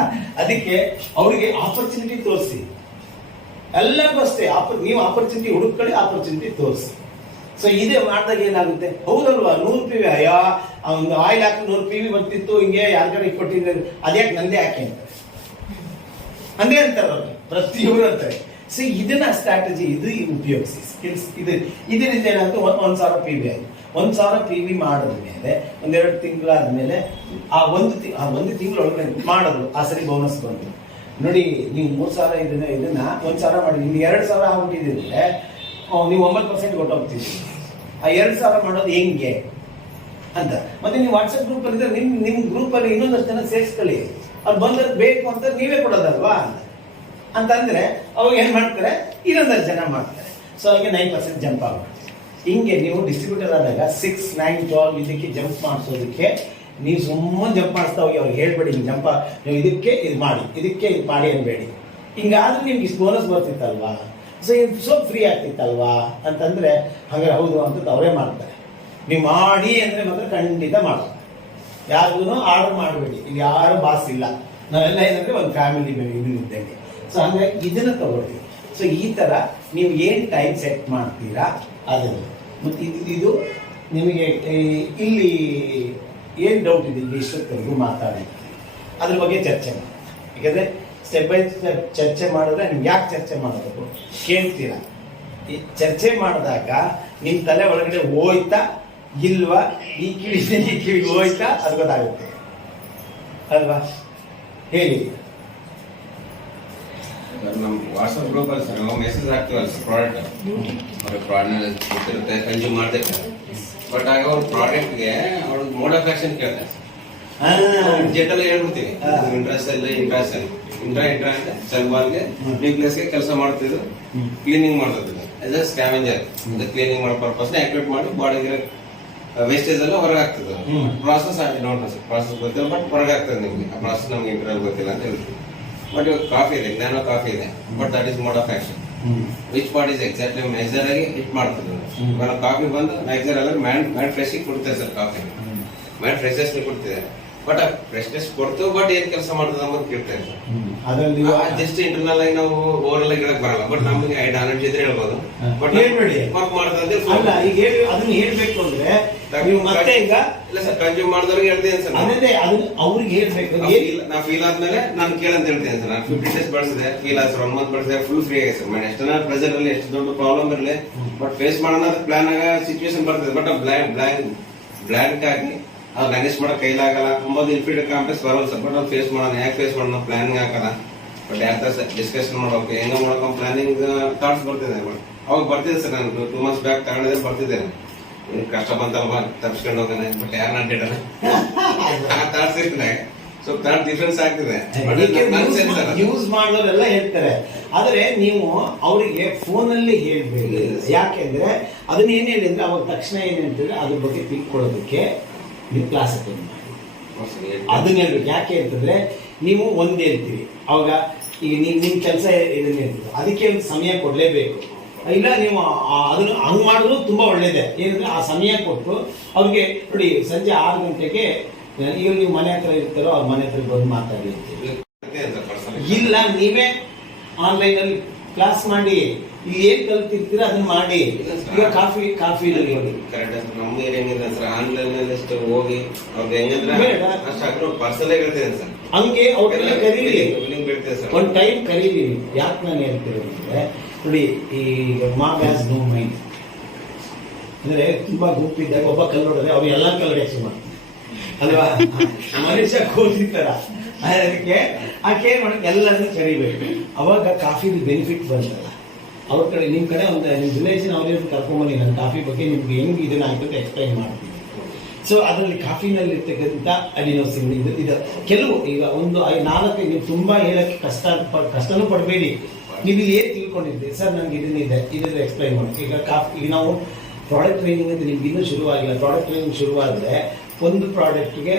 ಅದಕ್ಕೆ ಅವರಿಗೆ ಆಪರ್ಚುನಿಟಿ ತೋರಿಸಿ, ಎಲ್ಲರಿಗೂ ಅಷ್ಟೇ. ನೀವು ಆಪರ್ಚುನಿಟಿ ಹುಡುಕೊಳ್ಳಿ, ಆಪರ್ಚುನಿಟಿ ತೋರಿಸಿ. ಸೊ ಇದೇ ಮಾಡಿದಾಗ ಏನಾಗುತ್ತೆ, ಹೌದಲ್ವಾ, 100 PV ಅಯ್ಯೋ ಒಂದು ಆಯಿಲ್ ಹಾಕಿ 100 PV ಬರ್ತಿತ್ತು, ಹಿಂಗೆ ಯಾರ ಕಡೆ ಕೊಟ್ಟಿದ್ರೆ ಅದ್ಯಾಕೆ ನಂದೇ ಯಾಕೆ ಅಂತ ಅಂದೇ ಅಂತಾರೆ ಅವ್ರಿಗೆ, ಪ್ರತಿಯೊಬ್ಬರು ಅಂತಾರೆ. ಸೊ ಇದನ್ನ ಸ್ಟ್ರಾಟಜಿ ಇದು ಉಪಯೋಗಿಸಿ, ಸ್ಕಿಲ್ಸ್ ಇದರಿಂದ ಏನಾಗುತ್ತೆ, 1000 PV ಆಯ್ತು. 1000 PV ಮಾಡಿದ ಮೇಲೆ 1-2 ತಿಂಗಳಾದ್ಮೇಲೆ ಆ ಒಂದು ತಿಂಗಳೊಳಗಡೆ ಮಾಡಿದ್ರು, ಆ ಸರಿ ಬೋನಸ್ ಬಂತು. ನೋಡಿ, ನೀವು 3000 ಇದನ್ನ 1000 ಮಾಡಿ ನಿಮ್ಗೆ 2000 ಆಗ್ಬಿಟ್ಟಿದ್ರೆ ನೀವು 9% ಕೊಟ್ಟೋಗ್ತೀವಿ. ಆ 2000 ಮಾಡೋದು ಹೆಂಗೆ ಅಂತ. ಮತ್ತೆ ನೀವು ವಾಟ್ಸಪ್ ಗ್ರೂಪ್ ಅಲ್ಲಿ ಇದ್ರೆ ನಿಮ್ ಗ್ರೂಪ್ ಅಲ್ಲಿ ಇನ್ನೊಂದಷ್ಟು ಜನ ಸೇರಿಸ್ಕೊಳ್ಳಿ, ಅವ್ರು ಬಂದ್ರೆ ಬೇಕು ಅಂತ ನೀವೇ ಕೊಡೋದಲ್ವಾ ಅಂತಂದ್ರೆ ಅವಾಗ ಏನ್ ಮಾಡ್ತಾರೆ, ಇನ್ನೊಂದಷ್ಟು ಜನ ಮಾಡ್ತಾರೆ. ಸೊ ಅವ್ರಿಗೆ 9% ಜಂಪ್ ಆಗುತ್ತೆ. ಹಿಂಗೆ ನೀವು ಡಿಸ್ಟ್ರಿಬ್ಯೂಟರ್ ಆದಾಗ 6, 9, 12 ಇದಕ್ಕೆ ಜಂಪ್ ಮಾಡಿಸೋದಕ್ಕೆ ನೀವು ಸುಮ್ಮನೆ ಜಂಪ್ ಮಾಡಿಸ್ತಾ ಹೋಗಿ ಅವ್ರಿಗೆ ಹೇಳ್ಬೇಡಿ, ಜಂಪ ನೀವು ಇದಕ್ಕೆ ಇದು ಮಾಡಿ, ಇದಕ್ಕೆ ಇದು ಮಾಡಿ ಅನ್ಬೇಡಿ. ಹಿಂಗಾದ್ರೆ ನಿಮ್ಗೆ ಇಷ್ಟು ಬೋನಸ್ ಬರ್ತಿತ್ತಲ್ವಾ, ಸೊ ಇದು ಸ್ವಲ್ಪ ಫ್ರೀ ಆಗ್ತಿತ್ತಲ್ವಾ ಅಂತಂದ್ರೆ ಹಾಗೆ ಹೌದು ಅಂತ ಅವರೇ ಮಾಡ್ತಾರೆ. ನೀವು ಮಾಡಿ ಅಂದ್ರೆ ಮಾತ್ರ ಖಂಡಿತ ಮಾಡ್ತಾರೆ. ಯಾರಿಗೂ ಆರ್ಡರ್ ಮಾಡಬೇಡಿ, ಇಲ್ಲಿ ಯಾರು ಬಾಸ್ ಇಲ್ಲ, ನಾವೆಲ್ಲ ಏನಂದ್ರೆ ಒಂದು ಫ್ಯಾಮಿಲಿ ಇದು ಇದ್ದಂಗೆ. ಸೊ ಹಂಗಾಗಿ ಇದನ್ನ ತಗೊಳ್ಳಿ. ಸೊ ಈ ತರ ನೀವು ಏನ್ ಟೈಮ್ ಸೆಟ್ ಮಾಡ್ತೀರಾ ಅದನ್ನು. ಮತ್ತೆ ಇದು ನಿಮಗೆ ಇಲ್ಲಿ ಏನ್ ಡೌಟ್ ಇದೆ ಇಷ್ಟೊತ್ತವರೆಗೂ ಮಾತಾಡಿ ಅದ್ರ ಬಗ್ಗೆ ಚರ್ಚೆ ಮಾಡಿ. ಯಾಕಂದ್ರೆ ಸ್ಟೆಪ್ ಬೈ ಸ್ಟೆಪ್ ಚರ್ಚೆ ಮಾಡಿದ್ರೆ ನಿಮ್ಗೆ ಯಾಕೆ ಚರ್ಚೆ ಮಾಡೋದು ಕೇಳ್ತೀರಾ. ಈ ಚರ್ಚೆ ಮಾಡಿದಾಗ ನಿಮ್ ತಲೆ ಒಳಗಡೆ ಹೋಯ್ತಾ ಇಲ್ವಾ, ಈ ಕಿವಿಗೆ ಹೋಯ್ತಾ ಅದು ಗೊತ್ತಾಗುತ್ತೆ ಅಲ್ವಾ? ಹೇಳಿ. ನಮ್ಮ ವಾಟ್ಸಪ್ ಗ್ರೂಪ್ ಅಲ್ಲಿ ಸರ್ ನಾವು ಮೆಸೇಜ್ ಹಾಕ್ತೀವಲ್ಲ ಸರ್, ಪ್ರಾಡಕ್ಟ್ ಕನ್ಸ್ಯೂಮ್ ಮಾಡ್ತಿರ್ತಾರೆ. ಬಟ್ ಆಗ ಅವ್ರ ಪ್ರಾಡಕ್ಟ್ಗೆ ಅವ್ರಿಗೆ ಮೋಡ್ ಆಫ್ ಆಕ್ಷನ್ ಕೇಳ್ತಾರೆ. ಜೆಟಲ್ಲಿ ಹೇಳ್ಬಿಡ್ತೀವಿ ಇಂಟ್ರೆಸ್ಟ್ ಇಂಟ್ರಾ ಅಂತ ಸಲ್ವಾರ್ಗೆ ನ್ಯೂಕ್ಲಿಯಸ್ಗೆ ಕೆಲಸ ಮಾಡ್ತಿದ್ರು, ಕ್ಲೀನಿಂಗ್ ಮಾಡ್ತಿದ್ರು. ಆಸ್ ಅ ಸ್ಕ್ಯಾವೆಂಜರ್ ಕ್ಲೀನಿಂಗ್ ಮಾಡೋ ಪರ್ಪಸ್ ಆಕ್ಟಿವೇಟ್ ಮಾಡಿ ಬಾಡಿಗೆ ವೇಸ್ಟೇಜ್ ಎಲ್ಲ ಹೊರಗೆ ಆಗ್ತದೆ. ಪ್ರಾಸೆಸ್ ನೋಡ್ರಿ ಸರ್, ಪ್ರಾಸೆಸ್ ಗೊತ್ತಿಲ್ಲ ಬಟ್ ಹೊರಗೆ ಆಗ್ತದೆ. ನಿಮ್ಗೆ ಆ ಪ್ರಾಸೆಸ್ ನಮ್ಗೆ ಇಂಟರ್ನಲ್ ಗೊತ್ತಿಲ್ಲ ಅಂತ ಹೇಳ್ತೀವಿ. ಬಟ್ ಇವಾಗ ಕಾಫಿ ಇದೆ, ಜ್ಞಾನ ಕಾಫಿ ಇದೆ, but that is mode of action. Which part is exactly measure ಆಗಿ ಹಿಟ್ ಮಾಡ್ತದೆ. ಕಾಫಿ ಬಂದು ಮೆಜರ್ ಎಲ್ಲ ಮ್ಯಾಡ್ ಫ್ರೆಶ್ ಕೊಡ್ತಾರೆ ಸರ್, ಕಾಫಿ ಮ್ಯಾಡ್ ಫ್ರೆಶಸ್ ಕೊಡ್ತಿದೆ. ಬಟ್ ಆ ಫ್ರೆಶ್ನೆಸ್ ಕೊಡ್ತು, ಬಟ್ ಏನ್ ಕೆಲಸ ಮಾಡ್ತದೆ ಅನ್ನೋದು ಕೇಳ್ತಾರೆ ಸರ್. ಜಸ್ಟ್ ಇಂಟರ್ನಲ್ ಆಗಿ ನಾವು ಓವರ್ ಆಗಿ ಹೇಳಕ್ ಬರಲ್ಲ, ಬಟ್ ನಮ್ಗೆ ನಾಲೆಡ್ಜ್ ಇದ್ರೆ ಹೇಳ್ಬೋದು. ಬಟ್ ಹೇಳ್ಬೇಡಿ ವರ್ಕ್ ಮಾಡ್ತದೆ ಅಲ್ಲ. ಈಗ ಅದನ್ನ ಹೇಳ್ಬೇಕು ಅಂದ್ರೆ ನೀವು ಮತ್ತೆ ಈಗ ಇಲ್ಲ ಸರ್, ಕನ್ಸ್ಯೂಮ್ ಮಾಡಿದವ್ರಿಗೆ ಹೇಳ್ತೇನೆ ಸರ್. ಅದೇ ಅದನ್ನ ಅವ್ರಿಗೆ ಹೇಳ್ಬೇಕು. ನಾ ಫೀಲ್ ಆದ್ಮೇಲೆ ನಾನು ಕೇಳಂತ ಹೇಳ್ತೇನೆ ಸರ್. ನಾನು 50 days ಬಳಸಿದೆ, ಫೀಲ್ ಆದ್ರೆ 1 month ಬಳಸಿದೆ, ಫುಲ್ ಫ್ರೀ ಆಗಿದೆ ಸರ್. ಮೈಂಡ್ ಎಷ್ಟನ್ನ ಪ್ರೆಸರ್ ಇರಲಿ, ಎಷ್ಟು ದೊಡ್ಡ ಪ್ರಾಬ್ಲಮ್ ಇರಲಿ, ಬಟ್ ಫೇಸ್ ಮಾಡೋಣ ಪ್ಲಾನ್ ಆಗ ಸಿಚುವೇಶನ್ ಬರ್ತದೆ. ಬಟ್ ಬ್ಲ್ಯಾಂಕ್ ಆಗಿ ಅದು ಮ್ಯಾನೇಜ್ ಮಾಡಕ್ ಕೈಲಾಗಲ್ಲ. ತುಂಬಾ ಇನ್ಫಿನಿಟ್ ಕಾಂಪ್ಲೆಕ್ಸ್ ಬರಲ್ಲ ಸರ್. ಬಟ್ ಅವ್ರು ಫೇಸ್ ಮಾಡೋಣ, ಯಾಕೆ ಫೇಸ್ ಮಾಡೋಣ, ಪ್ಲಾನಿಂಗ್ ಹಾಕಲ್ಲ. ಬಟ್ ಯಾವ ಡಿಸ್ಕಷನ್ ಮಾಡೋಕೆ ಹೆಂಗ ಮಾಡೋಕೆ ಪ್ಲಾನಿಂಗ್ ಥಾಟ್ಸ್ ಬರ್ತಿದೆ. ಬಟ್ ಅವಾಗ ಬರ್ತಿದೆ ಸರ್. ನಾನು 2 months ಬ್ಯಾಕ್ ತಗೊಂಡಿದ್ದೆ, ಬರ್ತಿದ್ದೆ. ಕಷ್ಟ ಬಂತಲ್ವಾ ತಪ್ಪಿಸ್ಕೊಂಡು ಹೋಗೋಣ, ಬಟ್ ಯಾರು ಅಡ್ಡಿಡಲ್ಲ ಆ ಥಾಟ್ಸ್ ಇರ್ತಾನೆ. ಸ್ವಲ್ಪ ಥಾಟ್ ಡಿಫ್ರೆನ್ಸ್ ಆಗ್ತಿದೆ. ಯೂಸ್ ಮಾಡೋರೆಲ್ಲ ಹೇಳ್ತಾರೆ, ಆದ್ರೆ ನೀವು ಅವರಿಗೆ ಫೋನಲ್ಲಿ ಹೇಳ್ಬೇಡಿ. ಯಾಕೆಂದ್ರೆ ಅದನ್ನ ಏನ್ ಹೇಳಿದ್ರೆ ಅವಾಗ ತಕ್ಷಣ ಏನ್ ಹೇಳ್ತಿದ್ರೆ ಅದ್ರ ಬಗ್ಗೆ ತಿಳ್ಕೊಳ್ಳೋದಕ್ಕೆ ನೀವು ಕ್ಲಾಸ್ ಅಟೆಂಡ್ ಮಾಡಿ ಅದನ್ನ ಹೇಳ್ಬೇಕು. ಯಾಕೆ ಅಂತಂದ್ರೆ ನೀವು ಒಂದ್ ಹೇಳ್ತೀರಿ, ಅವಾಗ ಈಗ ನಿಮ್ ಕೆಲಸ ಇದನ್ನ ಹೇಳ್ತೀವಿ, ಅದಕ್ಕೆ ಒಂದು ಸಮಯ ಕೊಡ್ಲೇಬೇಕು. ಇಲ್ಲ ನೀವು ಅದನ್ನ ಹಂಗ್ ಮಾಡಿದ್ರು ತುಂಬಾ ಒಳ್ಳೇದೇ. ಏನಂದ್ರೆ ಆ ಸಮಯ ಕೊಟ್ಟು ಅವ್ರಿಗೆ ನೋಡಿ, ಸಂಜೆ 6 ಗಂಟೆಗೆ ಈಗ ನೀವು ಮನೆ ಹತ್ರ ಇರ್ತಾರೋ ಅವ್ರ ಮನೆ ಹತ್ರ ಬಂದು ಮಾತಾಡಿ ಅಂತೀವಿ. ಇಲ್ಲ ನೀವೇ ಆನ್ಲೈನ್ ಅಲ್ಲಿ ಕ್ಲಾಸ್ ಮಾಡಿ, ಇಲ್ಲಿ ಏನ್ ಕಲ್ತಿರ್ತೀರ ಅದನ್ನ ಮಾಡಿ. ಈಗ ಕಾಫಿ ಕರೆಕ್ಟ್ ನಮ್ಮ ಏರಿಯಾ ಸರ್ ಆನ್ಲೈನ್ ಅಲ್ಲಿ ಹೋಗಿ ಅವ್ರಿಗೆ ಹೆಂಗಂದ್ರೆ ಅಷ್ಟು ಪರ್ಸನಲ್ ಆಗಿರ್ತೇನೆ ಸರ್. ಹಂಗೆ ಅವ್ರನ್ನ ಕರೀಲಿ, ಒಂದ್ ಟೈಮ್ ಕರೀಲಿ. ಯಾಕೆ ನಾನು ಹೇಳ್ತೀನಿ ಅಂದ್ರೆ ನೋಡಿ, ಈ ಮಾಮ್ ಹ್ಯಾಸ್ ನೋ ಮೈಂಡ್ ಅಂದ್ರೆ ತುಂಬಾ ಗುಂಪಿದ್ದಾಗ ಒಬ್ಬ ಕಲ್ಲೋಡಿದ್ರೆ ಅವ್ರು ಎಲ್ಲ ಕಲ್ಲೊಡೆಯಕ್ಕೆ ಮಾಡ್ತಾರೆ ಅಲ್ವಾ, ಮನುಷ್ಯ ಕೂತಿರ್ತಾರ. ಅದಕ್ಕೆ ಆಕೆ ಏನ್ ಮಾಡೋದು, ಎಲ್ಲರನ್ನೂ ಕರಿಬೇಕು. ಅವಾಗ ಕಾಫಿ ಬೆನಿಫಿಟ್ ಬರ್ತಲ್ಲ. ಅವ್ರ ಕಡೆ ನಿಮ್ ಕಡೆ ಒಂದು ನಿಮ್ ವಿಲೇಜಿನ ಅವ್ರ ಕರ್ಕೊಂಬನ್ನಿ, ನನ್ನ ಕಾಫಿ ಬಗ್ಗೆ ನಿಮ್ಗೆ ಹೆಂಗ್ ಇದನ್ನ ಆಯ್ತು ಅಂತ ಎಕ್ಸ್ಪ್ಲೈನ್ ಮಾಡ್ತೀನಿ. ಸೊ ಅದರಲ್ಲಿ ಕಾಫಿನಲ್ಲಿ ಇರ್ತಕ್ಕಂಥ ಅಡಿನೋಸಿನ್ ಇದು ಕೆಲವು ಈಗ ಒಂದು 4 ನೀವು ತುಂಬಾ ಹೇಳಕ್ಕೆ ಕಷ್ಟನೂ ಪಡಬೇಡಿ. ನೀವು ಇಲ್ಲಿ ಏನ್ ತಿಳ್ಕೊಂಡಿದ್ದೆ ಸರ್, ನನ್ಗೆ ಇದನ್ನಿದೆ ಇದನ್ನ ಎಕ್ಸ್ಪ್ಲೈನ್ ಮಾಡಿ. ಈಗ ಈಗ ನಾವು ಪ್ರಾಡಕ್ಟ್ ಟ್ರೈನಿಂಗ್ ಅಂತ ನಿಮ್ಗೆ ಇನ್ನೂ ಶುರುವಾಗಿಲ್ಲ. ಪ್ರಾಡಕ್ಟ್ ಟ್ರೈನಿಂಗ್ ಶುರುವಾದ್ರೆ ಒಂದು ಪ್ರಾಡಕ್ಟ್ಗೆ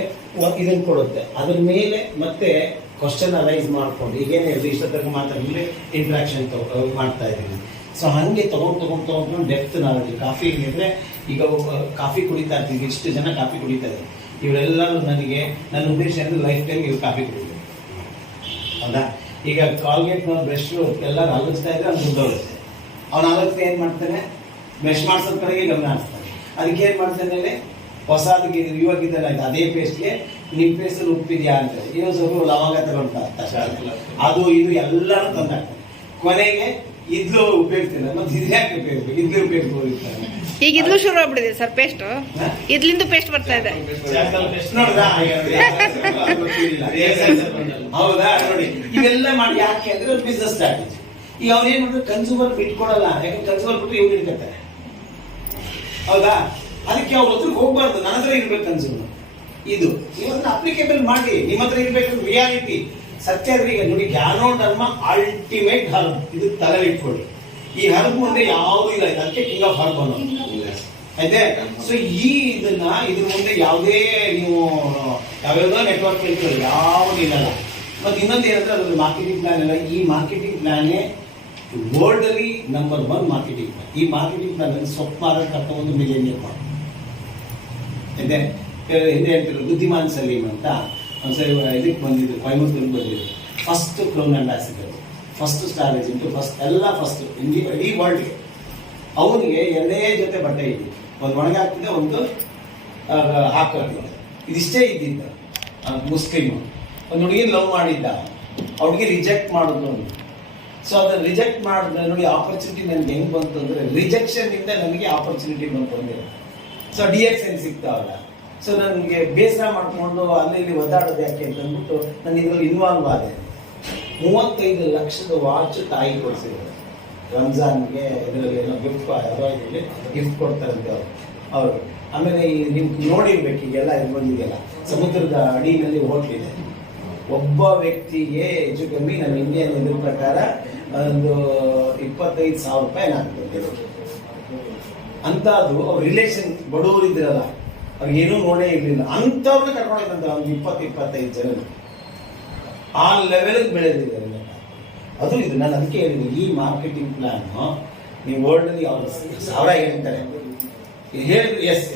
ಇದನ್ನು ಕೊಡುತ್ತೆ, ಅದ್ರ ಮೇಲೆ ಮತ್ತೆ ಕ್ವಶನ್ ಅರೈಸ್ ಮಾಡ್ಕೊಂಡು ಈಗೇನು ಹೇಳಿದ್ರು ಇಷ್ಟೊತ್ತಕ್ಕೆ ಮಾತಾಡಿದ್ರೆ ಇಂಟ್ರಾಕ್ಷನ್ ಮಾಡ್ತಾ ಇದ್ದೀನಿ. ಸೊ ಹಾಗೆ ತಗೊಂಡು ಡೆಪ್ತ್ ನಾಲೆಜ್. ಕಾಫಿ ಅಂದರೆ ಈಗ ಕಾಫಿ ಕುಡಿತಾ ಇರ್ತೀವಿ, ಇಷ್ಟು ಜನ ಕಾಫಿ ಕುಡಿತಾ ಇದ್ದಾರೆ, ಇವರೆಲ್ಲರೂ ನನಗೆ ನನ್ನ ಉದ್ದೇಶ ಅಂದರೆ ಲೈಫ್ ಟೈಮ್ ಇವ್ರು ಕಾಫಿ ಕುಡಿತಾರೆ. ಹೌದಾ? ಈಗ ಕಾಲ್ಗೇಟ್ ಬ್ರಷ್ ಎಲ್ಲರೂ ಅಲಗಿಸ್ತಾ ಇದ್ರೆ ಅವ್ನು ದುಡ್ಡೋಗುತ್ತೆ. ಅವ್ನು ಅಲಗಿಸ್ತಾ ಏನು ಮಾಡ್ತಾನೆ, ಬ್ರಷ್ ಮಾಡಿಸೋದ್ ಕಡೆಗೆ ಗಮನ ಹರಿಸ್ತಾನೆ. ಅದಕ್ಕೆ ಏನು ಮಾಡ್ತಾನೆ, ಹೊಸದಕ್ಕೆ ಇವಾಗಿದ್ದಲ್ಲ ಅದೇ ಪೇಸ್ಟ್ಗೆ ನಿಮ್ಮ ಪೇಸ್ಟಲ್ಲಿ ಉಪ್ಪಿದ್ಯಾ ಅಂತ ಇನ್ನೊಂದು ಸ್ವಲ್ಪ ಲವಂಗ ತಗೊಂಡು ಅದು ಇದು ಎಲ್ಲರೂ ತಂದಾಕ್ತಾರೆ. ಕೊನೆಗೆ ಇದ್ಲು ಉಪಯೋಗಿಸ್ತಾರೆ, ಮತ್ತೆ ಇದ್ಯಾಕೆ ಉಪಯೋಗಿಸ್ಬೇಕು, ಇದ್ಲು ಉಪಯೋಗಿಸ್ತಾರೆ. ಈಗ ಇದ್ಲು ಶುರು ಆಗ್ಬಿಟ್ಟಿದೆ ಸರ್, ಪೇಸ್ಟ್ ಇದ್ಲಿಂದ ಪೇಸ್ಟ್ ಬರ್ತಾ ಇದೆ. ಹೌದಾ? ನೋಡಿ ಇವೆಲ್ಲ ಮಾಡಿ ಯಾಕೆ ಅಂದ್ರೆ ಬಿಸ್ನೆಸ್ ಸ್ಟ್ರಾಟಜಿ. ಈಗ ಅವ್ನು ಏನ್ ಮಾಡಿದ್ರೆ ಕನ್ಸ್ಯೂಮರ್ ಬಿಟ್ಕೊಡಲ್ಲ, ಯಾಕಂದ್ರೆ ಕನ್ಸ್ಯೂಮರ್ ಬಿಟ್ಟು ಇವ್ರು ಇಟ್ಕೊತಾರೆ. ಹೌದಾ? ಅದಕ್ಕೆ ಅವ್ರ ಹತ್ರಕ್ಕೆ ಹೋಗ್ಬಾರ್ದು, ನನ್ನ ಹತ್ರ ಇರ್ಬೇಕು ಕನ್ಸ್ಯೂಮರ್. ಇದು ಇವನ್ನ ಅಪ್ಲಿಕೇಬಲ್ ಮಾಡಿ, ನಿಮ್ಮ ಹತ್ರ ಇರ್ಬೇಕು ರಿಯಾಲಿಟಿ ಸತ್ಯ. ಆದ್ರೆ ಈಗ ನೋಡಿ, ಜ್ಞಾನೋ ಧರ್ಮ ಅಲ್ಟಿಮೇಟ್ ಹರ್ಬ್, ಇದು ತಲೆ ಇಟ್ಕೊಳ್ಳಿ. ಈ ಹರ್ಬ್ ಮುಂದೆ ಯಾವುದು ಇಲ್ಲ, ಅದಕ್ಕೆ ಕಿಂಗ್ ಆಫ್ ಹರ್ಬ್ ಅನ್ನೋ ಆಯ್ತೆ. ಸೊ ಇದ್ರ ಮುಂದೆ ಯಾವುದೇ ನೀವು ಯಾವ್ಯಾವ್ದೋ ನೆಟ್ವರ್ಕ್ ಇರ್ತದೆ, ಯಾವುದು ಇಲ್ಲಲ್ಲ. ಮತ್ತೆ ಇನ್ನೊಂದು ಏನಂದ್ರೆ ಅದ್ರಲ್ಲಿ ಮಾರ್ಕೆಟಿಂಗ್ ಪ್ಲಾನ್ ಇಲ್ಲ. ಈ ಮಾರ್ಕೆಟಿಂಗ್ ಪ್ಲಾನೇ ವರ್ಲ್ಡ್ ಅಲ್ಲಿ ನಂಬರ್ 1 ಮಾರ್ಕೆಟಿಂಗ್ ಪ್ಲಾನ್. ಈ ಮಾರ್ಕೆಟಿಂಗ್ ಪ್ಲಾನ್ ಅಲ್ಲಿ ಸೊಪ್ಪು ಮಾರಾಟ ಒಂದು ಮಿಲಿಯನ್ ಮಾಡಿ ಹಿಂದೆ ಹೇಳ್ತಿರೋ ಬುದ್ಧಿಮಾನ್ ಸಲೀಮ್ ಅಂತ ಒಂದ್ಸರಿ ಇದಕ್ಕೆ ಬಂದಿದ್ರು, ಕೊಯಮತ್ತೂರಿಗೆ ಬಂದಿದ್ರು. First clown ambassador, first star agent, first ಇಡೀ ವರ್ಲ್ಡ್ಗೆ. ಅವನಿಗೆ 2 ಜೊತೆ ಬಟ್ಟೆ ಇದ್ದು, ಒಂದು ಒಣಗಾಗ್ತಿದ್ದೆ, ಒಂದು ಹಾಕೋದಿಲ್ಲ. ಇದಿಷ್ಟೇ ಇದ್ದಿದ್ದ. ಮುಸ್ಲಿಮ್ ಒಂದು ಹುಡುಗಿನ ಲವ್ ಮಾಡಿದ್ದ, ಅವ್ರಿಗೆ ರಿಜೆಕ್ಟ್ ಮಾಡಿದ್ರು. ಸೊ ಅದನ್ನ ರಿಜೆಕ್ಟ್ ಮಾಡಿದ್ರೆ ನೋಡಿ, ಆಪರ್ಚುನಿಟಿ ನನಗೆ ಹೆಂಗ್ ಬಂತು ಅಂದ್ರೆ ರಿಜೆಕ್ಷನ್ ಇಂದ ನನಗೆ ಆಪರ್ಚುನಿಟಿ ಬಂತು ಅಂದ್ರೆ. So DXN ಸಿಗ್ತಾವಲ್ಲ. ಸೊ ನನಗೆ ಬೇಸರ ಮಾಡ್ಕೊಂಡು ಅಲ್ಲಿ ಇಲ್ಲಿ ಒದ್ದಾಡೋದು ಯಾಕೆ ಅಂತ ಅಂದ್ಬಿಟ್ಟು ನಾನು ಇದರಲ್ಲಿ ಇನ್ವಾಲ್ವ್ ಆದೆ. 35 ಲಕ್ಷದ ವಾಚ್ ತಾಯಿ ಕೊಡಿಸಿದ್ರು ರಂಜಾನ್ಗೆ. ಇದರಲ್ಲಿ ಏನೋ ಗಿಫ್ಟ್ ಕೊಡ್ತಾರಂತೆ ಅವರು. ಆಮೇಲೆ ನೀವು ನೋಡಿರ್ಬೇಕು, ಈಗೆಲ್ಲ ಇದು ಬಂದಿದೆಯಲ್ಲ, ಸಮುದ್ರದ ಅಡಿನಲ್ಲಿ ಹೋಟ್ಲಿದೆ. ಒಬ್ಬ ವ್ಯಕ್ತಿಗೆ ಹೆಚ್ಚು ಕಮ್ಮಿ ನಮ್ಮ ಇಂಡಿಯನ್ ಇದ್ರ ಪ್ರಕಾರ ಒಂದು 25,000 ರೂಪಾಯಿ ನಾನು ಬಂದಿರೋದು. ಅಂತದ್ದು ಅವ್ರ ರಿಲೇಷನ್ ಬಡವರು ಇದ್ರಲ್ಲ, ಅವ್ರಿಗೇನೂ ನೋಡೇ ಇರಲಿಲ್ಲ, ಅಂಥವ್ರನ್ನ ಕರ್ಕೊಂಡೋಗಂತ ಒಂದು 20-25 ಜನ ಆ ಲೆವೆಲ್ಗೆ ಬೆಳೆದಿದ್ದಾರೆ. ಅದು ಇದು ನಾನು ಅದಕ್ಕೆ ಹೇಳಿದ್ದೀನಿ, ಈ ಮಾರ್ಕೆಟಿಂಗ್ ಪ್ಲಾನ್ ನೀವು ವರ್ಲ್ಡ್ ಅಲ್ಲಿ ಅವ್ರು 1000 ಹೇಳ್ತಾರೆ, ಹೇಳಿದ್ರು ಎಸ್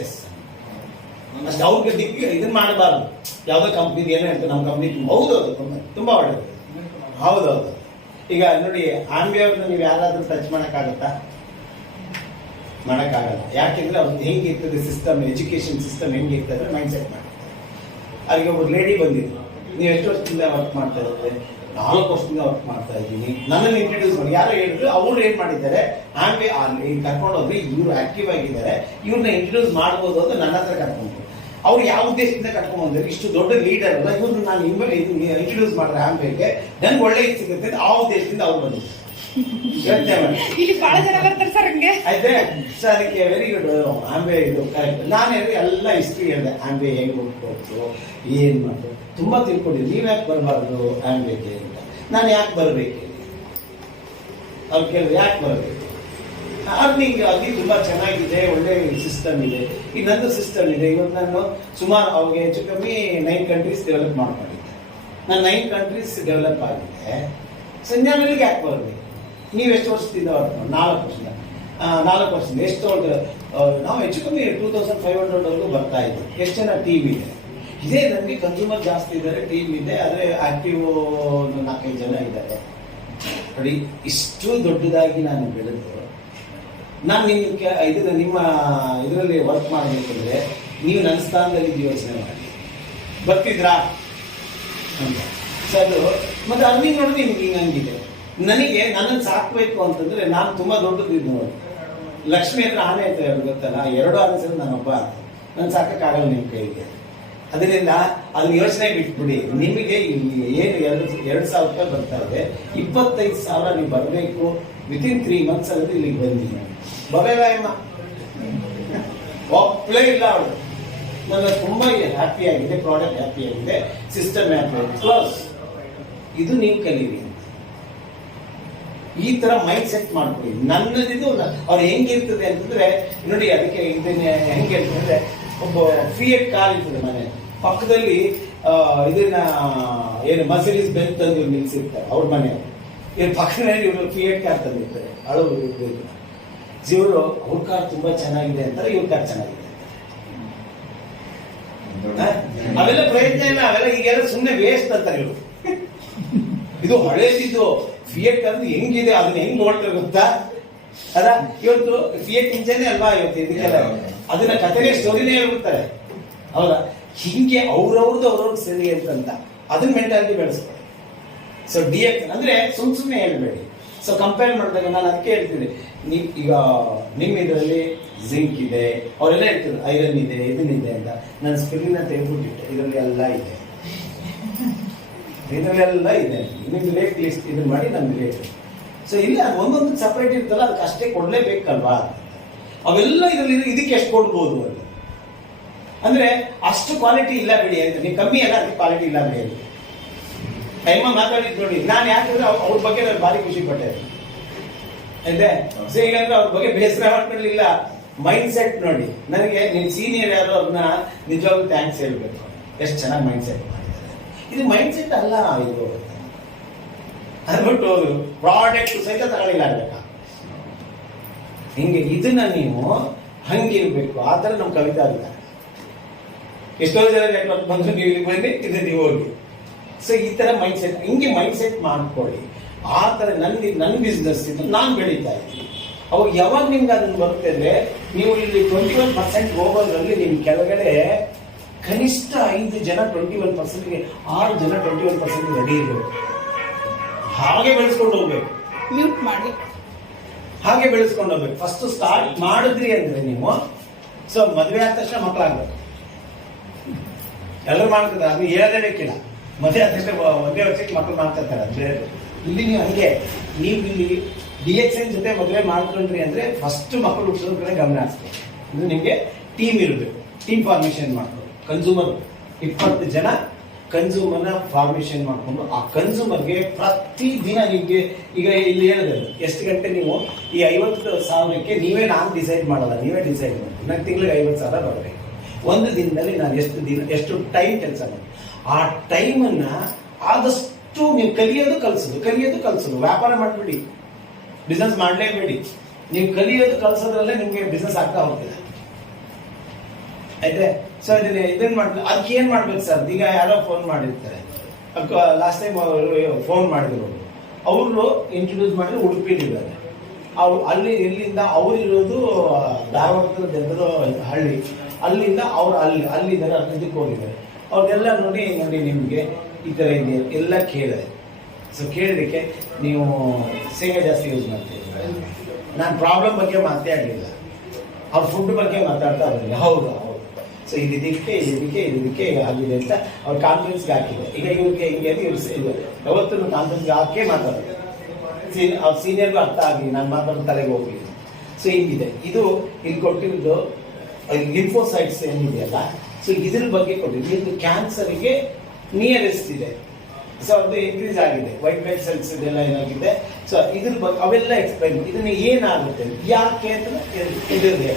ಅಷ್ಟು ಅವ್ರಿಗೆ ಇದನ್ನ ಮಾಡಬಾರ್ದು. ಯಾವುದೋ ಕಂಪ್ನಿ ಏನೋ ಹೇಳ್ತಾರೆ, ನಮ್ಮ ಕಂಪ್ನಿ ಹೌದು ಅದು ತುಂಬಾ ಒಳ್ಳೆಯದು. ಹೌದೌದು. ಈಗ ನೋಡಿ, ಆಂಬಿಯವ್ರನ್ನ ನೀವು ಯಾರಾದ್ರೂ ಟಚ್ ಮಾಡೋಕ್ಕಾಗತ್ತಾ? ಮಾಡೋಕ್ಕಾಗಲ್ಲ. ಯಾಕೆಂದ್ರೆ ಅವ್ರದ್ದು ಹೆಂಗಿರ್ತದೆ ಸಿಸ್ಟಮ್, ಎಜುಕೇಶನ್ ಸಿಸ್ಟಮ್ ಹೆಂಗಿರ್ತದೆ ಮೈಂಡ್ ಸೆಟ್ ಮಾಡ್ತಾರೆ. ಅಲ್ಲಿಗೆ ಒಬ್ಬರು ಲೇಡಿ ಬಂದಿದ್ರು, ನೀವು ಎಷ್ಟು ವರ್ಷದಿಂದ ವರ್ಕ್ ಮಾಡ್ತಾ ಇದ್ದಾರೆ? 4 ವರ್ಷದಿಂದ ವರ್ಕ್ ಮಾಡ್ತಾ ಇದ್ದೀನಿ. ನನ್ನನ್ನು ಇಂಟ್ರೊಡ್ಯೂಸ್ ಮಾಡಿ ಯಾರೋ ಹೇಳಿದ್ರು, ಅವ್ರು ಏನ್ ಮಾಡಿದ್ದಾರೆ, ಆಂಬೆ ಅಲ್ಲಿ ಕರ್ಕೊಂಡೋಗ್ರಿ, ಇವ್ರು ಆಕ್ಟಿವ್ ಆಗಿದ್ದಾರೆ, ಇವ್ರನ್ನ ಇಂಟ್ರೊಡ್ಯೂಸ್ ಮಾಡ್ಬೋದು ಅಂತ ನನ್ನ ಹತ್ರ ಕರ್ಕೊಂಡು. ಅವ್ರು ಯಾವ ಉದ್ದೇಶದಿಂದ ಕರ್ಕೊಂಡು ಬಂದ್ರೆ, ಇಷ್ಟು ದೊಡ್ಡ ಲೀಡರ್ ಅಲ್ಲ ಇವ್ರನ್ನ ನಾನು ಇಂಟ್ರೊಡ್ಯೂಸ್ ಮಾಡಿದ್ರೆ ಆಂಬೆಗೆ ನನ್ಗೆ ಒಳ್ಳೆ ಸಿಗುತ್ತೆ, ಆ ಉದ್ದೇಶದಿಂದ ಅವ್ರು ಬಂದಿದ್ದಾರೆ. ಯೋಚನೆ ಮಾಡಿ. ಇಲ್ಲಿ ಬಹಳ ಜನ ಬರ್ತಾರೆ ಸರ್ ಹಂಗೆ. ಆಯ್ತಾ ಸೊ ಅದಕ್ಕೆ ವೆರಿ ಗುಡ್ ಆಂಬೆ ಇದು ಕರೆಕ್ಟ್. ನಾನು ಎಲ್ಲ ಹಿಸ್ಟ್ರಿ ಹೇಳಿದೆ, ಆಂಬೆ ಹೆಂಗ್ ಹುಟ್ಕೊಟ್ಟು ಏನ್ ಮಾಡೋದು ತುಂಬಾ ತಿಳ್ಕೊಂಡಿದ್ದೆ. ನೀವ್ ಯಾಕೆ ಬರಬಾರ್ದು ಆಂಬೆಗೆ ಅಂತ. ನಾನು ಯಾಕೆ ಬರಬೇಕು ಅವ್ರು ಕೇಳಿದ್ರೆ ಯಾಕೆ ಬರಬೇಕು, ಅರ್ನಿಂಗ್ ಅಲ್ಲಿ ತುಂಬಾ ಚೆನ್ನಾಗಿದೆ, ಒಳ್ಳೆ ಸಿಸ್ಟಮ್ ಇದೆ. ಈ ನಂದು ಸಿಸ್ಟಮ್ ಇದೆ. ಇವತ್ತು ನಾನು ಸುಮಾರು ಅವ್ರಿಗೆ ಹೆಚ್ಚು ಕಮ್ಮಿ 9 ಕಂಟ್ರೀಸ್ ಡೆವಲಪ್ ಮಾಡ್ಕೊಂಡಿದ್ದೆ. ನಾನು 9 ಕಂಟ್ರೀಸ್ ಡೆವಲಪ್ ಆಗಿದೆ. ಸಂಜೆ ಮೇಲೆ ಯಾಕೆ ಬರಬೇಕು? ನೀವು ಎಷ್ಟು ವರ್ಷದಿಂದ ವರ್ಕ್ ಮಾಡಿ? 4 ವರ್ಷದಿಂದ ಎಷ್ಟು ನಾವು ಹೆಚ್ಚು ಕಮ್ಮಿ 2500 ಬರ್ತಾ ಇದ್ದೀವಿ. ಎಷ್ಟು ಜನ ಟೀಮ್ ಇದೆ? ಇದೇ ನನಗೆ ಕನ್ಸ್ಯೂಮರ್ ಜಾಸ್ತಿ ಇದ್ದಾರೆ, ಟೀಮ್ ಇದೆ, ಆದರೆ ಆಕ್ಟಿವ್ 4-5 ಜನ ಇದ್ದಾರೆ. ನೋಡಿ ಇಷ್ಟು ದೊಡ್ಡದಾಗಿ ನಾನು ಬೆಳೆದು ನಾನು ನಿಮ್ಮ ಇದರಲ್ಲಿ ವರ್ಕ್ ಮಾಡಬೇಕಂದ್ರೆ ನೀವು ನನ್ನ ಸ್ಥಾನದಲ್ಲಿ ಯೋಚನೆ ಮಾಡಿ ಬರ್ತಿದ್ರಾ ಅಂತ. ಸೊ ಅದು ಮತ್ತೆ ಅರ್ನಿಂಗ್ ನೋಡಿದ್ರೆ ನಿಮ್ಗೆ ಹಿಂಗಿದೆ. ನನಗೆ ನನ್ನನ್ನು ಸಾಕಬೇಕು ಅಂತಂದ್ರೆ ನಾನು ತುಂಬಾ ದೊಡ್ಡದು ಇದು ನೋಡಿ. ಲಕ್ಷ್ಮಿ ಹತ್ರ ಆನೆ ಅಂತ ಹೇಳಿ ಗೊತ್ತಲ್ಲ, 2 ಆನೆ ಸಲ ನಾನೊಬ್ಬ ಅಂತ ನಾನು ಸಾಕಕ್ಕಾಗಲ್ಲ ನಿಮ್ಮ ಕೈಗೆ. ಅದರಿಂದ ಅದನ್ನ ಯೋಚನೆ ಬಿಟ್ಬಿಡಿ. ನಿಮಗೆ ಏನು 2,000 ರೂಪಾಯಿ ಬರ್ತಾ ಇದೆ, 25,000 ನೀವು ಬರಬೇಕು. ವಿತಿನ್ 3 ಮಂತ್ಸ್ ಅಲ್ಲಿ ಇಲ್ಲಿಗೆ ಬಂದಿ ಬರಲ್ಲ. ಒಪ್ಪಲೇ ಇಲ್ಲ ಅವಳು. ನನ್ನ ತುಂಬಾ ಹ್ಯಾಪಿ ಆಗಿದೆ, ಪ್ರಾಡಕ್ಟ್ ಹ್ಯಾಪಿ ಆಗಿದೆ, ಸಿಸ್ಟಮ್ ಹ್ಯಾಪಿ ಆಗಿದೆ. ಕ್ಲೋಸ್. ಇದು ನೀವು ಕಲೀರಿ. ಈ ತರ ಮೈಂಡ್ ಸೆಟ್ ಮಾಡ್ಕೊಳ್ಳಿ. ನನ್ನದಿದು ಅವ್ರು ಹೆಂಗಿರ್ತದೆ ಅಂತಂದ್ರೆ ನೋಡಿ, ಅದಕ್ಕೆ ಇದನ್ನ ಹೆಂಗೆ ಅಂತಂದ್ರೆ ಒಬ್ಬ ಫಿಯಟ್ ಕಾರ್ ಇರ್ತದೆ ಮನೆ ಪಕ್ಕದಲ್ಲಿ, ಇದನ್ನ ಏನು ಮರ್ಸಿಡೀಸ್ ಬೆಂಜ್ ತಂದು ನಿಲ್ಸಿರ್ತಾರೆ ಅವ್ರ ಮನೆಯವರು. ಇವ್ರ ಪಕ್ಕದಲ್ಲಿ ಇವರು ಫಿಯಟ್ ಕಾರ್ ತಂದಿರ್ತಾರೆ. ಅಳವು ಇವರು ಅವ್ರ ಕಾರ್ ತುಂಬಾ ಚೆನ್ನಾಗಿದೆ ಅಂತಾರೆ, ಇವ್ರ ಕಾರ್ ಚೆನ್ನಾಗಿದೆ ಅವೆಲ್ಲ ಪ್ರಯತ್ನ ಇಲ್ಲ. ಅವೆಲ್ಲ ಈಗೆಲ್ಲ ಸುಮ್ಮನೆ ವೇಸ್ಟ್ ಅಂತಾರೆ ಇವರು. ಇದು ಹಳೇದಿದ್ದು ಫಿಯಟ್ ಅಂದ್ರೆ ಹೆಂಗಿದೆ, ಅದನ್ನ ಹೆಂಗ್ ನೋಡ್ತಾರೆ ಗೊತ್ತಾ? ಅದ ಇವತ್ತು ಫಿಯಟ್ ಇಂಜನ್ ಅಲ್ವಾ ಇವತ್ತು ಇದಕ್ಕೆಲ್ಲ, ಅದನ್ನ ಕಥೆನೇ ಸ್ಟೋರಿನೇ ಹೇಳ್ಬಿಡ್ತಾರೆ. ಹೌದಾ? ಹಿಂಗೆ ಅವ್ರವ್ರದ್ದು ಸರಿ ಅಂತಂತ ಅದನ್ನ ಮೆಂಟಾಲಿಟಿ ಬೆಳೆಸ್ತಾರೆ. ಸೊ DX ಅಂದ್ರೆ ಸುಮ್ಮನೆ ಹೇಳ್ಬೇಡಿ. ಸೊ ಕಂಪೇರ್ ಮಾಡಿದಾಗ ನಾನು ಅದಕ್ಕೆ ಹೇಳ್ತೀನಿ, ನೀವು ಈಗ ನಿಮ್ಮ ಇದರಲ್ಲಿ ಜಿಂಕ್ ಇದೆ, ಅವರೆಲ್ಲ ಹೇಳ್ತಾರೆ ಐರನ್ ಇದೆ, ಇದನ್ನಿದೆ ಅಂತ. ನಾನು ಸ್ಕ್ರೀನ್ ಅಂತ ಹೇಳ್ಬಿಟ್ಟಿಟ್ಟೆ, ಇದರಲ್ಲಿ ಎಲ್ಲ ಇದೆ, ಇದರಲ್ಲೆಲ್ಲ ಇದೆ. ನಿಮ್ಗೆ ರೇಟ್ ಲಿಸ್ಟ್ ಇದನ್ನ ಮಾಡಿ ನಮ್ಗೆ ರೇಟ್. ಸೊ ಇಲ್ಲ ಒಂದೊಂದು ಸಪ್ರೇಟ್ ಇರ್ತಲ್ಲ, ಅದಕ್ಕೆ ಅಷ್ಟೇ ಕೊಡ್ಲೇಬೇಕಲ್ವಾ? ಅವೆಲ್ಲ ಇದರಲ್ಲಿ ಇದಕ್ಕೆ ಎಷ್ಟು ಕೊಡ್ಬೋದು ಅಂತ. ಅಂದ್ರೆ ಅಷ್ಟು ಕ್ವಾಲಿಟಿ ಇಲ್ಲ ಬಿಡಿ ಅಂತ. ನೀವು ಕಮ್ಮಿ ಅಲ್ಲ, ಅದಕ್ಕೆ ಕ್ವಾಲಿಟಿ ಇಲ್ಲ ಬಿಡಿ ಅಂತ ಟೈಮ ಮಾತಾಡಿದ್ ನೋಡಿ. ನಾನು ಯಾಕಂದ್ರೆ ಅವ್ರ ಬಗ್ಗೆ ನಾನು ಭಾರಿ ಖುಷಿ ಪಟ್ಟೆ ಆಯ್ತೆ. ಸೊ ಈಗಂದ್ರೆ ಅವ್ರ ಬಗ್ಗೆ ಬೇಸರ ಮಾಡ್ಕೊಳ್ಳಿಲ್ಲ. ಮೈಂಡ್ ಸೆಟ್ ನೋಡಿ. ನನಗೆ ನಿಮ್ ಸೀನಿಯರ್ ಯಾರು, ಅವ್ರನ್ನ ನಿಜವಾಗ್ಲೂ ಥ್ಯಾಂಕ್ಸ್ ಹೇಳ್ಬೇಕು. ಎಷ್ಟು ಚೆನ್ನಾಗಿ ಮೈಂಡ್ ಸೆಟ್ ಮಾಡಿದ್ದಾರೆ. ಇದು ಮೈಂಡ್ ಸೆಟ್ ಅಲ್ಲ, ಇದು ಅಂದ್ಬಿಟ್ಟು ಪ್ರಾಡಕ್ಟ್ ಸಹಿತ ತಗೊಳ್ಳಿಲ್ಲ ಆಗ್ಬೇಕಾ ಹಿಂಗೆ. ಇದನ್ನ ನೀವು ಹಂಗಿರ್ಬೇಕು. ಆ ಥರ ನಮ್ಮ ಕವಿತಾ ಇಲ್ಲ. ಎಷ್ಟೋ ಜನ ನೆಟ್ವರ್ಕ್ ಬಂದು ನೀವು ಇಲ್ಲಿ ಬನ್ನಿ, ಇದು ನೀವು ಹೋಗಿ. ಸೊ ಈ ತರ ಮೈಂಡ್ ಸೆಟ್, ಹಿಂಗೆ ಮೈಂಡ್ ಸೆಟ್ ಮಾಡ್ಕೊಳ್ಳಿ. ಆ ತರ ನನ್ನ ಬಿಸ್ನೆಸ್ ಇದು, ನಾನು ಬೆಳೀತಾ ಇದ್ದೀನಿ. ಅವಾಗ ಯಾವಾಗ ನಿಮ್ಗೆ ಅದನ್ನ ಬರುತ್ತೆ ಅಂದ್ರೆ, ನೀವು ಇಲ್ಲಿ 21% ಹೋಗೋದ್ರಲ್ಲಿ ನಿಮ್ ಕೆಳಗಡೆ ಕನಿಷ್ಠ 5 ಜನ 21%ಗೆ 6 ಜನ 21% ರೆಡಿ ಇರಬೇಕು. ಹಾಗೆ ಬೆಳೆಸ್ಕೊಂಡು ಹೋಗ್ಬೇಕು. ಮ್ಯೂಟ್ ಮಾಡಿ ಹಾಗೆ ಬೆಳೆಸ್ಕೊಂಡು ಹೋಗ್ಬೇಕು. ಫಸ್ಟ್ ಸ್ಟಾರ್ಟ್ ಮಾಡಿದ್ರಿ ಅಂದ್ರೆ ನೀವು, ಸೊ ಮದುವೆ ಆದ ತಕ್ಷಣ ಮಕ್ಕಳಾಗ್ಬೇಕು. ಎಲ್ಲರೂ ಮಾಡ್ತಾರೆ, ಅದು ಹೇಳದೇ ಬೇಕಿಲ್ಲ. ಮದುವೆ ಆದ ತಕ್ಷಣ ಒಂದೇ ವರ್ಷಕ್ಕೆ ಮಕ್ಕಳು ಮಾಡ್ತಿರ್ತಾರೆ. ಅಂದ್ರೆ ಇಲ್ಲಿ ನೀವು ಹಂಗೆ, ನೀವು ಇಲ್ಲಿ DXN ಜೊತೆ ಮದುವೆ ಮಾಡ್ಕೊಂಡ್ರಿ ಅಂದ್ರೆ ಫಸ್ಟ್ ಮಕ್ಕಳು ಹುಟ್ಟಿಸೋದ್ರ ಕಡೆ ಗಮನ ಹರಿಸ್ಬೇಕು. ಅಂದ್ರೆ ನಿಮ್ಗೆ ಟೀಮ್ ಇರಬೇಕು. ಟೀಮ್ ಫಾರ್ಮೇಶನ್ ಮಾಡ್ಕೊಂಡು ಕನ್ಸೂಮರ್ 20 ಜನ ಕನ್ಸೂಮರ್ನ ಫಾರ್ಮೇಶನ್ ಮಾಡ್ಕೊಂಡು, ಆ ಕನ್ಸೂಮರ್ಗೆ ಪ್ರತಿ ದಿನ ನಿಮ್ಗೆ ಈಗ ಇಲ್ಲಿ ಹೇಳಿದ್ರೆ ಎಷ್ಟು ಗಂಟೆ ನೀವು ಈ 50,000ಕ್ಕೆ ನೀವೇ ನಾನು ಡಿಸೈಡ್ ಮಾಡಲ್ಲ, ನೀವೇ ಡಿಸೈಡ್ ಮಾಡಿ. ನನಗೆ ತಿಂಗಳಿಗೆ 50,000 ಬರಬೇಕು. ಒಂದು ದಿನದಲ್ಲಿ ನಾನು ಎಷ್ಟು ಟೈಮ್ ಕೆಲಸ ಮಾಡಿ, ಆ ಟೈಮನ್ನ ಆದಷ್ಟು ನೀವು ಕಲಿಯೋದು ಕಲಿಸೋದು. ವ್ಯಾಪಾರ ಮಾಡ್ಬಿಡಿ, ಬಿಸ್ನೆಸ್ ಮಾಡಲೇಬೇಡಿ. ನೀವು ಕಲಿಯೋದು ಕಲಿಸೋದ್ರಲ್ಲೇ ನಿಮ್ಗೆ ಬಿಸ್ನೆಸ್ ಆಗ್ತಾ ಹೋಗ್ತದೆ. ಆಯ್ತೆ. ಸೊ ಇದನ್ನ ಮಾಡ್ತಾರೆ. ಅದಕ್ಕೆ ಏನ್ ಮಾಡ್ಬೇಕು ಸರ್? ಈಗ ಯಾರೋ ಫೋನ್ ಮಾಡಿರ್ತಾರೆ, ಲಾಸ್ಟ್ ಟೈಮ್ ಅವರು ಫೋನ್ ಮಾಡಿದ್ರು. ಅವರು ಇಂಟ್ರೊಡ್ಯೂಸ್ ಮಾಡಿದ್ರೆ ಉಡುಪಿಲಿದ್ದಾರೆ. ಅವ್ರು ಅಲ್ಲಿ ಎಲ್ಲಿಂದ ಅವ್ರು ಇರೋದು ಧಾರವಾಡದ ಜನರು ಹಳ್ಳಿ, ಅಲ್ಲಿಂದ ಅವ್ರು ಅಲ್ಲಿದ್ದಾರೆ, ಇದಕ್ಕೆ ಹೋಗಿದ್ದಾರೆ. ಅವ್ರಿಗೆಲ್ಲ ನೋಡಿ ನಿಮಗೆ ಈ ಥರ ಇದೆ ಎಲ್ಲ ಕೇಳಿದೆ. ಸೊ ಕೇಳಿದಕ್ಕೆ ನೀವು ಶೇಂಗಾ ಜಾಸ್ತಿ ಯೂಸ್ ಮಾಡ್ತೀವಿ. ನಾನು ಪ್ರಾಬ್ಲಮ್ ಬಗ್ಗೆ ಮಾತಾಡಲಿಲ್ಲ, ಅವ್ರ ಫುಡ್ ಬಗ್ಗೆ ಮಾತಾಡ್ತಾ ಬರಲಿಲ್ಲ. ಹೌದು. ಸೊ ಇದಕ್ಕೆ ಆಗಿದೆ ಅಂತ ಅವ್ರ ಕಾನ್ಫಿಡೆನ್ಸ್ಗೆ ಹಾಕಿದೆ. ಈಗ ಇವ್ರಿಗೆ ಹಿಂಗೆ ಯಾವತ್ತೂ ಕಾನ್ಫಿಡೆನ್ಸ್ಗೆ ಹಾಕೇ ಮಾತಾಡೋದು. ಸೀನಿಯರ್ಗೂ ಅರ್ಥ ಆಗಲಿ, ನಾನು ಮಾತಾಡೋ ತಲೆಗೆ ಹೋಗ್ಲಿ. ಸೊ ಹಿಂಗಿದೆ ಇದು. ಇಲ್ಲಿ ಕೊಟ್ಟಿರೋದು ಲಿಂಫೋಸೈಟ್ಸ್ ಏನಿದೆಯಲ್ಲ, ಸೊ ಇದ್ರ ಬಗ್ಗೆ ಕೊಟ್ಟಿದ್ದು. ಇದು ಕ್ಯಾನ್ಸರ್ಗೆ ನಿಯರೆಸ್ಟ್ ಇದೆ. ಸೊ ಅದು ಇನ್ಕ್ರೀಸ್ ಆಗಿದೆ, ವೈಟ್ ಬ್ಲಡ್ ಸೆಲ್ಸ್ ಇದೆಲ್ಲ ಏನಾಗಿದೆ. ಸೊ ಇದ್ರ ಬಗ್ಗೆ ಅವೆಲ್ಲ ಎಕ್ಸ್ಪ್ಲೈನ್ ಮಾಡಿ. ಇದನ್ನ ಏನಾಗುತ್ತೆ ಯಾಕೆ ಅಂತ ಇದಿದೆ.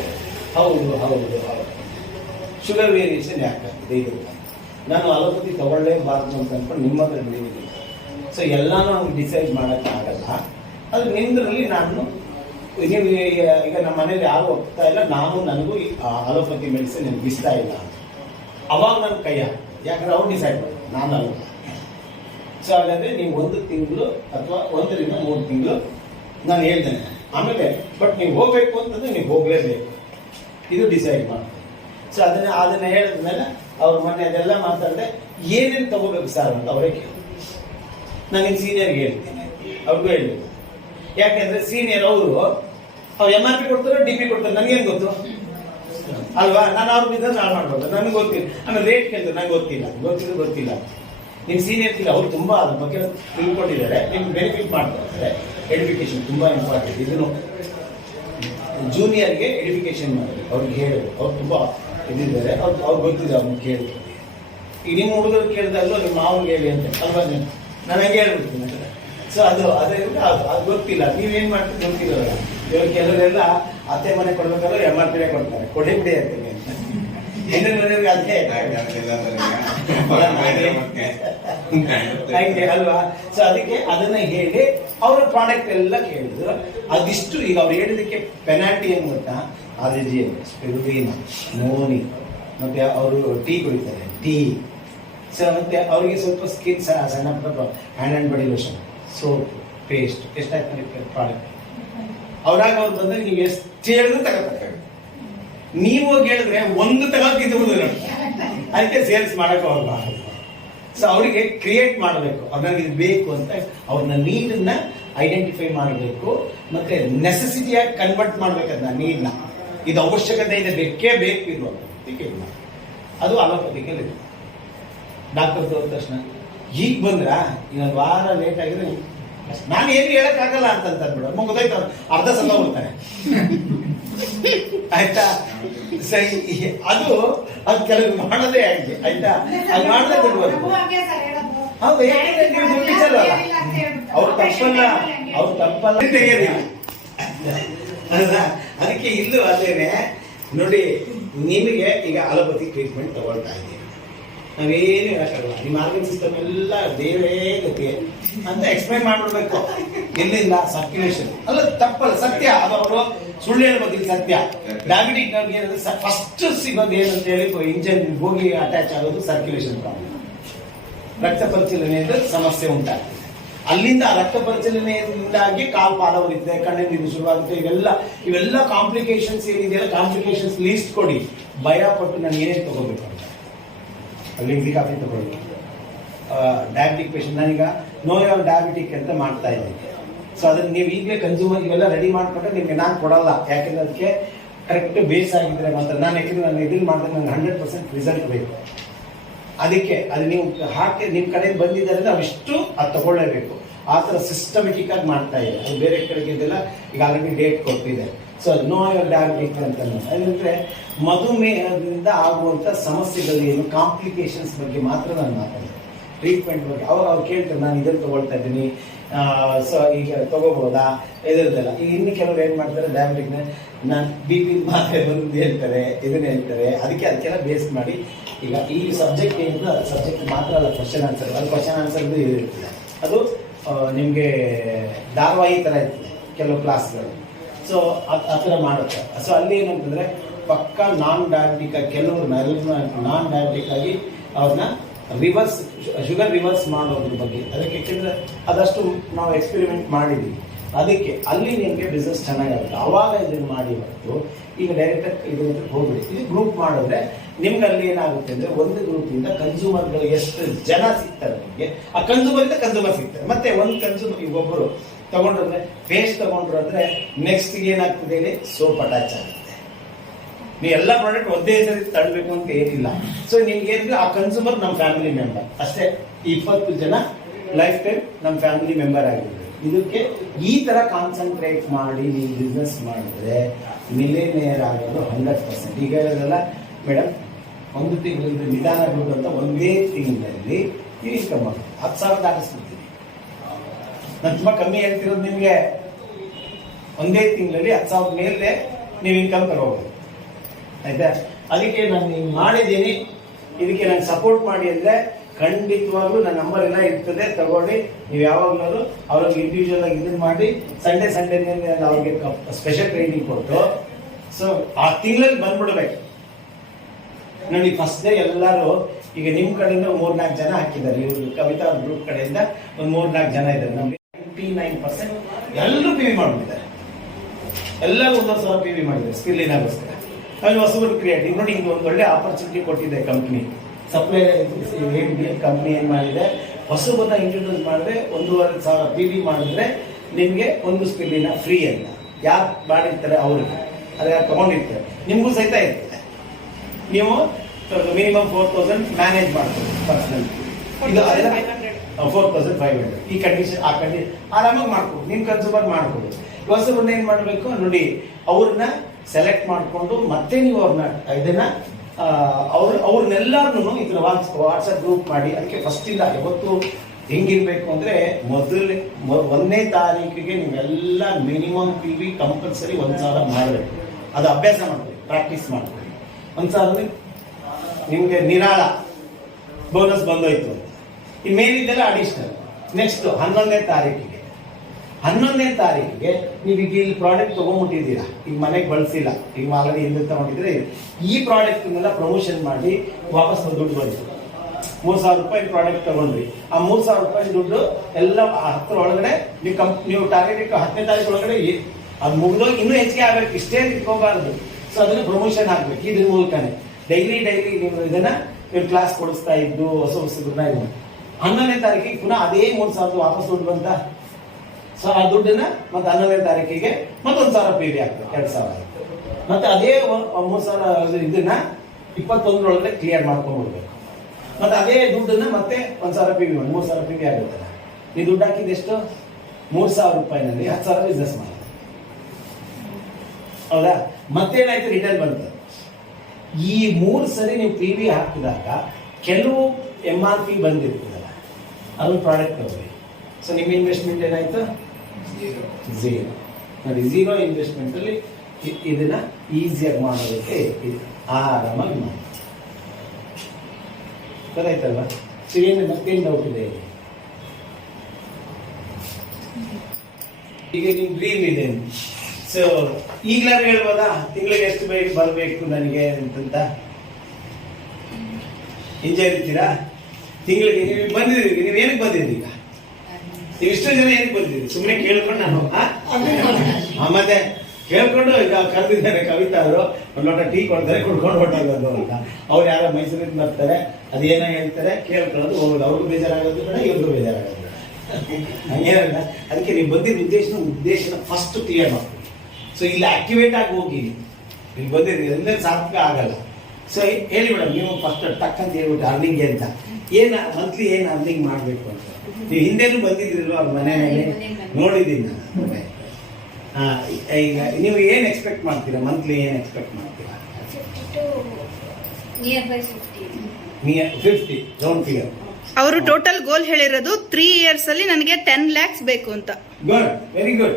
ಹೌದು ಹೌದು ಹೌದು, ಶುಗರ್ ವೇರಿಯೇಷನ್ ಯಾಕಾಗಿದೆ ಇದು. ನಾನು ಅಲೋಪತಿ ತಗೊಳ್ಳೇಬಾರ್ದು ಅಂತ ಅನ್ಕೊಂಡು ನಿಮ್ಮ ಹತ್ರ ಬಿಟ್ಟಿದ್ದೀನಿ. ಸೊ ಎಲ್ಲಾನು ನಮ್ಗೆ ಡಿಸೈಡ್ ಮಾಡೋಕ್ಕಾಗಲ್ಲ. ಅದು ನಿಮ್ದ್ರಲ್ಲಿ ನಾನು ನೀವು ಈಗ ನಮ್ಮ ಮನೇಲಿ ಯಾರು ಹೋಗ್ತಾ ಇಲ್ಲ, ನನಗೂ ಅಲೋಪತಿ ಮೆಡಿಸಿನ್ ನನಗೆ ಇಷ್ಟ ಇಲ್ಲ ಅಂತ ಅವಾಗ ನನ್ನ ಕೈ ಯಾಕಂದ್ರೆ ಅವ್ರು ಡಿಸೈಡ್ ಮಾಡಿ, ನಾನು ಅಲ್ಲ. ಸೊ ಹಾಗಾದ್ರೆ ನೀವು 1 ತಿಂಗಳು ಅಥವಾ 1 ರಿಂದ 3 ತಿಂಗಳು ನಾನು ಹೇಳ್ತೇನೆ. ಆಮೇಲೆ ಬಟ್ ನೀವು ಹೋಗ್ಬೇಕು ಅಂತಂದ್ರೆ ನೀವು ಹೋಗ್ಲೇಬೇಕು, ಇದು ಡಿಸೈಡ್ ಮಾಡ್ತೀನಿ. ಸೊ ಅದನ್ನ ಹೇಳಿದ್ಮೇಲೆ ಅವ್ರ ಮೊನ್ನೆ ಅದೆಲ್ಲ ಮಾತಾಡಿದೆ, ಏನೇನು ತಗೋಬೇಕು ಸರ್ ಅಂತ ಅವರೇ ಕೇಳಿ. ನಾನು ನಿಮ್ಮ ಸೀನಿಯರ್ಗೆ ಹೇಳ್ತೀನಿ, ಅವ್ರಿಗೂ ಹೇಳಿಲ್ಲ. ಯಾಕೆಂದ್ರೆ ಸೀನಿಯರ್ ಅವ್ರು MRP ಕೊಡ್ತಾರೆ, DP ಕೊಡ್ತಾರೆ, ನನಗೇನು ಗೊತ್ತು ಅಲ್ವಾ? ನಾನು ಅವ್ರ ಬಿದ್ದರೆ ನಾನು ಮಾಡ್ಬೋದು, ನನಗೆ ಗೊತ್ತಿಲ್ಲ. ಆಮೇಲೆ ರೇಟ್ ಕೇಳ್ತಾರೆ, ನಂಗೆ ಗೊತ್ತಿಲ್ಲ. ನಿಮ್ಮ ಸೀನಿಯರ್ ಇಲ್ಲ, ಅವ್ರು ತುಂಬಾ ಅದ್ರ ಬಗ್ಗೆ ತಿಳ್ಕೊಂಡಿದ್ದಾರೆ, ನಿಮ್ಗೆ ಬೆನಿಫಿಟ್ ಮಾಡ್ತಾರೆ. ಎಜುಕೇಶನ್ ತುಂಬಾ ಇಂಪಾರ್ಟೆಂಟ್. ಇದನ್ನು ಜೂನಿಯರ್ಗೆ ಎಜುಕೇಶನ್ ಮಾಡಬೇಕು, ಅವ್ರಿಗೆ ಹೇಳೋದು. ಅವ್ರು ತುಂಬಾ ಇದಿದ್ದಾರೆ, ಅವ್ರು ಗೊತ್ತಿದೆ, ಅವ್ರನ್ನ ಕೇಳಿದ್ರು. ಈಗ ನಿಮ್ಮ ಹುಡುಗರು ಕೇಳಿದಾಗಲೂ ನಿಮ್ಮ ಮಾವನಿಗೆ ಹೇಳಿ ಅಂತ ಅಲ್ವಾ? ನಾನು ಹಂಗೆ ಹೇಳ್ಬಿಡ್ತೀನಿ. ಸೊ ಅದರಿಂದ ಅದು ಗೊತ್ತಿಲ್ಲ, ನೀವೇನ್ ಮಾಡ್ತೀವಿ ಗೊತ್ತಿರೋಲ್ಲ. ಇವಾಗ ಕೆಲವರೆಲ್ಲ ಅತ್ತೆ ಮನೆ ಕೊಡ್ಬೇಕಾದ್ರೆ MRP ಕೊಡ್ತಾರೆ, ಕೊಡಿ ಬಿಡಿ ಅಂತೀನಿ ಅಂತ. ಹೆಣ್ಣಿನ ಮನೆಯವ್ರಿಗೆ ಅದೇ ಹಂಗೆ ಅಲ್ವಾ? ಸೊ ಅದಕ್ಕೆ ಅದನ್ನ ಹೇಳಿ ಅವರ ಪ್ರಾಡಕ್ಟ್ ಎಲ್ಲ ಕೇಳಿದ್ರು. ಅದಿಷ್ಟು ಈಗ ಅವ್ರು ಹೇಳಿದಕ್ಕೆ ಪೆನಾಲ್ಟಿ ಏನ್ ಗೊತ್ತಾ? RGM, ಸ್ಪಿರುಲಿನ, ಮೋನಿ, ಮತ್ತೆ ಅವರು ಟೀ ಕುಡಿತಾರೆ, ಟೀ. ಸೊ ಮತ್ತೆ ಅವರಿಗೆ ಸ್ವಲ್ಪ ಸ್ಕಿನ್ ಸಣ್ಣ ಪುಟ್ಟ hand and body lotion, soap, paste ಎಷ್ಟಾಗ್ತದೆ ಪ್ರಾಡಕ್ಟ್. ಅವ್ರಾಗ ಅವ್ರು ಬಂದಾಗ ನೀವು ಎಷ್ಟು ಹೇಳಿದ್ರು ತಗೋತಾರೆ. ನೀವು ಹೋಗಿ ಹೇಳಿದ್ರೆ ಒಂದು ತಗೋಕಿದ್ದು ಅದಕ್ಕೆ ಸೇಲ್ಸ್ ಮಾಡಕ್ಕೆ ಹೋಗ್ಬಾರ್ದು. ಸೊ ಅವರಿಗೆ ಕ್ರಿಯೇಟ್ ಮಾಡಬೇಕು, ಅವ್ರಿಗೆ ಇದು ಬೇಕು ಅಂತ ಅವ್ರನ್ನ ನೀಡನ್ನ ಐಡೆಂಟಿಫೈ ಮಾಡಬೇಕು, ಮತ್ತೆ ನೆಸೆಸಿಟಿಯಾಗಿ ಕನ್ವರ್ಟ್ ಮಾಡ್ಬೇಕು ಅದನ್ನ ನೀಡ್ನ. ಇದು ಅವಶ್ಯಕತೆ ಇದೆ, ಬೇಕೇ ಬೇಕು ಇದು ಅಂತ. ಅದು ಅಲೋಪತಿಗೆ ಡಾಕ್ಟರ್ ತೋರಿದ ತಕ್ಷಣ ಈಗ ಬಂದ್ರ ಇನ್ನೊಂದು ವಾರ ಲೇಟ್ ಆಗಿದ್ರೆ ನಾನು ಏನು ಹೇಳಕ್ಕಾಗಲ್ಲ ಅಂತ ಅಂದ್ಬಿಡ ಮುಗಿದೋಯ್ತು, ಅರ್ಧ ಸಲ ಹೋಗ್ತಾರೆ. ಆಯ್ತಾ? ಸರಿ, ಅದು ಕೆಲವು ಮಾಡೋದೇ ಆಗಿದೆ. ಆಯ್ತಾ? ಅದು ಮಾಡದೇ ಬಿಡ್ಬೋದು. ಹೌದು, ಯಾಕಂದ್ರೆ ನೀವು ದುಡ್ಡಿಸಲ್ಲ, ಅವ್ರು ತಪ್ಪಲ್ಲ ತೆಗೆಯೋದಿಲ್ಲ. ಅದಕ್ಕೆ ಇಲ್ಲೂ ಅದೇನೆ ನೋಡಿ, ನಿಮಗೆ ಈಗ ಅಲೋಪತಿ ಟ್ರೀಟ್ಮೆಂಟ್ ತಗೊಳ್ತಾ ಇದ್ದೀವಿ, ನಾವೇನು ಹೇಳಕ್ಕಾಗಲ್ಲ. ನಿಮ್ಮ ಆರ್ಗನ್ ಸಿಸ್ಟಮ್ ಎಲ್ಲ ಬೇರೆ ಗತಿ ಅಂತ ಎಕ್ಸ್ಪ್ಲೈನ್ ಮಾಡ್ಬಿಡ್ಬೇಕು. ಎಲ್ಲಿಂದ ಸರ್ಕ್ಯುಲೇಷನ್ ಅಲ್ಲ, ತಪ್ಪಲ್ಲ, ಸತ್ಯ. ಅದು ಅವರು ಸುಳ್ಳು ಹೇಳ್ಬೋದು, ಇಲ್ಲಿ ಸತ್ಯ. ಡಯಾಬಿಟಿಕ್ ನವ್ರಿಗೆ ಏನಂದ್ರೆ ಫಸ್ಟ್ ಸಿಗೋದು ಏನಂತ ಹೇಳಿ ಇಂಜನ್ ಹೋಗಿ ಅಟ್ಯಾಚ್ ಆಗೋದು ಸರ್ಕ್ಯುಲೇಷನ್ ಪ್ರಾಬ್ಲಮ್. ರಕ್ತ ಪರಿಚಲನೆಯಿಂದ ಸಮಸ್ಯೆ ಉಂಟಾಗ್ತದೆ. ಅಲ್ಲಿಂದ ಆ ರಕ್ತ ಪರಿಚಲನೆಯಿಂದಾಗಿ ಕಾಲು ಪಾದ ಹೊಲಿತದೆ, ಕಣ್ಣಿನ ಶುರುವಾಗುತ್ತೆ. ಇವೆಲ್ಲ ಕಾಂಪ್ಲಿಕೇಶನ್ಸ್ ಏನಿದೆಯಲ್ಲ, ಕಾಂಪ್ಲಿಕೇಶನ್ಸ್ ಲೀಸ್ಟ್ ಕೊಡಿ. ಭಯ ಪಟ್ಟು ನಾನು ಏನೇನು ತಗೋಬೇಕು ಅಂತ. ಗ್ರೀನ್ ಕಾಫಿ ತಗೊಳ್ಳಿ. ಡಯಾಬಿಟಿಕ್ ಪೇಷಂಟ್, ನಾನೀಗ ನೋಯಲ್ ಡಯಾಬಿಟಿಕ್ ಅಂತ ಮಾಡ್ತಾ ಇದ್ದೀನಿ. ಸೊ ಅದನ್ನ ನೀವು ಈಗಲೇ ಕನ್ಸ್ಯೂಮರ್ ಇವೆಲ್ಲ ರೆಡಿ ಮಾಡ್ಕೊಂಡ್ರೆ ನಿಮಗೆ ನಾನು ಕೊಡಲ್ಲ. ಯಾಕೆಂದ್ರೆ ಅದಕ್ಕೆ ಕರೆಕ್ಟ್ ಬೇಸ್ ಆಗಿದ್ರೆ ಮಾತ್ರ ನಾನು, ಯಾಕೆಂದ್ರೆ ನಾನು ಇದನ್ನು ಮಾಡಿದ್ರೆ ನನಗೆ 100% ರಿಸಲ್ಟ್ ಬೇಕು. ಅದಕ್ಕೆ ಅದು ನೀವು ಹಾಕಿ ನಿಮ್ಮ ಕಡೆಯಿಂದ ಬಂದಿದ್ದಾರೆ ಅವಿಷ್ಟು ಅದು ತಗೊಳ್ಳೇಬೇಕು. ಆ ಥರ ಸಿಸ್ಟಮೆಟಿಕ್ ಆಗಿ ಮಾಡ್ತಾ ಇದೆ. ಅದು ಬೇರೆ ಕಡೆಗೆ ಇದೆಲ್ಲ ಈಗ ಆಲ್ರೆಡಿ ಡೇಟ್ ಕೊಟ್ಟಿದೆ. ಸೊ ನೋಯಲ್ ಡಯಾಬಿಟಿಕ್ ಅಂತ ಏನಂದ್ರೆ ಮಧುಮೇಹದಿಂದ ಆಗುವಂಥ ಸಮಸ್ಯೆಗಳೇನು, ಕಾಂಪ್ಲಿಕೇಶನ್ಸ್ ಬಗ್ಗೆ ಮಾತ್ರ ನಾನು ಮಾತಾಡ್ತೀನಿ. ಟ್ರೀಟ್ಮೆಂಟ್ ಬಗ್ಗೆ ಅವ್ರು ಕೇಳ್ತಾರೆ, ನಾನು ಇದನ್ನು ತಗೊಳ್ತಾ ಇದ್ದೀನಿ, ಸೊ ಈಗ ತಗೋಬೋದಾ ಇದರದೆಲ್ಲ. ಈಗ ಇನ್ನು ಕೆಲವರು ಏನು ಮಾಡ್ತಾರೆ, ಡಯಾಬಿಟಿಕ್ನ ನಾನು BP ಮಾತ್ರೆ ಬಂದು ಹೇಳ್ತಾರೆ, ಇದನ್ನ ಹೇಳ್ತಾರೆ. ಅದಕ್ಕೆಲ್ಲ ಬೇಸ್ ಮಾಡಿ ಈಗ ಈ ಸಬ್ಜೆಕ್ಟ್ ಏನಿದೆ ಅದು ಸಬ್ಜೆಕ್ಟ್ ಮಾತ್ರ ಅಲ್ಲ, ಕ್ವಶನ್ ಆನ್ಸರ್. ಅದು ಕ್ವಶನ್ ಆನ್ಸರ್ದು ಇರ್ತದೆ. ಅದು ನಿಮಗೆ ಧಾರಾವಾಹಿ ಥರ ಇರ್ತದೆ ಕೆಲವು ಕ್ಲಾಸ್ಗಳು. ಸೊ ಆ ಥರ ಮಾಡುತ್ತೆ. ಸೊ ಅಲ್ಲಿ ಏನಂತಂದರೆ ಪಕ್ಕ ನಾನ್ ಡಯಾಬಿಟಿಕ್ ಆಗಿ ಕೆಲವರು ನಾನ್ ಡಯಾಬಿಟಿಕ್ ಆಗಿ ಅವ್ರನ್ನ ಶುಗರ್ ರಿವರ್ಸ್ ಮಾಡೋದ್ರ ಬಗ್ಗೆ. ಅದಕ್ಕೆ ಯಾಕೆಂದರೆ ಅದಷ್ಟು ನಾವು ಎಕ್ಸ್ಪೆರಿಮೆಂಟ್ ಮಾಡಿದ್ದೀವಿ. ಅದಕ್ಕೆ ಅಲ್ಲಿ ನಿಮಗೆ ಬಿಸ್ನೆಸ್ ಚೆನ್ನಾಗಾಗುತ್ತೆ. ಆವಾಗ ಇದನ್ನು ಮಾಡಿ ಹೊರತು ಈಗ ಡೈರೆಕ್ಟಾಗಿ ಇದಕ್ಕೆ ಹೋಗ್ಬಿಡಿ. ಇದು ಗ್ರೂಪ್ ಮಾಡಿದ್ರೆ ನಿಮ್ಗೆ ಅಲ್ಲಿ ಏನಾಗುತ್ತೆ ಅಂದರೆ, ಒಂದು ಗ್ರೂಪಿಂದ ಕನ್ಸ್ಯೂಮರ್ಗಳು ಎಷ್ಟು ಜನ ಸಿಗ್ತಾರೆ ನಿಮಗೆ, ಆ ಕನ್ಸ್ಯೂಮರಿಂದ ಕನ್ಸ್ಯೂಮರ್ ಸಿಗ್ತಾರೆ. ಮತ್ತೆ ಒಂದು ಕನ್ಸ್ಯೂಮರ್ ಈಗ ಒಬ್ಬರು ತಗೊಂಡ್ರೆ ಪೇಸ್ಟ್ ತಗೊಂಡ್ರು ಅಂದರೆ ನೆಕ್ಸ್ಟ್ ಏನಾಗ್ತದೆ ಹೇಳಿ, ಸೋಪ್ ಅಟ್ಯಾಚ್ ಆಗುತ್ತೆ. ನೀವು ಎಲ್ಲ ಪ್ರಾಡಕ್ಟ್ ಒಂದೇ ಸರಿ ತಳ್ಳಬೇಕು ಅಂತ ಏನಿಲ್ಲ. ಸೊ ನಿಮ್ಗೆ ಏನಿಲ್ಲ, ಆ ಕನ್ಸ್ಯೂಮರ್ ನಮ್ಮ ಫ್ಯಾಮಿಲಿ ಮೆಂಬರ್ ಅಷ್ಟೇ. 20 ಜನ ಲೈಫ್ ಟೈಮ್ ನಮ್ಮ ಫ್ಯಾಮಿಲಿ ಮೆಂಬರ್ ಆಗಿರ್ಬೇಕು. ಇದಕ್ಕೆ ಈ ತರ ಕಾನ್ಸಂಟ್ರೇಟ್ ಮಾಡಿ ನೀವು ಬಿಸ್ನೆಸ್ ಮಾಡಿದ್ರೆ ಮಿಲಿಯನೇರ್ ಆಗೋದು 100%. ಈಗ ಹೇಳೋದಲ್ಲ ಮೇಡಮ್, ಒಂದು ತಿಂಗಳಿಂದ ನಿಧಾನ ದುಡ್ಡು ಅಂತ ಒಂದೇ ತಿಂಗಳಲ್ಲಿ ನೀವು ಇನ್ಕಮ್ ಮಾಡ್ತೀವಿ. 10,000 ದಾಟಿಸ್ಬಿಡ್ತೀನಿ. ನಾನು ತುಂಬ ಕಮ್ಮಿ ಹೇಳ್ತಿರೋದು ನಿಮಗೆ. ಒಂದೇ ತಿಂಗಳಲ್ಲಿ 10,000 ಮೇಲೆ ನೀವು ಇನ್ಕಮ್ ತಗೋಬೋದು. ಆಯ್ತಾ? ಅದಕ್ಕೆ ನಾನು ನೀವು ಮಾಡಿದ್ದೀನಿ, ಇದಕ್ಕೆ ನಾನು ಸಪೋರ್ಟ್ ಮಾಡಿ ಅಂದರೆ ಖಂಡಿತವಾಗ್ಲೂ ನನ್ನ ನಂಬರ್ ಎಲ್ಲ ಇರ್ತದೆ, ತಗೊಳ್ಳಿ. ನೀವು ಯಾವಾಗಲೂ ಅವ್ರಿಗೆ ಇಂಡಿವಿಜುವಲ್ ಆಗಿ ಇದನ್ನ ಮಾಡಿ ಸಂಡೇ ಅವ್ರಿಗೆ ಸ್ಪೆಷಲ್ ಟ್ರೈನಿಂಗ್ ಕೊಟ್ಟು ಸೊ ಆ ತಿಂಗಳಲ್ಲಿ ಬಂದ್ಬಿಡ್ಬೇಕು. ನೋಡಿ, ಫಸ್ಟ್ ಡೇ ಎಲ್ಲರೂ ಈಗ ನಿಮ್ಮ ಕಡೆಯಿಂದ 3-4 ಜನ ಹಾಕಿದ್ದಾರೆ. ಇವರು ಕವಿತಾ ಗ್ರೂಪ್ ಕಡೆಯಿಂದ ಒಂದು 3-4 ಜನ ಇದ್ದಾರೆ. ನಮಗೆ 59% ಎಲ್ಲರೂ ಪಿ ವಿ ಮಾಡ್ಬಿಟ್ಟಿದ್ದಾರೆ. ಎಲ್ಲರೂ 1,000 ಪಿ ವಿ ಮಾಡಿದ್ದಾರೆ ಸ್ಕಿಲ್ಲಿನಾಗೋಸ್ಕರ. ಅಲ್ಲಿ ಹೊಸಬರು ಕ್ರಿಯೇಟಿವ್ ನೋಡಿ, ಇದು ಒಂದು ಒಳ್ಳೆ ಆಪರ್ಚುನಿಟಿ ಕೊಟ್ಟಿದೆ ಕಂಪ್ನಿ. ಸಪ್ಲೈ ಕಂಪ್ನಿ ಏನು ಮಾಡಿದೆ, ಹೊಸಬನ್ನ ಇಂಟ್ರೊಡ್ಯೂಸ್ ಮಾಡಿದ್ರೆ 1,500 ಪಿ ವಿ ಮಾಡಿದ್ರೆ ನಿಮಗೆ ಒಂದು ಸ್ಕಿಲ್ಲಿನ ಫ್ರೀ ಅಂತ. ಯಾರು ಮಾಡಿರ್ತಾರೆ ಅವ್ರಿಗೆ ಅದೇ ತಗೊಂಡಿರ್ತಾರೆ, ನಿಮಗೂ ಸಹಿತ ಇರ್ತದೆ. ನೀವು ಮಿನಿಮಮ್ 4,000 ಮ್ಯಾನೇಜ್ ಮಾಡ್ತೀವಿ ಪರ್ಸನಲ್. ಇದು 4,500 ಈ ಕಂಡೀಷನ್, ಆ ಕಂಡೀಷನ್ ಆರಾಮಾಗಿ ಮಾಡ್ಕೊಡು. ನಿಮ್ಮ ಕನ್ಸ್ಯೂಮರ್ ಮಾಡ್ಕೊಡು. ಹೊಸಬನ್ನ ಏನು ಮಾಡಬೇಕು ನೋಡಿ, ಅವ್ರನ್ನ ಸೆಲೆಕ್ಟ್ ಮಾಡಿಕೊಂಡು ಮತ್ತೆ ನೀವು ಅವ್ರನ್ನ ಇದನ್ನ ಅವ್ರನ್ನೆಲ್ಲರನ್ನು ಈ ಥರ ವಾಟ್ಸಪ್ ಗ್ರೂಪ್ ಮಾಡಿ. ಅದಕ್ಕೆ ಫಸ್ಟಿಂದ ಯಾವತ್ತು ಹೆಂಗಿರ್ಬೇಕು ಅಂದರೆ ಮೊದಲನೇ 1ನೇ ತಾರೀಕಿಗೆ ನೀವೆಲ್ಲ ಮಿನಿಮಮ್ ಪಿ ವಿ ಕಂಪಲ್ಸರಿ 1,000 ಮಾಡಬೇಕು. ಅದು ಅಭ್ಯಾಸ ಮಾಡ್ಕೊಳ್ಳಿ, ಪ್ರಾಕ್ಟೀಸ್ ಮಾಡ್ಕೊಳ್ಳಿ. 1,000 ನಿಮಗೆ ನಿರಾಳ ಬೋನಸ್ ಬಂದೋಯ್ತು ಅಂತ. ಈ ಮೇಲಿದ್ದೆಲ್ಲ ಅಡಿಷನಲ್. ನೆಕ್ಸ್ಟ್ 11ನೇ ತಾರೀಕಿಗೆ ನೀವು ಈಗ ಇಲ್ಲಿ ಪ್ರಾಡಕ್ಟ್ ತೊಗೊಂಡ್ಬಿಟ್ಟಿದ್ದೀರಾ, ಈಗ ಮನೆಗೆ ಬಳಸಿಲ್ಲ, ಈಗ ಆಲ್ರೆಡಿ ಹಿಂದೆ ತಗೊಂಡಿದ್ರೆ ಈ ಪ್ರಾಡಕ್ಟ್ನೆಲ್ಲ ಪ್ರಮೋಷನ್ ಮಾಡಿ ವಾಪಸ್ ದುಡ್ಡು ಬಂತು. 3,000 ರೂಪಾಯಿ ಪ್ರಾಡಕ್ಟ್ ತಗೊಂಡ್ರಿ. ಆ 3,000 ರೂಪಾಯಿ ದುಡ್ಡು ಎಲ್ಲ 10 ಒಳಗಡೆ ನೀವು ಟಾರ್ಗೆಟ್ 10ನೇ ತಾರೀಕು ಒಳಗಡೆ ಅದು ಮುಗಿದೋಗಿ ಇನ್ನೂ ಹೆಚ್ಚಿಗೆ ಆಗಬೇಕು. ಇಷ್ಟೇ ಇಟ್ಕೋಬಾರ್ದು. ಸೊ ಅದನ್ನ ಪ್ರಮೋಷನ್ ಆಗ್ಬೇಕು ಇದ್ರ ಮೂಲಕನೇ. ಡೈಲಿ ನೀವು ಇದನ್ನ ಕ್ಲಾಸ್ ಕೊಡಿಸ್ತಾ ಇದ್ದು ಹೊಸದನ್ನ ಇದು 11ನೇ ತಾರೀಕಿಗೆ ಪುನಃ ಅದೇ 3,000 ವಾಪಸ್ ದುಡ್ಡು ಬಂತ. ಸೊ ಆ ದುಡ್ಡನ್ನ ಮತ್ತೆ 11ನೇ ತಾರೀಕಿಗೆ ಮತ್ತೊಂದು 1,000 ಪಿ ವಿ ಆಗ್ತದೆ, 2,000 ಆಯ್ತು. ಮತ್ತೆ ಅದೇ 3,000 ಇದನ್ನ 21 ಒಳಗಡೆ ಕ್ಲಿಯರ್ ಮಾಡ್ಕೊಂಡ್ಬಿಡ್ಬೇಕು. ಮತ್ತೆ ಅದೇ ದುಡ್ಡನ್ನ ಮತ್ತೆ 1,000 ಪಿ ವಿ 3,000 ಪಿ ವಿ ಆಗುತ್ತಲ್ಲ. ನೀವು ದುಡ್ಡು ಹಾಕಿದ್ದು ಎಷ್ಟು? 3,000 ರೂಪಾಯಿನಲ್ಲಿ 10,000 ಬಿಸ್ನೆಸ್ ಮಾಡಿ. ಹೌದಾ? ಮತ್ತೇನಾಯ್ತು? ರಿಟರ್ನ್ ಬಂತು. ಈ 3 ಸರಿ ನೀವು ಪಿ ವಿ ಹಾಕಿದಾಗ ಕೆಲವು MRP ಬಂದಿರ್ತದಲ್ಲ, ಅದು ಪ್ರಾಡಕ್ಟ್ ತಗೊಳ್ಳಿ. ಸೊ ನಿಮ್ಮ ಇನ್ವೆಸ್ಟ್ಮೆಂಟ್ ಏನಾಯ್ತು? 0. ನೋಡಿ, 0 ಇನ್ವೆಸ್ಟ್ಮೆಂಟ್ ಅಲ್ಲಿ ಇದನ್ನ ಈಸಿಯಾಗಿ ಮಾಡೋದಕ್ಕೆ ಆರಾಮಾಗಿ ಮಾಡಿ. ಗೊತ್ತಾಯ್ತಲ್ವಾ? ಸೊ ಏನು ಮತ್ತೇನು ಡೌಟ್ ಇದೆ? ಈಗ ನಿಮ್ಮ ಡ್ರೀಮ್ ಇದೆ. ಸೊ ಈಗಲಾರು ಹೇಳ್ಬೋದಾ ತಿಂಗಳಿಗೆ ಎಷ್ಟು ಬರಬೇಕು ನನಗೆ ಅಂತಂತ? ಎಂಜಾಯ್ ಇರ್ತೀರಾ? ತಿಂಗಳಿಗೆ ನೀವು ಬಂದಿದ್ದೀರಿ, ನೀವು ಏನಕ್ಕೆ ಬಂದಿದ್ದೀರಿ? ಈಗ ನೀವು ಇಷ್ಟು ಜನ ಏನಕ್ಕೆ ಬಂದಿದ್ದೀರಿ? ಸುಮ್ಮನೆ ಕೇಳ್ಕೊಂಡು ನಾನು ಮತ್ತೆ ಕೇಳ್ಕೊಂಡು ಈಗ ಕರೆದಿದ್ದಾರೆ ಕವಿತಾ ಅವರು, ಒಂದು ಲೋಟ ಟೀ ಕೊಡ್ತಾರೆ, ಕುಡ್ಕೊಂಡು ಹೊಟ್ಟೋಗೋದು ಅಂತ. ಅವ್ರು ಯಾರೋ ಮೈಸೂರಿಂದ ಬರ್ತಾರೆ, ಅದೇನೋ ಹೇಳ್ತಾರೆ, ಕೇಳ್ಕೊಳ್ಳೋದು ಹೋಗೋದು. ಅವ್ರಿಗೂ ಬೇಜಾರಾಗೋದು ಬೇಡ, ಇವ್ರಿಗೂ ಬೇಜಾರಾಗೋದು ಬೇಡ. ಹಂಗೇನಲ್ಲ. ಅದಕ್ಕೆ ನೀವು ಬಂದಿದ್ದ ಉದ್ದೇಶನ ಫಸ್ಟ್ ಕ್ಲಿಯರ್ ಮಾಡ್ತೀವಿ. ಸೊ ಇಲ್ಲಿ ಆಕ್ಟಿವೇಟ್ ಆಗಿ ಹೋಗಿ ಇಲ್ಲಿ ಬಂದಿದ್ದೀರಿ ಅಂದ್ರೆ ಸಾರ್ಥಕ ಆಗಲ್ಲ. ಸೊ ಹೇಳಿ ಮೇಡಮ್, ನೀವು ಫಸ್ಟ್ ಟಕ್ ಅಂತ ಹೇಳ್ಬಿಟ್ಟು ಅರ್ನಿಂಗ್ ಅಂತ ಮಂತ್ಲಿ ಏನು ಅರ್ನಿಂಗ್ ಮಾಡಬೇಕು ಅಂತ. ನೀವು ಹಿಂದೆನೂ ಬಂದಿದ್ರಿಲ್ವ ಅವ್ರ ಮನೆಯಲ್ಲಿ? ನೋಡಿದ್ದೀನಿ ನಾನು. ಈಗ ನೀವು ಏನು ಎಕ್ಸ್ಪೆಕ್ಟ್ ಮಾಡ್ತೀರಾ? ಮಂತ್ಲಿ ಏನು ಎಕ್ಸ್ಪೆಕ್ಟ್ ಮಾಡ್ತೀರಾ? 50 ರೌಂಡ್ ಫಿಗರ್. ಅವರು ಟೋಟಲ್ ಗೋಲ್ ಹೇಳಿರೋದು 3 years ಅಲ್ಲಿ ನನಗೆ 10 lakhs ಬೇಕು ಅಂತ. Good, very good.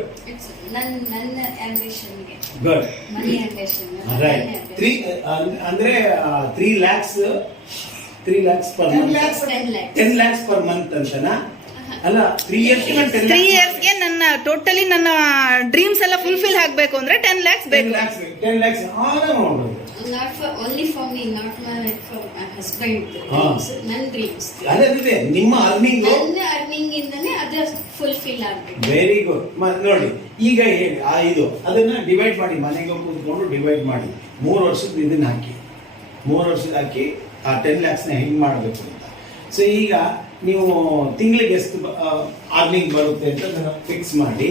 ನನ್ನ ಆಂಬಿಷನ್ಗೆ ಗುಡ್, ಮನಿ ಆಂಬಿಷನ್ ರೈಟ್. 3 ಅಂದ್ರೆ 3 lakhs per month. 10 lakhs per month ಅಂತನಾ? ಅಲ್ಲ, 3 years ಗೆ 3 years ಗೆ ನನ್ನ ಟೋಟಲಿ ನನ್ನ ಡ್ರೀಮ್ಸ್ ಎಲ್ಲ ಫುಲ್ಫಿಲ್ ಆಗ್ಬೇಕು ಅಂದ್ರೆ 10 lakhs ಬೇಕು. 10 lakhs ಆರಾಮ ಮಾಡೋದು. not for only for me, not for my husband dreams. ನನ್ನ ಡ್ರೀಮ್ಸ್ ಅದೇ ನಿಮ್ಮ ಅರ್ನಿಂಗ್. ನನ್ನ ಅರ್ನಿಂಗ್ ಇಂದನೇ ಅದು ಫುಲ್ಫಿಲ್ ಆಗ್ಬೇಕು. Very good. ನೋಡಿ, ಈಗ ಹೇಳಿ ಇದು ಅದನ್ನ ಡಿವೈಡ್ ಮಾಡಿ, ಮನೆಗೆ ಕೂತ್ಕೊಂಡು ಡಿವೈಡ್ ಮಾಡಿ 3 ವರ್ಷದ ಇದನ್ನ ಹಾಕಿ, 3 ವರ್ಷದ ಹಾಕಿ ಆ 10 lakhs ನ ಹೆಂಗ್ ಮಾಡಬೇಕು ಅಂತ. ಸೊ ಈಗ ನೀವು ತಿಂಗಳಿಗೆ ಎಷ್ಟು ಅರ್ನಿಂಗ್ ಬರುತ್ತೆ ಅಂತ ನಾನು ಫಿಕ್ಸ್ ಮಾಡಿ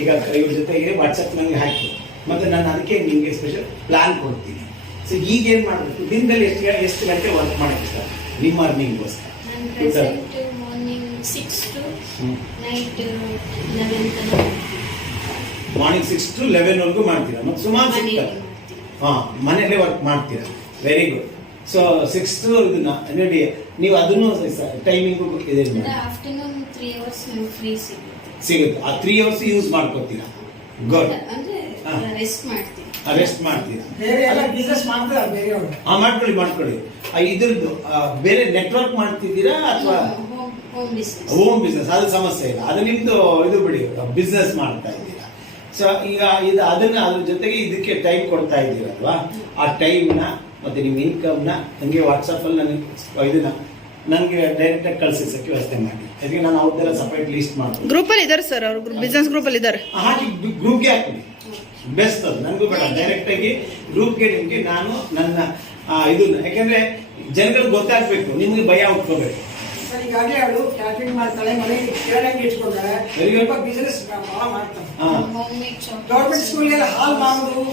ಈಗ ಇವ್ರ ಜೊತೆಗೆ ವಾಟ್ಸಪ್ ನಂಗೆ ಹಾಕಿ, ಮತ್ತೆ ನಾನು ಅದಕ್ಕೆ ನಿಮಗೆ ಸ್ಪೆಷಲ್ ಪ್ಲಾನ್ ಕೊಡ್ತೀನಿ. ಸೊ ಈಗ ಏನು ಮಾಡಬೇಕು? ದಿನದಲ್ಲಿ ಎಷ್ಟು ಗಂಟೆ ವರ್ಕ್ ಮಾಡಕ್ಕೆ ಸರ್ ನಿಮ್ಮ ಅರ್ನಿಂಗ್ಗೋಸ್ಕರ? ನಾನು ಪ್ರೆಸೆಂಟ್ ಮಾರ್ನಿಂಗ್ 6 to ನೈಟ್ 11 ತನಕ ಮಾರ್ನಿಂಗ್ 6 to 11 ವರೆಗೂ ಮಾಡ್ತೀರಾ ಮತ್ತೆ ಸುಮಾರು ಮನೆಯಲ್ಲಿ ಸಿಗ್ತಾರೆ ಮಾಡ್ತೀನಿ. ಹಾ ಮನೆಯಲ್ಲೇ ವರ್ಕ್ ಮಾಡ್ತೀರಾ ವೆರಿ ಗುಡ್ ಸೊ 6 to ಇದನ್ನ ನೋಡಿ ನೀವು ಅದನ್ನು ಟೈಮಿಂಗು ಇದೆ ಅಂದ್ರೆ ಆಫ್ಟರ್ನೂನ್ 3 ಅವರ್ಸ್ ನಮ್ಗೆ ಫ್ರೀ ಸಿಗುತ್ತೆ. ಸಿಗುತ್ತೆ ಆ 3 ಅವರ್ಸ್ ಯೂಸ್ ಮಾಡ್ಕೋತೀರಾ ಗುಡ್ ಅಂದ್ರೆ ಹಾ. ರೆಸ್ಟ್ ಮಾಡ್ತೀನಿ. ರೆಸ್ಟ್ ಮಾಡ್ತೀರಾ ಬೇರೆ ಎಲ್ಲ ಬಿಸ್ನೆಸ್ ಮಾಡ್ತಾರೆ ಬೇರೆಯವರು. ಮಾಡ್ಕೊಳ್ಳಿ ಇದ್ರದ್ದು ಬೇರೆ ನೆಟ್ವರ್ಕ್ ಮಾಡ್ತಿದ್ದೀರಾ ಅಥವಾ ಹೋಮ್ ಬಿಸ್ನೆಸ್. ಹೋಮ್ ಬಿಸ್ನೆಸ್ ಅದು ಸಮಸ್ಯೆ ಇಲ್ಲ ಅದು ನಿಮ್ದು ಇದು ಬಿಡಿ ಬಿಸ್ನೆಸ್ ಮಾಡ್ತಾ ಇದ್ದೀರಾ ಸೊ ಈಗ ಇದು ಅದನ್ನ ಅದ್ರ ಜೊತೆಗೆ ಇದಕ್ಕೆ ಟೈಮ್ ಕೊಡ್ತಾ ಇದ್ದೀರಲ್ವಾ ಆ ಟೈಮ್ನ ಮತ್ತೆ ನಿಮ್ಮ ಇನ್ಕಮ್ನ ನನಗೆ ವಾಟ್ಸಪ್ಪಲ್ಲಿ ನನಗೆ ಇದನ್ನ ನನಗೆ ಡೈರೆಕ್ಟಾಗಿ ಕಳಿಸೋಕ್ಕೆ ವ್ಯವಸ್ಥೆ ಮಾಡಿ ಅದಕ್ಕೆ ನಾನು ಅವ್ರದ್ದೆಲ್ಲ ಸಪ್ರೇಟ್ ಲಿಸ್ಟ್ ಮಾಡ್ತೀನಿ ಗ್ರೂಪಲ್ಲಿ ಇದ್ದಾರೆ ಸರ್ ಅವರು ಬಿಸ್ನೆಸ್ ಗ್ರೂಪಲ್ಲಿ ಇದ್ದಾರೆ. ಹಾಕಿ ಗ್ರೂಪ್ಗೆ ಹಾಕ್ಬಿಡಿ ಬೆಸ್ಟ್ ಅದು ನನಗೂ ಬೇಡ ಡೈರೆಕ್ಟಾಗಿ ಗ್ರೂಪ್ಗೆ ನಿಮಗೆ ನಾನು ನನ್ನ ಇದನ್ನ ಯಾಕಂದ್ರೆ ಜನಗಳಿಗೆ ಗೊತ್ತಾಗ್ಬೇಕು ನಿಮ್ಗೆ ಭಯ ಉಟ್ಕೋಬೇಕು. ಸರ್ ಈಗಾಗಲೇ ಅವಳು ಕ್ಯಾಟರಿಂಗ್ ಮಾಡ್ತಾಳೆ, ಮನೆಗೆ ಕೇಳಂಗೆ ಇಟ್ಕೊಂಡಾರೆ, Very good. ಸ್ವಲ್ಪ ಬಿಸ್ನೆಸ್ ಭಾಳ ಮಾಡ್ತಾಳೆ. Home made chocolates. ಗೌರ್ಮೆಂಟ್ ಸ್ಕೂಲ್ಗೆಲ್ಲ ಹಾಲ್ ಮಾಡೋದು,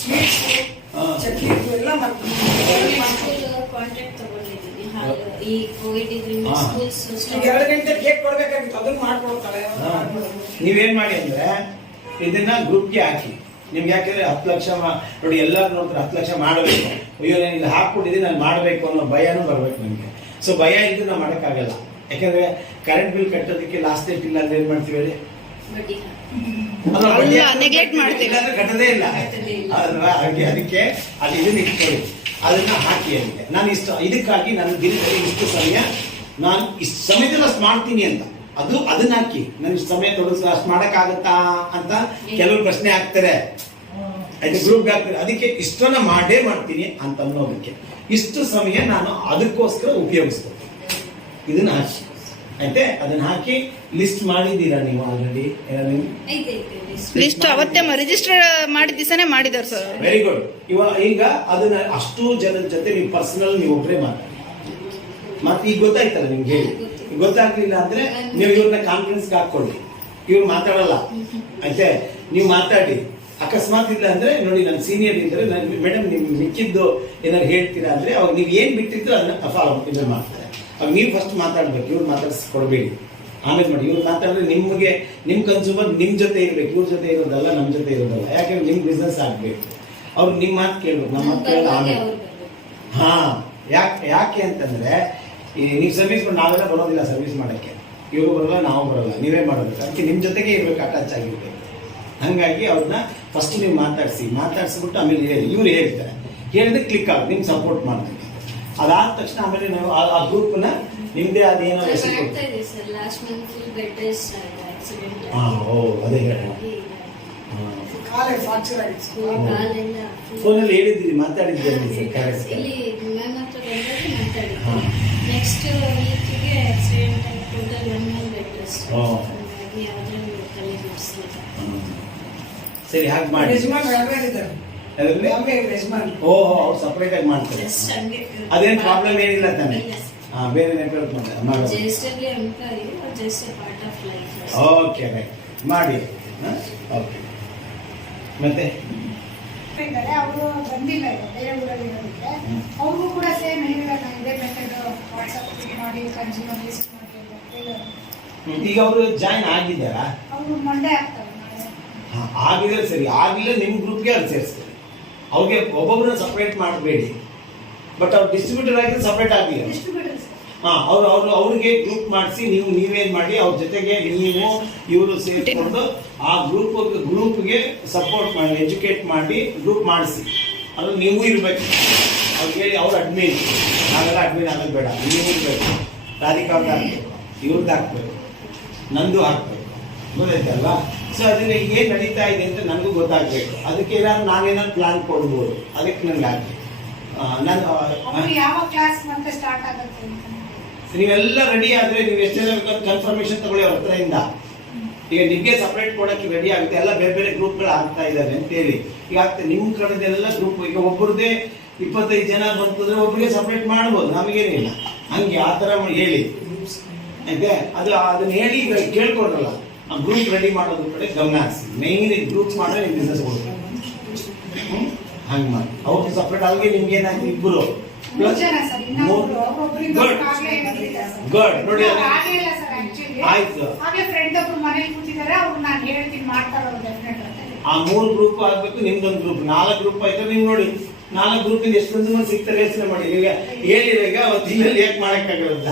ಸ್ವೀಟ್ಸ್, ಹಾ. ಚಟ್ನಿ ಎಲ್ಲ ಮಾಡ್ತಾಳೆ. ಕಾಂಟ್ರಾಕ್ಟ್ ತಗೊಂಡಿದ್ದೀನಿ. ಈ ಕೋವಿಡ್ ಇದರಿಂದ ಹಾ. ಸ್ಕೂಲ್ಸ್ ಈಗ 2 ಗಂಟೆ ಕೇಕ್ ಕೊಡ್ಬೇಕಾಗಿತ್ತು, ಅದನ್ನ ಮಾಡ್ಕೊಡ್ತಾಳೆ. ನೀವೇನ್ ಮಾಡಿ ಅಂದ್ರೆ ಇದನ್ನ ಗ್ರೂಪ್ಗೆ ಹಾಕಿ ನಿಮ್ಗೆ ಯಾಕಂದ್ರೆ 10 ಲಕ್ಷ ನೋಡಿ ಎಲ್ಲರೂ ನೋಡ್ತಾರೆ 10 ಲಕ್ಷ ಮಾಡಬೇಕು ಅಯ್ಯೋ ನಾನು ಇಲ್ಲಿ ಹಾಕ್ಬಿಟ್ಟಿದ್ದೀನಿ ನಾನು ಮಾಡಬೇಕು ಅನ್ನೋ ಭಯನೂ ಬರ್ಬೇಕು ನಿಮ್ಗೆ ಸೊ ಭಯ ಇದ್ದು ನಾವು ಮಾಡೋಕ್ಕಾಗಲ್ಲ ಯಾಕಂದ್ರೆ ಕರೆಂಟ್ ಬಿಲ್ ಕಟ್ಟೋದಕ್ಕೆ ಲಾಸ್ಟ್ ಡೇಟ್ ಇಲ್ಲ ಅಂದ್ರೆ ಏನ್ ಮಾಡ್ತೀವಿ ಹೇಳಿ ಬಡ್ಡಿ ಅಲ್ಲ, ಬಡ್ಡಿ ಅಲ್ಲ, ಹಾಕ್ಬಿಟ್ಟು neglect ಮಾಡ್ತೀವಿ. ಇಲ್ಲಾಂದ್ರೆ ಕಟ್ಟೋದೇ ಇಲ್ಲ ಕಟ್ಟೋದೇ ಇಲ್ಲ. ಅಲ್ವಾ ಅದಕ್ಕೆ ಅದು ಇದನ್ನ ಇಟ್ಕೊಳ್ಳಿ ಅದನ್ನ ಹಾಕಿ ಅದಕ್ಕೆ ನಾನು ಇದಕ್ಕಾಗಿ ನಾನು ದಿನದಲ್ಲಿ ಇಷ್ಟು ಸಮಯ ನಾನು ಇಷ್ಟು ಸಮಯದಲ್ಲಿ ಅಷ್ಟು ಮಾಡ್ತೀನಿ ಅಂತ ಅದನ್ನ ಹಾಕಿ ನಾನು ಇಷ್ಟು ಸಮಯ ತೊಡಗಿಸ್ ಅಷ್ಟು ಮಾಡಕ್ಕಾಗತ್ತಾ ಅಂತ ಕೆಲವರು ಪ್ರಶ್ನೆ ಹಾಕ್ತಾರೆ ಆಯ್ತು ಗ್ರೂಪ್ಗೆ ಹಾಕ್ತಾರೆ ಅದಕ್ಕೆ ಇಷ್ಟನ್ನ ಮಾಡೇ ಮಾಡ್ತೀನಿ ಅಂತ ಅನ್ನೋದಕ್ಕೆ ಇಷ್ಟು ಸಮಯ ನಾನು ಅದಕ್ಕೋಸ್ಕರ ಉಪಯೋಗಿಸ್ತೀನಿ ಇದನ್ನ ಹಾಕಿ ಆಯ್ತೆ ಅದನ್ನ ಹಾಕಿ ಲಿಸ್ಟ್ ಮಾಡಿದ್ದೀರಾ ನೀವು ಆಲ್ರೆಡಿ ಐತೆ ಲಿಸ್ಟ್ ಅವತ್ತೇ ರಿಜಿಸ್ಟರ್ ಮಾಡಿದ ದಿವಸನೇ ಮಾಡಿದ್ದಾರೆ ಸರ್. ವೆರಿ ಗುಡ್ ಈಗ ಅದನ್ನ ಅಷ್ಟು ಜನದ ಜೊತೆ ನೀವು ಪರ್ಸನಲ್ ನೀವು ಒಬ್ಬರೇ ಮಾತಾಡಿ ಮತ್ತೆ ಈಗ ಗೊತ್ತಾಯ್ತಲ್ಲ ನಿಮ್ಗೆ ಹೇಳಿ ಈಗ ಗೊತ್ತಾಗ್ಲಿಲ್ಲ ಅಂದ್ರೆ ನೀವು ಇವ್ರನ್ನ ಕಾನ್ಫಿಡೆನ್ಸ್ ಹಾಕೊಳ್ಳಿ ಇವ್ರು ಮಾತಾಡಲ್ಲ ಆಯ್ತೆ ನೀವು ಮಾತಾಡಿ ಅಕಸ್ಮಾತ್ ಇಲ್ಲ ಅಂದ್ರೆ ನೋಡಿ ನನ್ನ ಸೀನಿಯರ್ ಇದ್ರೆ ಮೇಡಮ್ ನಿಮ್ ಮಿಕ್ಕಿದ್ದು ಏನಾದ್ರು ಹೇಳ್ತೀರಾ ಅಂದ್ರೆ ಅವಾಗ ನೀವು ಏನ್ ಬಿಟ್ಟಿದ್ರು ಅದನ್ನ ಫಾಲೋ ಇದನ್ನ ಮಾಡ್ತಾರೆ ಅವಾಗ ನೀವು ಫಸ್ಟ್ ಮಾತಾಡ್ಬೇಕು ಇವ್ರು ಮಾತಾಡಿಸ್ಕೊಡ್ಬೇಡಿ ಆಮೇಲೆ ಮಾಡಿ ಇವ್ರು ಮಾತಾಡಿದ್ರೆ ನಿಮ್ಗೆ ನಿಮ್ ಕನ್ಸ್ಯೂಮರ್ ನಿಮ್ ಜೊತೆ ಇರ್ಬೇಕು ಇವ್ರ ಜೊತೆ ಇರೋದಲ್ಲ ನಮ್ ಜೊತೆ ಇರೋದಲ್ಲ ಯಾಕಂದ್ರೆ ನಿಮ್ ಬಿಸ್ನೆಸ್ ಆಗ್ಬೇಕು ಅವ್ರು ನಿಮ್ ಮಾತು ಕೇಳ್ಬೇಕು ನಮ್ಮ ಮಾತು ಕೇಳೋದು ಆಮೇಲೆ ಹಾ ಯಾಕೆ ಅಂತಂದ್ರೆ ನೀವು ಸರ್ವಿಸ್ ನಾವೆಲ್ಲ ಬರೋದಿಲ್ಲ ಸರ್ವಿಸ್ ಮಾಡಕ್ಕೆ ಇವರು ಬರಲ್ಲ ನಾವು ಬರಲ್ಲ ನೀವೇ ಮಾಡೋದು ಅದಕ್ಕೆ ನಿಮ್ ಜೊತೆಗೆ ಇರ್ಬೇಕು ಅಟ್ಯಾಚ್ ಆಗಿರ್ಬೇಕು ಹಂಗಾಗಿ ಅವ್ರನ್ನ ಫಸ್ಟ್ ನೀವು ಮಾತಾಡ್ಸಿಬಿಟ್ಟು ಆಮೇಲೆ ಹೇಳಿ ಇವ್ರು ಹೇಳ್ತಾರೆ ಹೇಳಿದ್ರೆ ಕ್ಲಿಕ್ ಆಗುತ್ತೆ ನಿಮ್ಗೆ ಸಪೋರ್ಟ್ ಮಾಡ್ತೀವಿ ಅದಾದ ತಕ್ಷಣ ಆಮೇಲೆ ನಾವು ಆ ಗ್ರೂಪ್ನ ನಿಮ್ದೇ ಅದೇನೋ ಹೆಸರು ಮಾಡ್ತಾ ಇದೆ sir. Last month full bed rest accident ಹಾ ಓ ಅದೇ ಹೇಳಿ ಕಾಲೇ ಫ್ರಾಕ್ಚರ್ ಆಗಿತ್ತು. ಕಾಲೆಲ್ಲ ಫೋನಲ್ಲಿ ಹೇಳಿದ್ದೀರಿ ಮಾತಾಡಿದ್ದೀರಿ ಸರ್ ಕರೆಕ್ಟ್ ಇಲ್ಲಿ ಮ್ಯಾಮ್ ಹತ್ರ ಬಂದಾಗ ಮಾತಾಡಿದ್ದೆ. ಹಾ. ನೆಕ್ಸ್ಟ್ ವೀಕಿಗೆ ಆಕ್ಸಿಡೆಂಟ್ ಆಗಿ ಟೋಟಲ್ 1 ಮಂತ್ ಬೆಡ್ ರೆಸ್ಟ್. ಓ. ಹಾಗಾಗಿ ಯಾವ್ದ್ರಲ್ಲೂ ತಲೆ ಬಿಡಿಸ್ಲಿಲ್ಲ. ಸರಿ ಹಾಗೆ ಮಾಡಿ ಯಜಮಾನ್ ಬೇರೆ ಇದ್ದಾರೆ. ಅದರಲ್ಲಿ ಆಮೇಲೆ ಯಜಮಾನ್ ಓಹೋ ಅವ್ರು ಸಪ್ರೇಟ್ ಆಗಿ ಮಾಡ್ತಾರೆ ಜಸ್ಟ್ ಹಂಗೆ ಅದೇನು ಪ್ರಾಬ್ಲಮ್ ಏನಿಲ್ಲ ತಾನೆ ಇಲ್ಲ ಸರ್. ಬೇರೆ ನೆಟ್ವರ್ಕ್ ಮಾಡಿ just employee just part of life. Okay right ಮಾಡಿ ಓಕೆ ಮತ್ತೆ ಇದ್ದಾರೆ ಅವರು ಬಂದಿಲ್ಲ ಈಗ ಬೇರೆ ಊರಲ್ಲಿ ಇರೋದಕ್ಕೆ ಅವ್ರಿಗೂ ಕೂಡ ಸೇಮ್ ಹೇಳಿಲ್ಲ ಇದೇ ಮೆಥಡ್ ವಾಟ್ಸಪ್ ಮಾಡಿ ಕನ್ಸ್ಯೂಮರ್ ಲಿಸ್ಟ್ ಮಾಡಿ ಅಂತ ಹೇಳಿದ್ರು. ಈಗ ಅವರು ಜಾಯ್ನ್ ಆಗಿದ್ದಾರಾ ಅವರು ಮಂಡೇ ಆಗ್ತಾರೆ ನಾಳೆ. ಆಗಿದ್ರೆ ಸರಿ ಆಗಿಲ್ಲ ನಿಮ್ಮ ಗ್ರೂಪ್ಗೆ ಅವ್ರು ಸೇರಿಸ್ತಾರೆ ಅವ್ರಿಗೆ ಒಬ್ಬೊಬ್ಬರನ್ನ ಸಪ್ರೇಟ್ ಮಾಡಬೇಡಿ ಬಟ್ ಅವ್ರು ಡಿಸ್ಟ್ರಿಬ್ಯೂಟರ್ ಆಗಿದ್ರೆ ಸಪ್ರೇಟ್ ಆಗಲಿ ಡಿಸ್ಟ್ರಿಬ್ಯೂಟರ್ ಸರ್ ಅವ್ರಿಗೆ ಗ್ರೂಪ್ ಮಾಡಿಸಿ ನೀವೇನ್ ಮಾಡಿ ಅವ್ರ ಜೊತೆಗೆ ನೀವು ಇವರು ಸೇರಿಕೊಂಡು ಆ ಗ್ರೂಪ್ಗೆ ಸಪೋರ್ಟ್ ಮಾಡಿ ಎಜುಕೇಟ್ ಮಾಡಿ ಗ್ರೂಪ್ ಮಾಡಿಸಿ ಅದ್ರಲ್ಲಿ ನೀವು ಇರ್ಬೇಕು ಅವ್ರಿಗೆ ಹೇಳಿ ಅವ್ರು ಅಡ್ಮಿನ್ ನಾವೆಲ್ಲ ಅಡ್ಮಿನ್ ಆಗೋದು ಬೇಡ ನೀವು ಇರ್ಬೇಕು ರಾಧಿಕಾ ಅವ್ರದ್ದು ಹಾಕ್ಬೇಕು ಇವ್ರದ್ದು ಹಾಕ್ಬೇಕು ನಂದು ಹಾಕ್ಬೇಕು ಗೊತ್ತಾಯ್ತಲ್ವಾ ಸೊ ಅದನ್ನ ಏನ್ ನಡೀತಾ ಇದೆ ಅಂತ ನನಗೂ ಗೊತ್ತಾಗ್ಬೇಕು ಅದಕ್ಕೆ ಏನಾದ್ರು ನಾನೇನಾದ್ರು ಪ್ಲಾನ್ ಕೊಡ್ಬೋದು ಅದಕ್ಕೆ ನನ್ಗೆ ಹಾಕಿ ನಾನು ಅವರು ಯಾವ ಕ್ಲಾಸ್ ಮತ್ತೆ ಸ್ಟಾರ್ಟ್ ಆಗುತ್ತೆ ಅಂತ ನೀವೆಲ್ಲ ರೆಡಿ ಆದ್ರೆ ನೀವು ಎಷ್ಟೆಲ್ಲ ಬೇಕಾದ್ರೆ ಕನ್ಫರ್ಮೇಶನ್ ತಗೊಳ್ಳಿ ಅವ್ರ ಹತ್ರದಿಂದ ಈಗ ನಿಮ್ಗೆ ಸಪರೇಟ್ ಕೊಡಕ್ಕೆ ರೆಡಿ ಆಗುತ್ತೆ ಎಲ್ಲ ಬೇರೆ ಬೇರೆ ಗ್ರೂಪ್ಗಳು ಆಗ್ತಾ ಇದ್ದಾರೆ ಅಂತೇಳಿ ಈಗ ಆಗ್ತದೆ ನಿಮ್ ಕಡೆದೆಲ್ಲ ಗ್ರೂಪ್ ಈಗ ಒಬ್ಬರದೇ 25 ಜನ ಬಂತಂದ್ರೆ ಒಬ್ಬರಿಗೆ ಸಪರೇಟ್ ಮಾಡ್ಬೋದು ನಮಗೇನಿಲ್ಲ ಹಂಗೆ ಆ ತರ ಹೇಳಿ ಆಯ್ತೆ ಅದನ್ನ ಹೇಳಿ ಈಗ ಕೇಳ್ಕೊಡ್ರಲ್ಲ ಆ ಗ್ರೂಪ್ ರೆಡಿ ಮಾಡೋದ್ರ ಕಡೆ ಗಮನ ಹರಿಸಿ ಮೈನ್ ಗ್ರೂಪ್ ಮಾಡಿದ್ರೆ ನಿಮ್ ಬಿಸ್ನೆಸ್ ಕೊಡ್ತಾರೆ ಹಂಗೆ ಮಾಡಿ ಅವ್ರಿಗೆ ಸಪ್ರೇಟ್ ಅವ್ರಿಗೆ ನಿಮ್ಗೆ ಏನಾಯ್ತು ಇಬ್ಬರು ಮೂರು ಜನ ಸರ್ ಇನ್ನೊಬ್ರು ಒಬ್ಬೊಬ್ಬರಿಗೆ ಆಗ್ಲೇ ಗುಡ್ ನೋಡಿ ಆಗ್ಲೇ ಇಲ್ಲ ಸರ್ ಆಕ್ಚುಲಿ ಅವ್ರಿಗೆ. ಆಯ್ತು. ಹಾಗೆ ಫ್ರೆಂಡ್ ಒಬ್ರು ಮನೇಲಿ ಕೂತಿದ್ದಾರೆ, ಅವ್ರು ನಾನು ಹೇಳ್ತೀನಿ ಮಾಡ್ತಾರೋ ಡೆಫಿನೆಟ್ ಅಂತ. ಆ 3 ಗ್ರೂಪ್ ಆಗ್ಬೇಕು, ನಿಮ್ದೊಂದು ಗ್ರೂಪ್, 4 ಗ್ರೂಪ್ ಆಯ್ತು. ನೀವು ನೋಡಿ 4 ಗ್ರೂಪಿಂದ ಎಷ್ಟೊಂದು ಮಂದಿ ಸಿಗ್ತಾರೆ ಯೋಚನೆ ಮಾಡಿ. ಈಗ ಹೇಳಿದ್ರೆ ಈಗ ಒಂದು ತಿಂಗಳಲ್ಲಿ ಹೇಗೆ ಮಾಡಕ್ಕಾಗಲ್ಲ.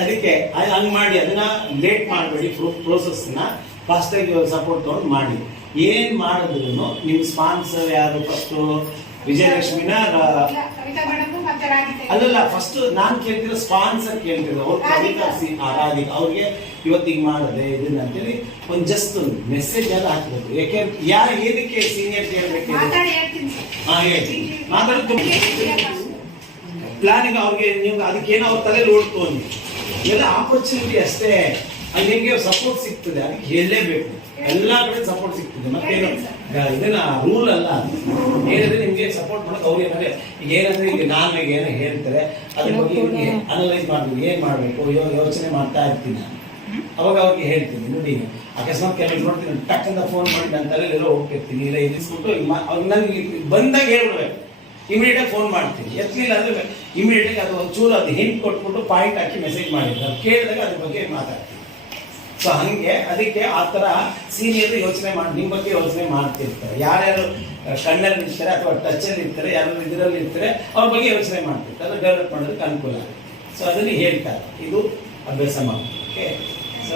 ಅದಕ್ಕೆ ಹಂಗ್ ಮಾಡಿ, ಅದನ್ನ ಲೇಟ್ ಮಾಡಬೇಡಿ. ಪ್ರೋಸೆಸ್ನ ಫಾಸ್ಟಾಗಿ ಸಪೋರ್ಟ್ ತಗೊಂಡು ಮಾಡಿ. ಏನ್ ಮಾಡಿದ್ರು ನಿಮ್ ಸ್ಪಾನ್ಸರ್ ಯಾರು ಫಸ್ಟ್? ವಿಜಯಲಕ್ಷ್ಮಿನ ಕವಿತಾ ಮೇಡಮ್ ಮತ್ತೆ ರಾಧಿಕಾ. ಅಲ್ಲಲ್ಲ, ಫಸ್ಟ್ ನಾನ್ ಕೇಳ್ತಿರೋ ಸ್ಪಾನ್ಸರ್ ಕೇಳ್ತಿರೋ ಅವ್ರು ಕವಿತಾ ರಾಧಿಕಾ ಅವ್ರಿಗೆ ಇವತ್ತಿಗೆ ಮಾಡದೆ ಇದನ್ನ ಅಂತೇಳಿ ಒಂದು ಜಸ್ಟ್ ಒಂದು ಮೆಸೇಜ್ ಎಲ್ಲ ಹಾಕ್ಬೇಕು. ಯಾಕೆ ಯಾರು ಏನಕ್ಕೆ ಸೀನಿಯರ್ ಹೇಳ್ಬೇಕು? ಮಾತಾಡಿ ಹೇಳ್ತೀನಿ ಸರ್. ಹಾ ಹೇಳಿ, ಮಾತಾಡೋದು ಪ್ಲಾನಿಂಗ್ ಅವ್ರಿಗೆ ನೀವು ಅದಕ್ಕೇನೋ ಅವ್ರ ತಲೆಯಲ್ಲಿ ಓಡ್ತು ಅಂತ ಎಲ್ಲ ಆಪರ್ಚುನಿಟಿ ಅಷ್ಟೇ. ಅಲ್ಲಿ ನಿಮಗೆ ಸಪೋರ್ಟ್ ಸಿಗ್ತದೆ, ಅದಕ್ಕೆ ಹೇಳಲೇಬೇಕು. ಎಲ್ಲಾ ಕಡೆ ಸಪೋರ್ಟ್ ಸಿಗ್ತದೆ. ಮತ್ತೇನು ಇದನ್ನ ರೂಲ್ ಅಲ್ಲ. ಹೇಳಿದ್ರೆ ನಿಮ್ಗೆ ಸಪೋರ್ಟ್ ಮಾಡೋಕೆ ಅವ್ರು ಏನಾದ್ರೆ ಈಗ ಏನಂದ್ರೆ ಈಗ ನಾನು ಈಗ ಏನೋ ಹೇಳ್ತಾರೆ ಅದ್ರ ಬಗ್ಗೆ ಅನಲೈಸ್ ಮಾಡ್ಬೇಕು, ಏನ್ ಮಾಡ್ಬೇಕು ಯೋಚನೆ ಮಾಡ್ತಾ ಇರ್ತೀನಿ ನಾನು. ಅವಾಗ ಅವ್ರಿಗೆ ಹೇಳ್ತೀನಿ, ನೋಡಿ ಅಕಸ್ಮಾತ್ ಕೆಲವು ನೋಡ್ತೀನಿ ಟಕ್ಕಂತ ಫೋನ್ ಮಾಡಿ ನನ್ನ ತಲೆಯಲ್ಲೆಲ್ಲ ಹೋಗ್ತಿರ್ತೀನಿ, ಇಲ್ಲ ಇರಿಸ್ಬಿಟ್ಟು ಅವ್ರು ನನಗೆ ಬಂದಾಗ ಹೇಳ್ಬಿಡ್ಬೇಕು. ಇಮಿಡಿಯೇಟ್ ಆಗಿ ಫೋನ್ ಮಾಡ್ತೀನಿ. ಎತ್ತಲಿಲ್ಲ ಅಂದ್ರೆ ಇಮಿಡಿಯೇಟ್ ಆಗಿ ಅದು ಒಂಚೂರು ಅದು ಹಿಂಟ್ ಕೊಟ್ಬಿಟ್ಟು ಪಾಯಿಂಟ್ ಹಾಕಿ ಮೆಸೇಜ್ ಮಾಡಿದ್ರು. ಅದು ಕೇಳಿದಾಗ ಅದ್ರ ಬಗ್ಗೆ ಮಾತಾಡ್ತೀನಿ. ಸೊ ಹಂಗೆ ಅದಕ್ಕೆ ಆ ತರ ಸೀನಿಯರ್ ಯೋಚನೆ ಮಾಡಿ ನಿಮ್ಮ ಬಗ್ಗೆ ಯೋಚನೆ ಮಾಡ್ತಿರ್ತಾರೆ. ಯಾರ್ಯಾರು ಕಣ್ಣಲ್ಲಿ ಇರ್ತಾರೆ ಅಥವಾ ಟಚಲ್ಲಿ ಇರ್ತಾರೆ, ಯಾರು ಇದರಲ್ಲಿ ಇರ್ತಾರೆ, ಅವ್ರ ಬಗ್ಗೆ ಯೋಚನೆ ಮಾಡ್ತಿರ್ತಾರೆ. ಅದು ಡೆವಲಪ್ ಮಾಡೋದಕ್ಕೆ ಅನುಕೂಲ ಆಗುತ್ತೆ. ಸೊ ಅದನ್ನು ಹೇಳ್ತಾರೆ, ಇದು ಅಭ್ಯಾಸ ಮಾಡಿ. ಓಕೆ, ಸೊ